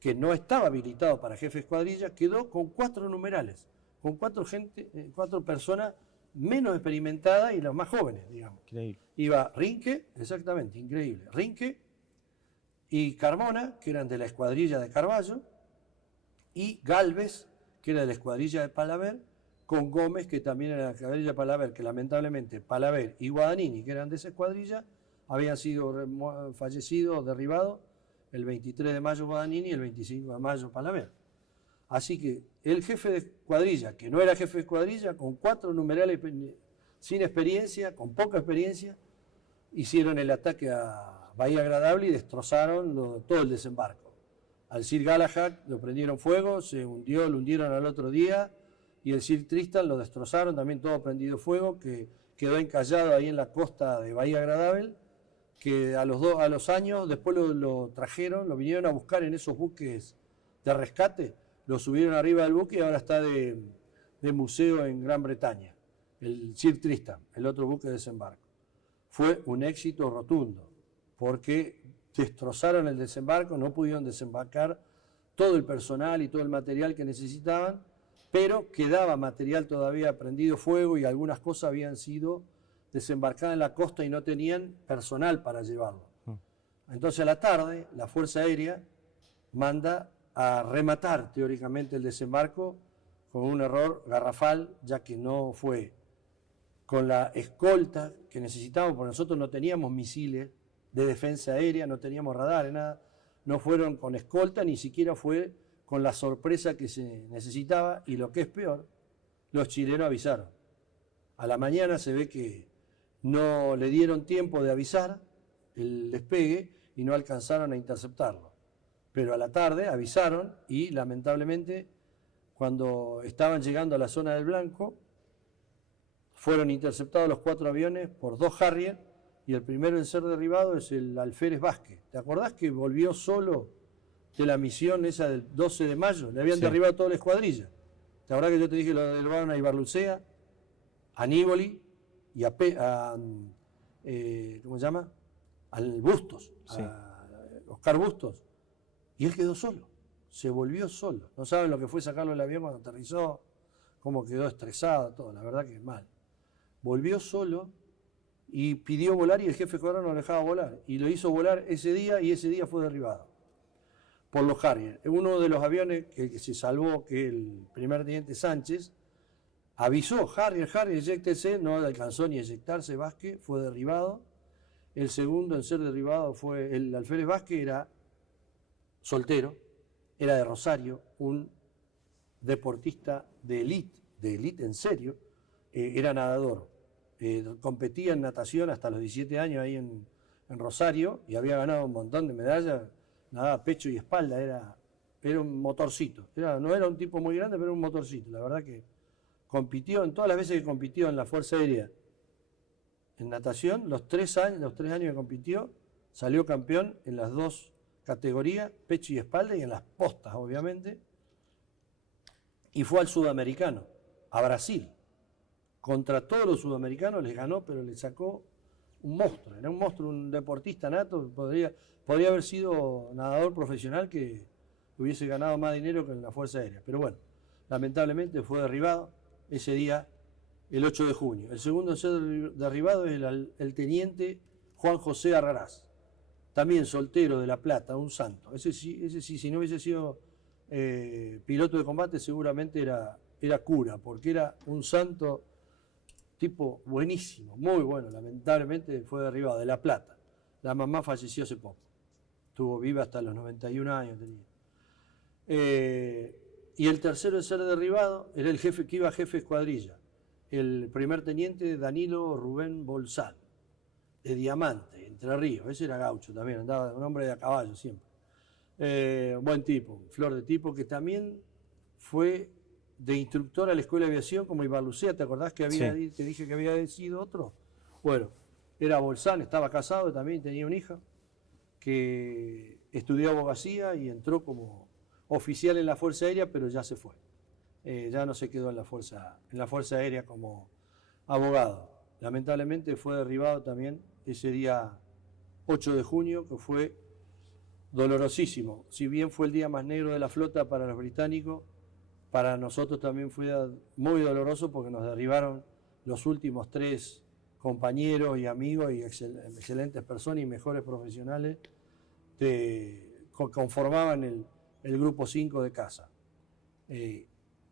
que no estaba habilitado para jefe de escuadrilla, quedó con 4 numerales, con 4 personas menos experimentadas y las más jóvenes, digamos. Increíble. Iba Rinque, exactamente, increíble, Rinque y Carmona, que eran de la escuadrilla de Carballo, y Galvez, que era de la escuadrilla de Palaver, con Gómez, que también era de la escuadrilla de Palaver, que lamentablemente Palaver y Guadagnini, que eran de esa escuadrilla, habían sido fallecidos, derribados, el 23 de mayo Guadagnini y el 25 de mayo Palaver. Así que el jefe de escuadrilla, que no era jefe de escuadrilla, con 4 numerales sin experiencia, con poca experiencia, hicieron el ataque a Bahía Agradable y destrozaron todo el desembarco. Al Sir Galahad lo prendieron fuego, se hundió, lo hundieron al otro día, y el Sir Tristan lo destrozaron, también todo prendido fuego, que quedó encallado ahí en la costa de Bahía Agradable, que a los años después lo trajeron, lo vinieron a buscar en esos buques de rescate, lo subieron arriba del buque y ahora está de museo en Gran Bretaña, el Sir Tristan, el otro buque de desembarco. Fue un éxito rotundo, porque destrozaron el desembarco, no pudieron desembarcar todo el personal y todo el material que necesitaban, pero quedaba material todavía prendido fuego y algunas cosas habían sido desembarcadas en la costa y no tenían personal para llevarlo. Entonces a la tarde la Fuerza Aérea manda a rematar teóricamente el desembarco con un error garrafal, ya que no fue con la escolta que necesitábamos, porque nosotros no teníamos misiles de defensa aérea, no teníamos radares, nada, no fueron con escolta, ni siquiera fue con la sorpresa que se necesitaba, y lo que es peor, los chilenos avisaron. A la mañana se ve que no le dieron tiempo de avisar el despegue y no alcanzaron a interceptarlo. Pero a la tarde avisaron y lamentablemente cuando estaban llegando a la zona del Blanco, fueron interceptados los 4 aviones por 2 Harrier, y el primero en ser derribado es el Alférez Vázquez. ¿Te acordás que volvió solo de la misión esa del 12 de mayo? Le habían derribado toda la escuadrilla. ¿Te acordás que yo te dije que lo derribaron a Ibarlucea, a Nívoli y a ¿cómo se llama? Al Bustos, a Oscar Bustos? Y él quedó solo, se volvió solo. No saben lo que fue sacarlo del avión cuando aterrizó, cómo quedó estresado, todo, la verdad que es mal. Volvió solo y pidió volar y el jefe escuadrón no lo dejaba volar. Y lo hizo volar ese día y ese día fue derribado por los Harrier. Uno de los aviones que se salvó, que el primer teniente Sánchez, avisó, Harrier, eyéctese, no alcanzó ni a eyectarse Vázquez, fue derribado. El segundo en ser derribado fue el Alférez Vázquez, era soltero, era de Rosario, un deportista de élite en serio, era nadador. Competía en natación hasta los 17 años ahí en Rosario y había ganado un montón de medallas, nadaba pecho y espalda, era un motorcito. No era un tipo muy grande, pero era un motorcito. La verdad que compitió, en todas las veces que compitió en la Fuerza Aérea, en natación, los 3 años que compitió, salió campeón en las 2 categorías, pecho y espalda, y en las postas, obviamente. Y fue al sudamericano, a Brasil. Contra todos los sudamericanos les ganó, pero le sacó un monstruo. Era un monstruo, un deportista nato. Podría haber sido nadador profesional que hubiese ganado más dinero que en la Fuerza Aérea. Pero bueno, lamentablemente fue derribado ese día, el 8 de junio. El segundo en ser derribado es el teniente Juan José Arrarás, también soltero de La Plata, un santo. Ese sí, si no hubiese sido piloto de combate, seguramente era cura, porque era un santo, tipo buenísimo, muy bueno. Lamentablemente fue derribado, de La Plata. La mamá falleció hace poco, estuvo viva hasta los 91 años tenía. Y el tercero en ser derribado era el jefe que iba jefe de escuadrilla, el primer teniente Danilo Rubén Bolsán, de Diamante, Entre Ríos. Ese era gaucho también, andaba un hombre de a caballo siempre. Buen tipo, flor de tipo, que también fue de instructor a la Escuela de Aviación como Ibarlucea. ¿Te acordás que te dije que había sido otro? Bueno, era Bolsán, estaba casado, también tenía una hija que estudió abogacía y entró como oficial en la Fuerza Aérea, pero ya se fue. Ya no se quedó en la Fuerza Aérea como abogado. Lamentablemente fue derribado también ese día 8 de junio, que fue dolorosísimo. Si bien fue el día más negro de la flota para los británicos, para nosotros también fue muy doloroso porque nos derribaron los últimos 3 compañeros y amigos y excelentes personas y mejores profesionales que conformaban el grupo 5 de casa.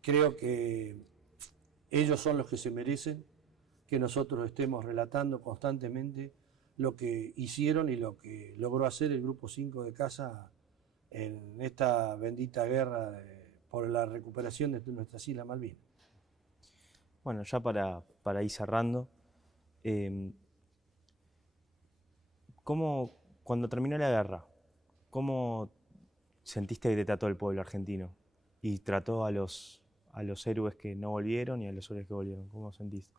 Creo que ellos son los que se merecen que nosotros estemos relatando constantemente lo que hicieron y lo que logró hacer el grupo 5 de casa en esta bendita guerra por la recuperación de nuestras Islas Malvinas. Bueno, ya para ir cerrando, cuando terminó la guerra, ¿cómo sentiste que te trató el pueblo argentino? Y trató a los héroes que no volvieron y a los héroes que volvieron. ¿Cómo sentiste?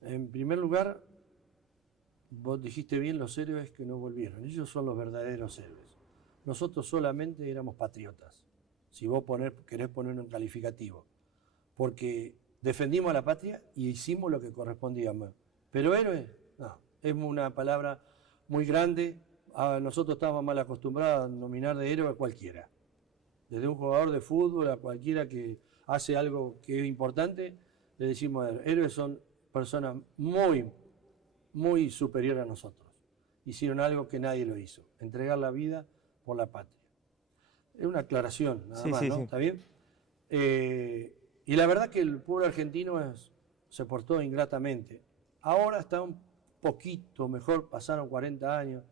En primer lugar, vos dijiste bien, los héroes que no volvieron. Ellos son los verdaderos héroes. Nosotros solamente éramos patriotas, si vos querés poner un calificativo, porque defendimos a la patria y hicimos lo que correspondía. Pero héroes, no, es una palabra muy grande. Nosotros estábamos mal acostumbrados a nominar de héroe a cualquiera. Desde un jugador de fútbol a cualquiera que hace algo que es importante, le decimos héroes. Son personas muy, muy superiores a nosotros. Hicieron algo que nadie lo hizo, entregar la vida por la patria. Es una aclaración, nada más, ¿no? Sí. ¿Está bien? Y la verdad que el pueblo argentino se portó ingratamente. Ahora está un poquito mejor, pasaron 40 años,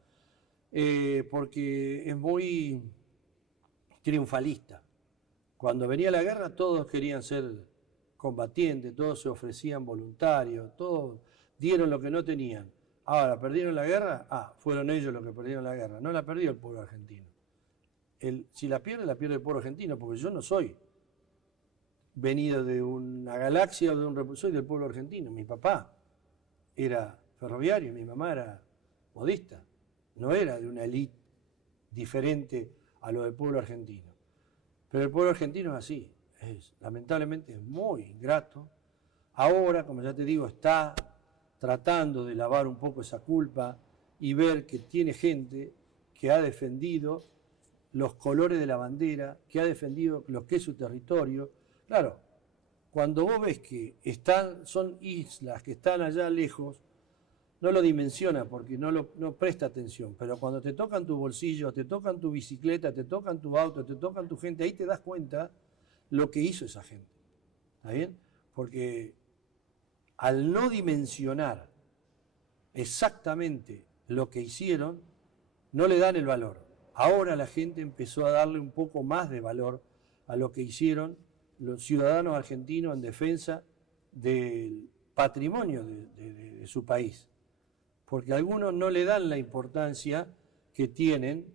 porque es muy triunfalista. Cuando venía la guerra todos querían ser combatientes, todos se ofrecían voluntarios, todos dieron lo que no tenían. Ahora, ¿perdieron la guerra? Fueron ellos los que perdieron la guerra, no la perdió el pueblo argentino. Si la pierde el pueblo argentino, porque yo no soy venido de una galaxia o de un repulsor, soy del pueblo argentino. Mi papá era ferroviario, mi mamá era modista, no era de una élite diferente a lo del pueblo argentino. Pero el pueblo argentino es así, lamentablemente es muy ingrato. Ahora, como ya te digo, está tratando de lavar un poco esa culpa y ver que tiene gente que ha defendido los colores de la bandera, que ha defendido lo que es su territorio. Claro, cuando vos ves que son islas que están allá lejos, no lo dimensiona porque no presta atención, pero cuando te tocan tu bolsillo, te tocan tu bicicleta, te tocan tu auto, te tocan tu gente, ahí te das cuenta lo que hizo esa gente. ¿Está bien? Porque al no dimensionar exactamente lo que hicieron, no le dan el valor. Ahora la gente empezó a darle un poco más de valor a lo que hicieron los ciudadanos argentinos en defensa del patrimonio de su país. Porque algunos no le dan la importancia que tienen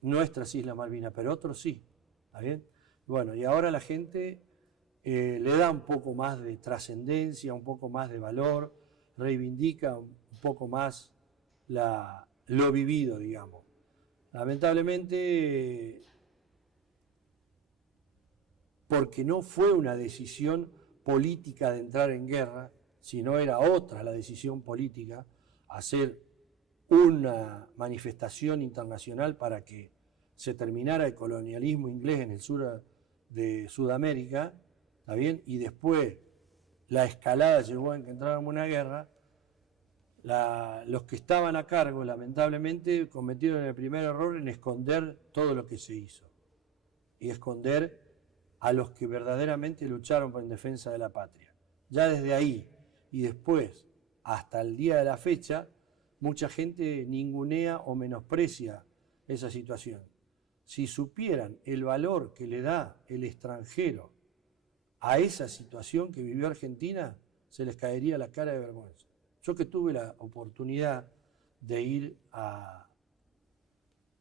nuestras Islas Malvinas, pero otros sí. ¿Está bien? Bueno, y ahora la gente le da un poco más de trascendencia, un poco más de valor, reivindica un poco más lo vivido, digamos. Lamentablemente, porque no fue una decisión política de entrar en guerra, sino era otra la decisión política, hacer una manifestación internacional para que se terminara el colonialismo inglés en el sur de Sudamérica, ¿está bien? Y después la escalada llevó a que entráramos en una guerra. Los que estaban a cargo, lamentablemente, cometieron el primer error en esconder todo lo que se hizo y esconder a los que verdaderamente lucharon en defensa de la patria. Ya desde ahí y después, hasta el día de la fecha, mucha gente ningunea o menosprecia esa situación. Si supieran el valor que le da el extranjero a esa situación que vivió Argentina, se les caería la cara de vergüenza. Yo que tuve la oportunidad de ir a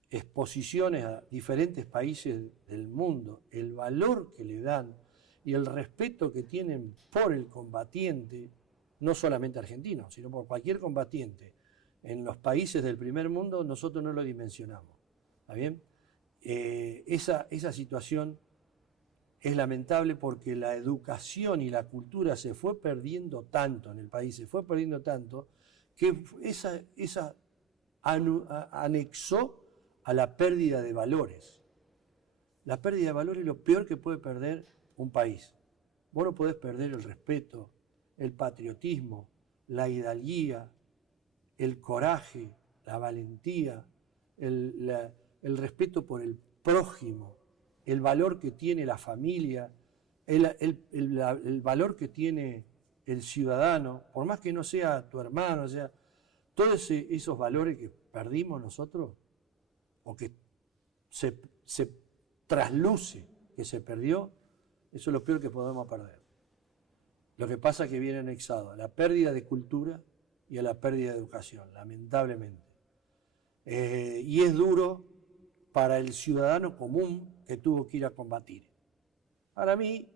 exposiciones a diferentes países del mundo, el valor que le dan y el respeto que tienen por el combatiente, no solamente argentino, sino por cualquier combatiente, en los países del primer mundo, nosotros no lo dimensionamos. ¿Está bien? Esa situación es lamentable porque la educación y la cultura se fue perdiendo tanto en el país, se fue perdiendo tanto, que esa anexó a la pérdida de valores. La pérdida de valores es lo peor que puede perder un país. Vos no podés perder el respeto, el patriotismo, la hidalguía, el coraje, la valentía, el respeto por el prójimo, el valor que tiene la familia, el valor que tiene el ciudadano, por más que no sea tu hermano, o sea, todos esos valores que perdimos nosotros, o que se trasluce que se perdió, eso es lo peor que podemos perder. Lo que pasa es que viene anexado a la pérdida de cultura y a la pérdida de educación, lamentablemente. Y es duro para el ciudadano común que tuvo que ir a combatir. Para mí,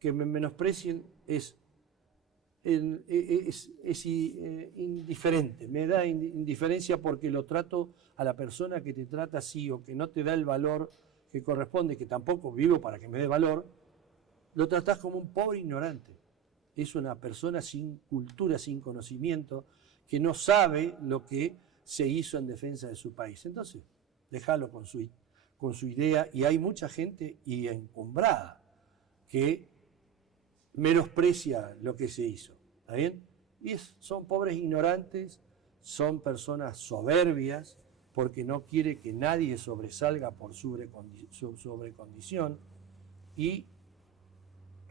que me menosprecien es indiferente, me da indiferencia porque lo trato a la persona que te trata así o que no te da el valor que corresponde, que tampoco vivo para que me dé valor, lo tratás como un pobre ignorante. Es una persona sin cultura, sin conocimiento, que no sabe lo que se hizo en defensa de su país. Entonces, déjalo con su idea, y hay mucha gente y encumbrada que menosprecia lo que se hizo. ¿Está bien? Y son pobres ignorantes, son personas soberbias, porque no quiere que nadie sobresalga por sobrecondición, y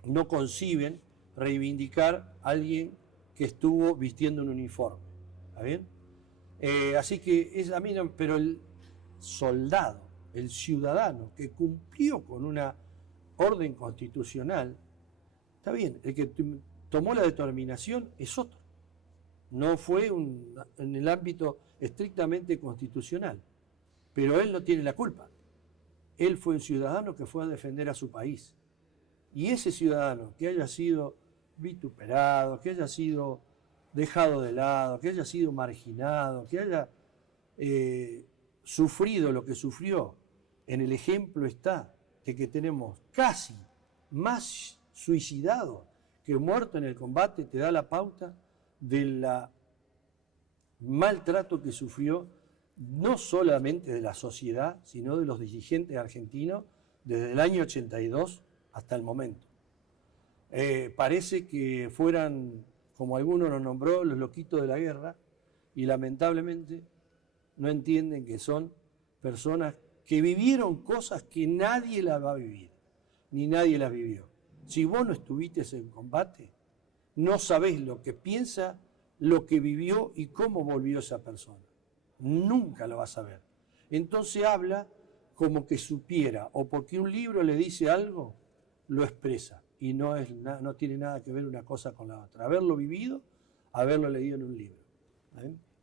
no conciben reivindicar a alguien que estuvo vistiendo un uniforme. ¿Está bien? Así que es a mí, pero el soldado, el ciudadano que cumplió con una orden constitucional, está bien, el que tomó la determinación es otro. No fue en el ámbito estrictamente constitucional, pero él no tiene la culpa. Él fue un ciudadano que fue a defender a su país Y ese ciudadano que haya sido vituperado, que haya sido dejado de lado, que haya sido marginado, que haya sufrido lo que sufrió, en el ejemplo está de que tenemos casi más suicidados que muertos en el combate, te da la pauta del maltrato que sufrió no solamente de la sociedad, sino de los dirigentes argentinos desde el año 82 hasta el momento. Parece que fueran, como algunos los nombró, los loquitos de la guerra, y lamentablemente no entienden que son personas que vivieron cosas que nadie las va a vivir, ni nadie las vivió. Si vos no estuviste en combate, no sabés lo que piensa, lo que vivió y cómo volvió esa persona. Nunca lo vas a ver. Entonces habla como que supiera, o porque un libro le dice algo, lo expresa. Y no tiene nada que ver una cosa con la otra. Haberlo vivido, haberlo leído en un libro.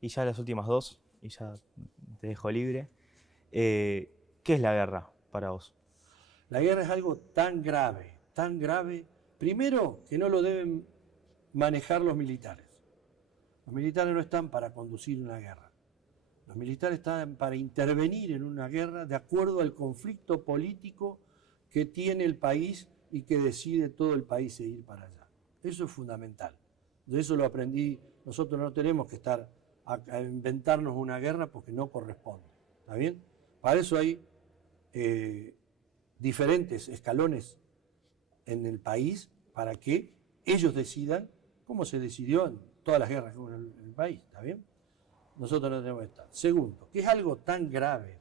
Y ya las últimas dos, y ya te dejo libre. ¿Qué es la guerra para vos? La guerra es algo tan grave, primero que no lo deben manejar los militares. Los militares no están para conducir una guerra. Los militares están para intervenir en una guerra de acuerdo al conflicto político que tiene el país y que decide todo el país seguir para allá. Eso es fundamental. De eso lo aprendí. Nosotros no tenemos que estar a inventarnos una guerra porque no corresponde. ¿Está bien? Para eso hay diferentes escalones en el país para que ellos decidan cómo se decidió en todas las guerras que hubo en el país. ¿Está bien? Nosotros no tenemos que estar. Segundo, que es algo tan grave,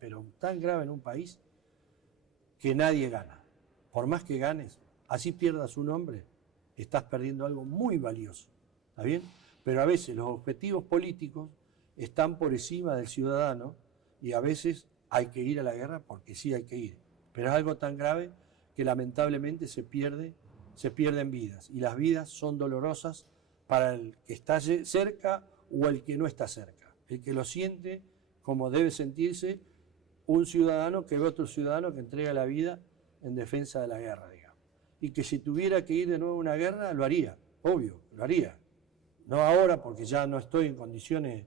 pero tan grave en un país que nadie gana. Por más que ganes, así pierdas un nombre, estás perdiendo algo muy valioso. ¿Está bien? Pero a veces los objetivos políticos están por encima del ciudadano y a veces hay que ir a la guerra porque sí hay que ir. Pero es algo tan grave que lamentablemente se pierden vidas. Y las vidas son dolorosas para el que está cerca o el que no está cerca. El que lo siente como debe sentirse un ciudadano que ve a otro ciudadano que entrega la vida en defensa de la guerra, digamos. Y que si tuviera que ir de nuevo a una guerra, lo haría, obvio, lo haría. No ahora porque ya no estoy en condiciones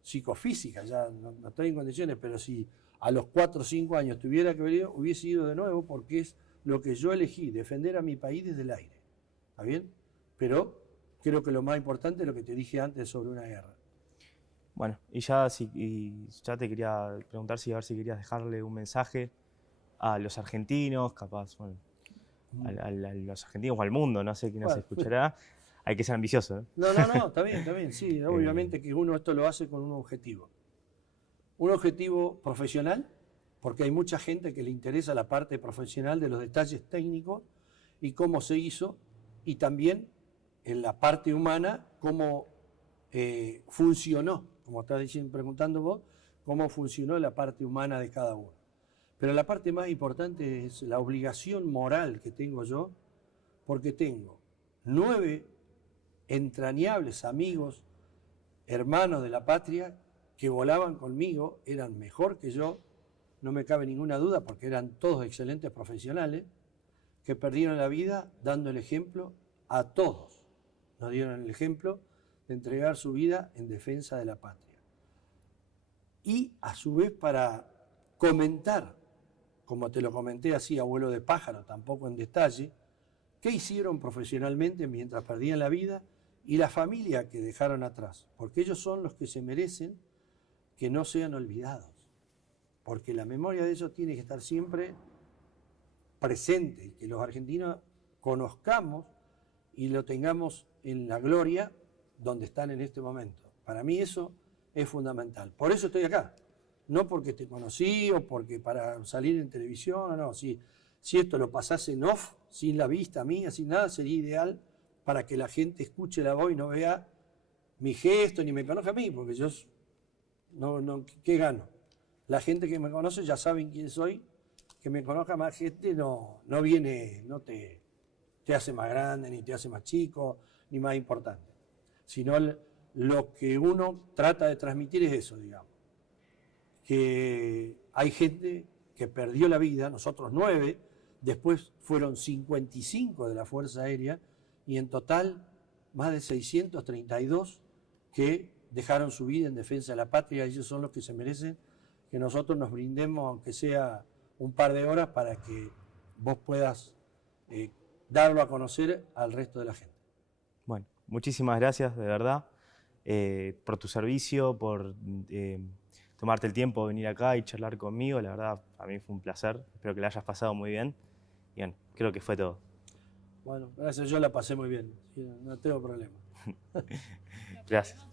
psicofísicas, ya no estoy en condiciones, pero si a los 4 o 5 años tuviera que haber ido, hubiese ido de nuevo porque es lo que yo elegí, defender a mi país desde el aire. ¿Está bien? Pero creo que lo más importante es lo que te dije antes sobre una guerra. Bueno, y ya te quería preguntar a ver si querías dejarle un mensaje a los argentinos, capaz, bueno, a los argentinos o al mundo, no sé quién nos escuchará. Hay que ser ambicioso, ¿eh? No, está bien, sí, obviamente que uno esto lo hace con un objetivo. Un objetivo profesional, porque hay mucha gente que le interesa la parte profesional de los detalles técnicos y cómo se hizo, y también en la parte humana, cómo funcionó, como estás preguntando vos, cómo funcionó la parte humana de cada uno. Pero la parte más importante es la obligación moral que tengo yo, porque tengo 9 entrañables amigos, hermanos de la patria, que volaban conmigo, eran mejor que yo, no me cabe ninguna duda, porque eran todos excelentes profesionales, que perdieron la vida dando el ejemplo a todos. Nos dieron el ejemplo de entregar su vida en defensa de la patria. Y a su vez para comentar, como te lo comenté así a vuelo de pájaro, tampoco en detalle, qué hicieron profesionalmente mientras perdían la vida y la familia que dejaron atrás, porque ellos son los que se merecen que no sean olvidados, porque la memoria de ellos tiene que estar siempre presente y que los argentinos conozcamos y lo tengamos en la gloria donde están en este momento. Para mí eso es fundamental. Por eso estoy acá. No porque te conocí o porque para salir en televisión, no. Si esto lo pasase en off, sin la vista mía, sin nada, sería ideal para que la gente escuche la voz y no vea mi gesto ni me conozca a mí, porque yo ¿qué gano? La gente que me conoce ya saben quién soy, que me conozca más gente no viene, no te hace más grande, ni te hace más chico, ni más importante. Sino lo que uno trata de transmitir es eso, digamos. Que hay gente que perdió la vida, nosotros 9, después fueron 55 de la Fuerza Aérea y en total más de 632 que dejaron su vida en defensa de la patria. Ellos son los que se merecen que nosotros nos brindemos, aunque sea un par de horas, para que vos puedas darlo a conocer al resto de la gente. Bueno, muchísimas gracias, de verdad, por tu servicio, por tomarte el tiempo de venir acá y charlar conmigo. La verdad, a mí fue un placer. Espero que la hayas pasado muy bien. Y bueno, creo que fue todo. Bueno, gracias, yo la pasé muy bien. No tengo problema. Gracias.